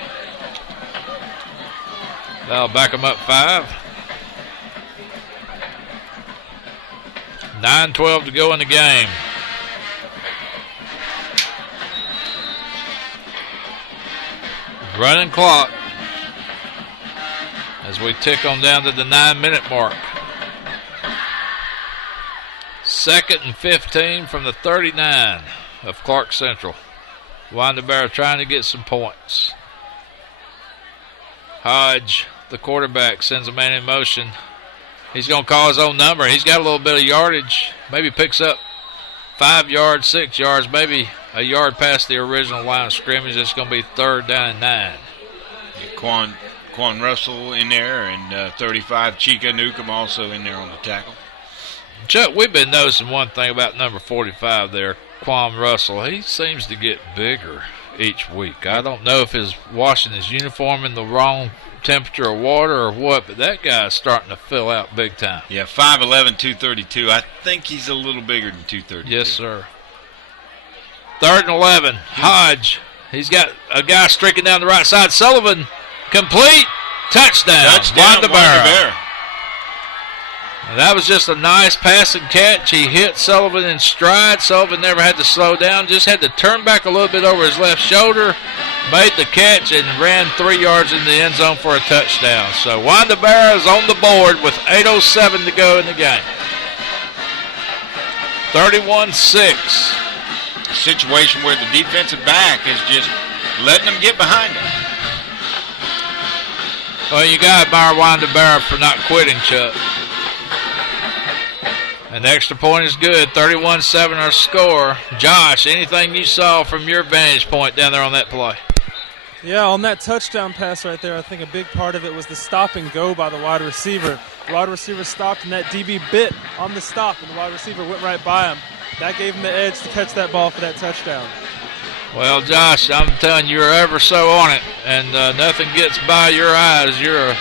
That'll back them up 5. 9:12 to go in the game. Running clock as we tick on down to the 9-minute mark. 2nd and 15 from the 39 of Clarke Central. Winder-Barrow trying to get some points. Hodge, the quarterback, sends a man in motion. He's going to call his own number. He's got a little bit of yardage. Maybe picks up 5 yards, 6 yards, maybe a yard past the original line of scrimmage. It's going to be 3rd down and 9. Quan Russell in there, and 35 Chica Newcomb also in there on the tackle. Chuck, we've been noticing one thing about number 45 there, Quan Russell. He seems to get bigger each week. I don't know if he's washing his uniform in the wrong temperature of water or what, but that guy's starting to fill out big time. Yeah, 5'11", 232. I think he's a little bigger than 232. Yes, sir. 3rd and 11. Hodge. He's got a guy streaking down the right side. Sullivan, complete. Touchdown. Winder-Barrow. And that was just a nice passing catch. He hit Sullivan in stride. Sullivan never had to slow down, just had to turn back a little bit over his left shoulder, made the catch, and ran 3 yards in the end zone for a touchdown. So Winder-Barrow is on the board with 8:07 to go in the game. 31-6. A situation where the defensive back is just letting them get behind him. Well, you got to admire Winder-Barrow for not quitting, Chuck. And the extra point is good. 31-7 our score. Josh, anything you saw from your vantage point down there on that play? Yeah, on that touchdown pass right there, I think a big part of it was the stop and go by the wide receiver. The wide receiver stopped, and that DB bit on the stop, and the wide receiver went right by him. That gave him the edge to catch that ball for that touchdown. Well, Josh, I'm telling you, you're ever so on it, and nothing gets by your eyes. You're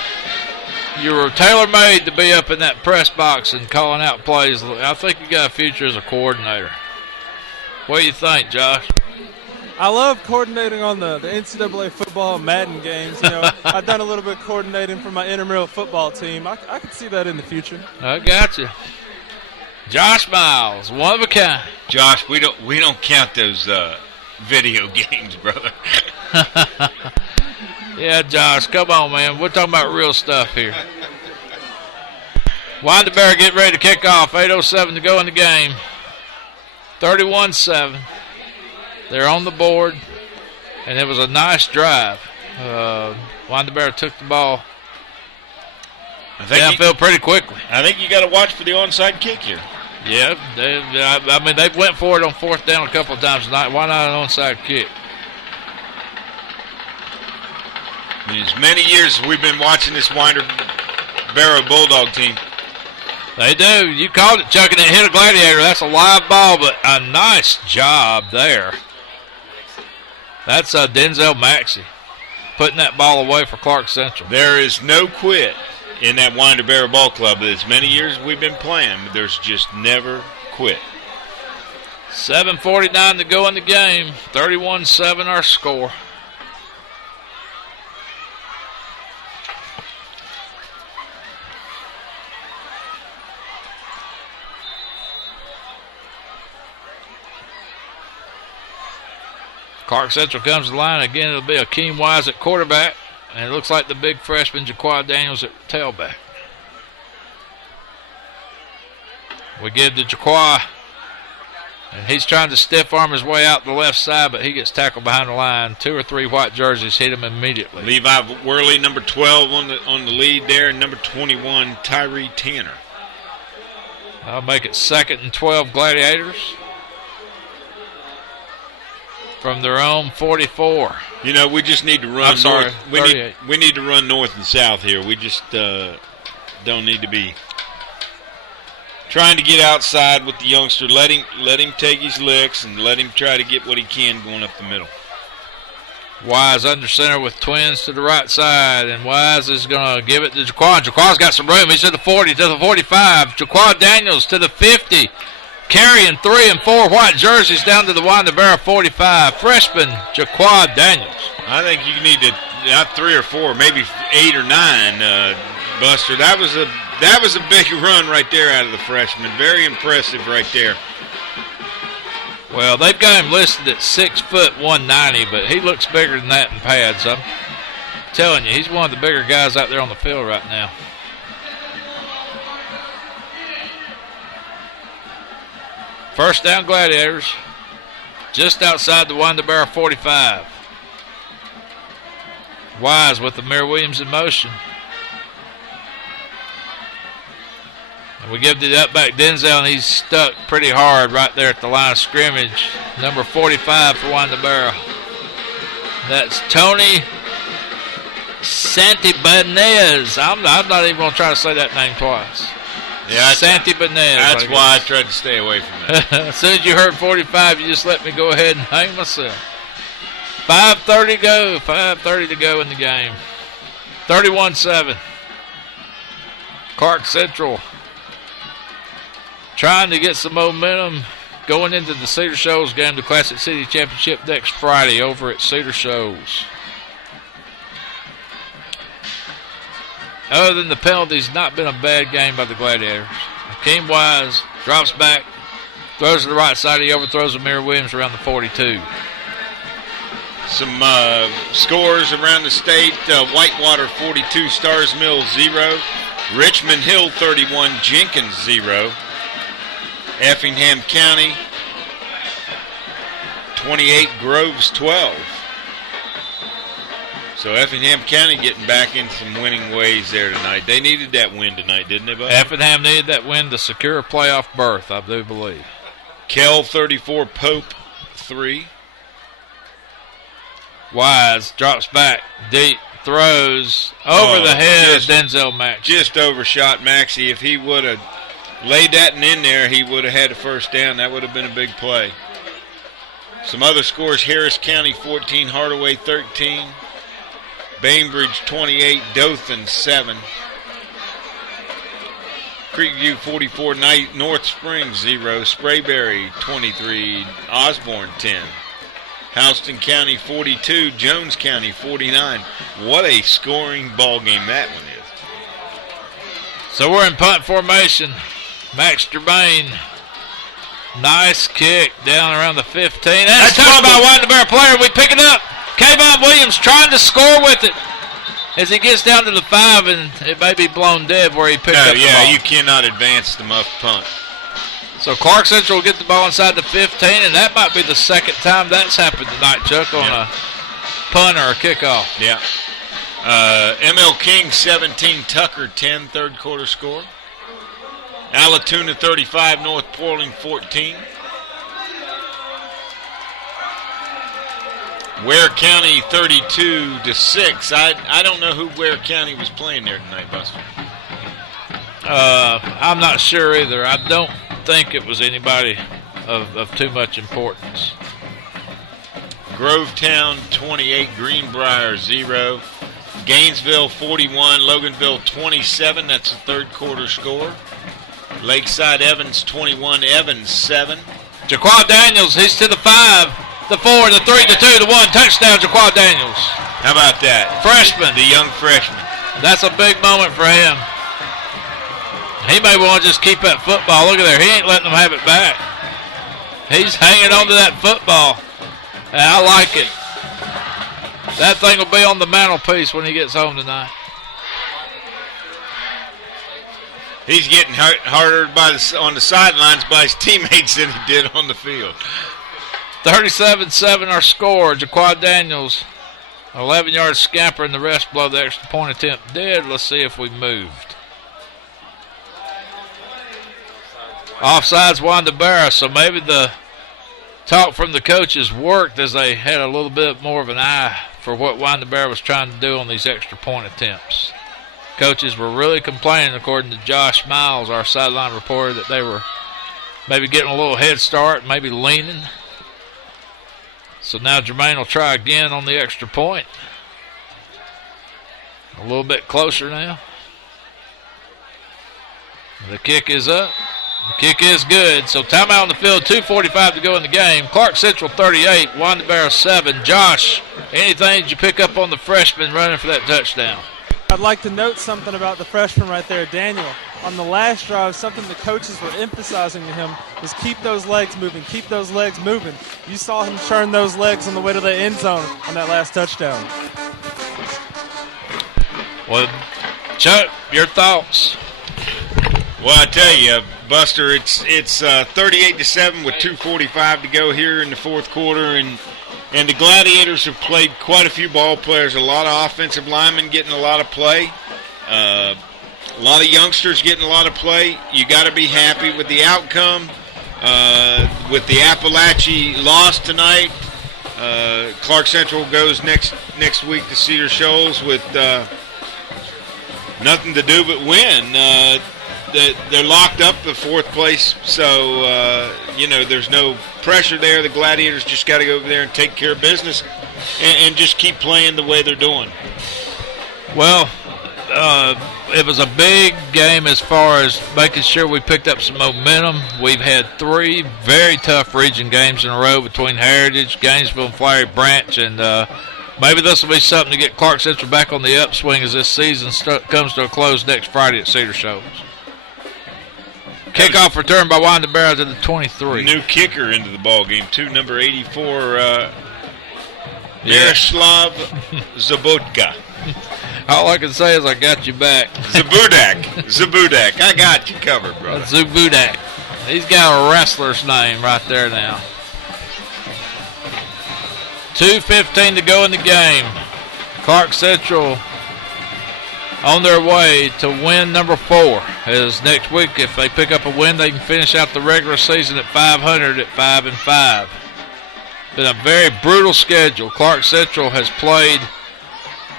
tailor-made to be up in that press box and calling out plays. I think you got a future as a coordinator. What do you think, Josh? I love coordinating on the NCAA football Madden games. I've done a little bit of coordinating for my intramural football team. I could see that in the future. I got you. Josh Miles, one of a kind. Josh, we don't count those video games, brother. Yeah, Josh, come on, man. We're talking about real stuff here. Winder-Barrow getting ready to kick off. 8:07 to go in the game. 31-7. They're on the board, and it was a nice drive. Winder-Barrow took the ball downfield pretty quickly. I think you got to watch for the onside kick here. Yeah, they went for it on 4th down a couple of times tonight. Why not an onside kick? In as many years as we've been watching this Winder-Barrow Bulldog team. They do. You called it, Chuck, and it hit a Gladiator. That's a live ball, but a nice job there. That's Denzel Maxey putting that ball away for Clarke Central. There is no quit in that Winder-Barrow Ball Club. As many years as we've been playing, there's just never quit. 7:49 to go in the game. 31-7 our score. Clarke Central comes to the line. Again, it'll be Akeem Wise at quarterback. And it looks like the big freshman, Jaquad Daniels, at tailback. We give to Jaquad. And he's trying to stiff arm his way out the left side, but he gets tackled behind the line. 2 or 3 white jerseys hit him immediately. Levi Worley, number 12 on the lead there, and number 21, Tyree Tanner. I'll make it 2nd and 12 Gladiators. From their own 44. You know, we just need to run I'm sorry, north. We need to run north and south here. We just don't need to be trying to get outside with the youngster. Let him take his licks and let him try to get what he can going up the middle. Wise under center with twins to the right side, and Wise is going to give it to Jaquad. Jaquad's got some room. He's to the 40, to the 45. Jaquad Daniels to the 50. Carrying 3 and 4 white jerseys down to the Winder-Barrow 45. Freshman Jaquad Daniels. I think you need to, not 3 or 4, maybe 8 or 9, Buster. That was a big run right there out of the freshman. Very impressive right there. Well, they've got him listed at 6 foot 190, but he looks bigger than that in pads. I'm telling you, he's one of the bigger guys out there on the field right now. First down, Gladiators, just outside the Winder-Barrow 45. Wise with Amir Williams in motion. And we give it up back Denzel, and he's stuck pretty hard right there at the line of scrimmage. Number 45 for Winder-Barrow. That's Tony Santibanez. I'm not even going to try to say that name twice. Yeah, Santibanez. That's why I tried to stay away from it. As soon as you heard 45, you just let me go ahead and hang myself. 5:30 go. 5:30 to go in the game. 31-7. Clarke Central trying to get some momentum going into the Cedar Shoals game, the Classic City Championship next Friday over at Cedar Shoals. Other than the penalties, not been a bad game by the Gladiators. Akeem Wise drops back, throws to the right side. He overthrows Amir Williams around the 42. Some scores around the state. Whitewater 42, Stars Mills 0. Richmond Hill 31, Jenkins 0. Effingham County 28, Groves 12. So Effingham County getting back in some winning ways there tonight. They needed that win tonight, didn't they, Bud? Effingham needed that win to secure a playoff berth, I do believe. Kell 34, Pope 3. Wise drops back deep, throws over the head of Denzel Max. Just overshot Maxey. If he would have laid that in there, he would have had a first down. That would have been a big play. Some other scores: Harris County 14, Hardaway 13. Bainbridge 28, Dothan 7. Creekview 44, North Springs 0. Sprayberry 23, Osborne 10. Houston County 42, Jones County 49. What a scoring ball game that one is. So we're in punt formation. Max Germain, nice kick down around the 15. And it's touched by a Winder-Barrow player. We pick it up. Kayvon Williams trying to score with it as he gets down to the 5, and it may be blown dead where he picked up the ball. Yeah, you cannot advance the muff punt. So Clarke Central will get the ball inside the 15, and that might be the second time that's happened tonight, Chuck, on a punt or a kickoff. Yeah. ML King 17, Tucker 10, third quarter score. Allatoona 35, North Portland 14. Ware County 32-6. I don't know who Ware County was playing there tonight, Buster. I'm not sure either. I don't think it was anybody of too much importance. Grovetown 28, Greenbrier 0. Gainesville 41, Loganville 27. That's the third quarter score. Lakeside Evans 21, Evans 7. Jaquad Daniels, he's to the 5, the 4, the 3, the 2, the 1. Touchdown, Jaquad Daniels. How about that? Freshman. The young freshman. That's a big moment for him. He may want to just keep that football. Look at there. He ain't letting them have it back. He's hanging on to that football. I like it. That thing will be on the mantelpiece when he gets home tonight. He's getting harder on the sidelines by his teammates than he did on the field. 37-7 our score. Jaquad Daniels, 11-yard scamper, and the rest below the extra point attempt dead. Let's see if we moved. Offsides Winder-Barrow, so maybe the talk from the coaches worked as they had a little bit more of an eye for what Winder-Barrow was trying to do on these extra point attempts. Coaches were really complaining, according to Josh Miles, our sideline reporter, that they were maybe getting a little head start, maybe leaning. So now Jermaine will try again on the extra point. A little bit closer now. The kick is up. The kick is good. So timeout on the field, 2:45 to go in the game. Clarke Central 38, Winder-Barrow 7. Josh, anything did you pick up on the freshman running for that touchdown? I'd like to note something about the freshman right there, Daniel. On the last drive, something the coaches were emphasizing to him was keep those legs moving, keep those legs moving. You saw him churn those legs on the way to the end zone on that last touchdown. Well, Chuck, your thoughts? Well, I tell you, Buster, it's 38-7 with 2:45 to go here in the fourth quarter, and the Gladiators have played quite a few ball players, a lot of offensive linemen getting a lot of play, a lot of youngsters getting a lot of play. You got to be happy with the outcome. With the Appalachia loss tonight, Clarke Central goes next week to Cedar Shoals with nothing to do but win. They're locked up the fourth place, so there's no pressure there. The Gladiators just got to go over there and take care of business and just keep playing the way they're doing. Well, it was a big game as far as making sure we picked up some momentum. We've had 3 very tough region games in a row between Heritage, Gainesville, and Flowery Branch, and maybe this will be something to get Clarke Central back on the upswing as this season comes to a close next Friday at Cedar Shoals. Kickoff return by Winder-Barrow to the 23. New kicker into the ball game too, number 84, Miroslav Zabudak. All I can say is I got you back. Zabudak. I got you covered, brother. Zabudak. He's got a wrestler's name right there now. 2:15 to go in the game. Clarke Central on their way to win number 4. As next week, if they pick up a win, they can finish out the regular season at 500 at 5-5. Been a very brutal schedule. Clarke Central has played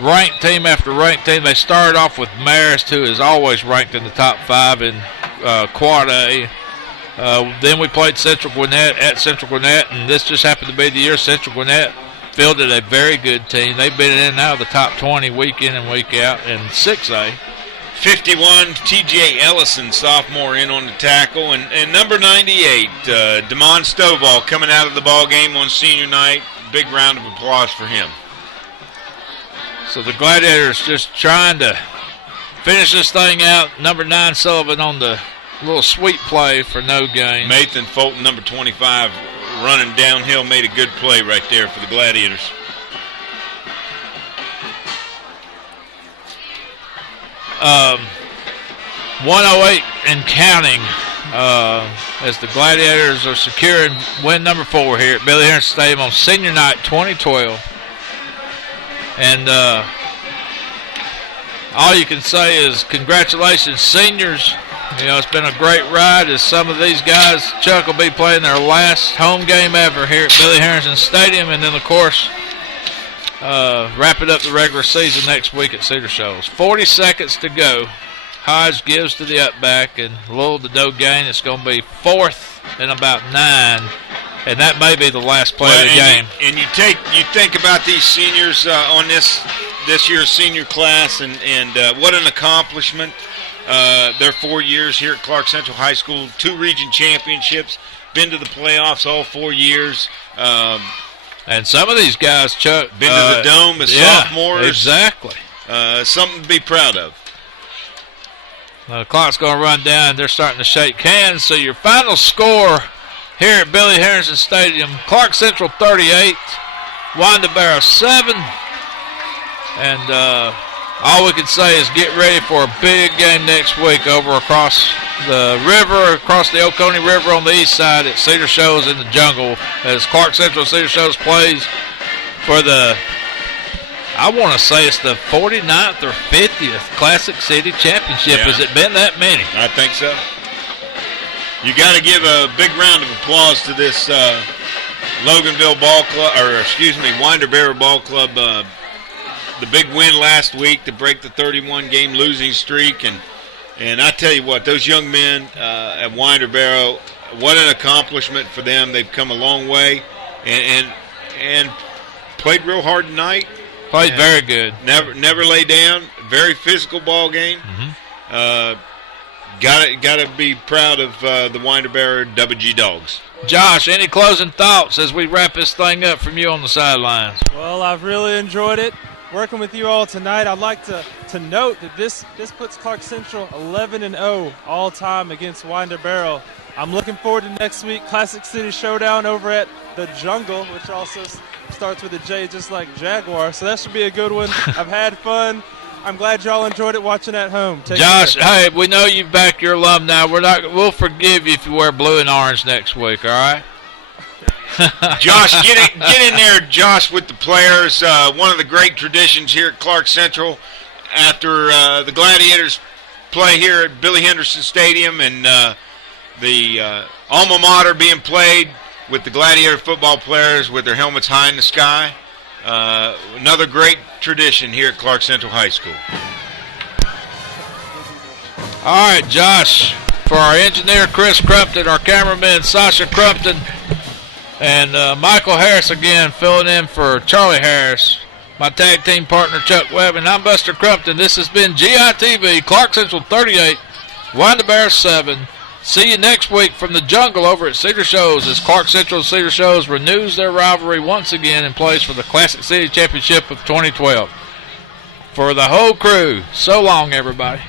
ranked team after ranked team. They started off with Marist, who is always ranked in the top 5 in Quad A. Then we played Central Gwinnett at Central Gwinnett, and this just happened to be the year Central Gwinnett fielded a very good team. They've been in and out of the top 20 week in and week out in 6A. 51, T.J. Ellison, sophomore, in on the tackle. And number 98, Damon Stovall, coming out of the ball game on senior night. Big round of applause for him. So the Gladiators just trying to finish this thing out. Number 9, Sullivan, on the little sweep play for no gain. Nathan Fulton, number 25, running downhill, made a good play right there for the Gladiators. Um, 108 and counting as the Gladiators are securing win number 4 here at Billy Harrison Stadium on senior night 2012. And all you can say is congratulations, seniors. You know, it's been a great ride as some of these guys, Chuck, will be playing their last home game ever here at Billy Harrison Stadium. And then, of course, wrapping up the regular season next week at Cedar Shoals. 40 seconds to go. Hodge gives to the upback, and Lowell to no gain. It's going to be 4th and about 9. And that may be the last play of the game. And you think about these seniors on this year's senior class, and what an accomplishment. Their 4 years here at Clarke Central High School, 2 region championships, been to the playoffs all 4 years. And some of these guys, Chuck, been to the Dome as sophomores. Exactly. Something to be proud of. The clock's going to run down. They're starting to shake hands. So your final score here at Billy Harrison Stadium, Clarke Central 38, Winder-Barrow 7. And all we can say is get ready for a big game next week over across the river, across the Oconee River on the east side at Cedar Shows in the Jungle, as Clarke Central Cedar Shows plays for the, I want to say it's the 49th or 50th Classic City Championship. Yeah. Has it been that many? I think so. You got to give a big round of applause to this Loganville Ball Club, Winder-Barrow Ball Club. The big win last week to break the 31-game losing streak, and I tell you what, those young men at Winder-Barrow, what an accomplishment for them. They've come a long way, and played real hard tonight. Played very good. Never lay down. Very physical ball game. Got to be proud of the Winder-Barrow WG Dogs. Josh, any closing thoughts as we wrap this thing up from you on the sidelines? Well, I've really enjoyed it working with you all tonight. I'd like to note that this puts Clarke Central 11-0 all time against Winder-Barrow. I'm looking forward to next week, Classic City Showdown over at the Jungle, which also starts with a J, just like Jaguar. So that should be a good one. I've had fun. I'm glad y'all enjoyed it watching at home. Take Josh, care. hey, we know you back your alumni. We'll forgive you if you wear blue and orange next week. All right. Josh, get in there, Josh, with the players. One of the great traditions here at Clarke Central, after the Gladiators play here at Billy Henderson Stadium and the alma mater being played with the Gladiator football players with their helmets high in the sky. Another great tradition here at Clarke Central High School. All right, Josh, for our engineer, Chris Crumpton, our cameraman, Sasha Crumpton, and Michael Harris again filling in for Charlie Harris, my tag team partner, Chuck Webb, and I'm Buster Crumpton. This has been GITV, Clarke Central 38, Winder-Barrow 7. See you next week from the Jungle over at Cedar Shows as Clarke Central Cedar Shows renews their rivalry once again and plays for the Classic City Championship of 2012. For the whole crew, so long, everybody.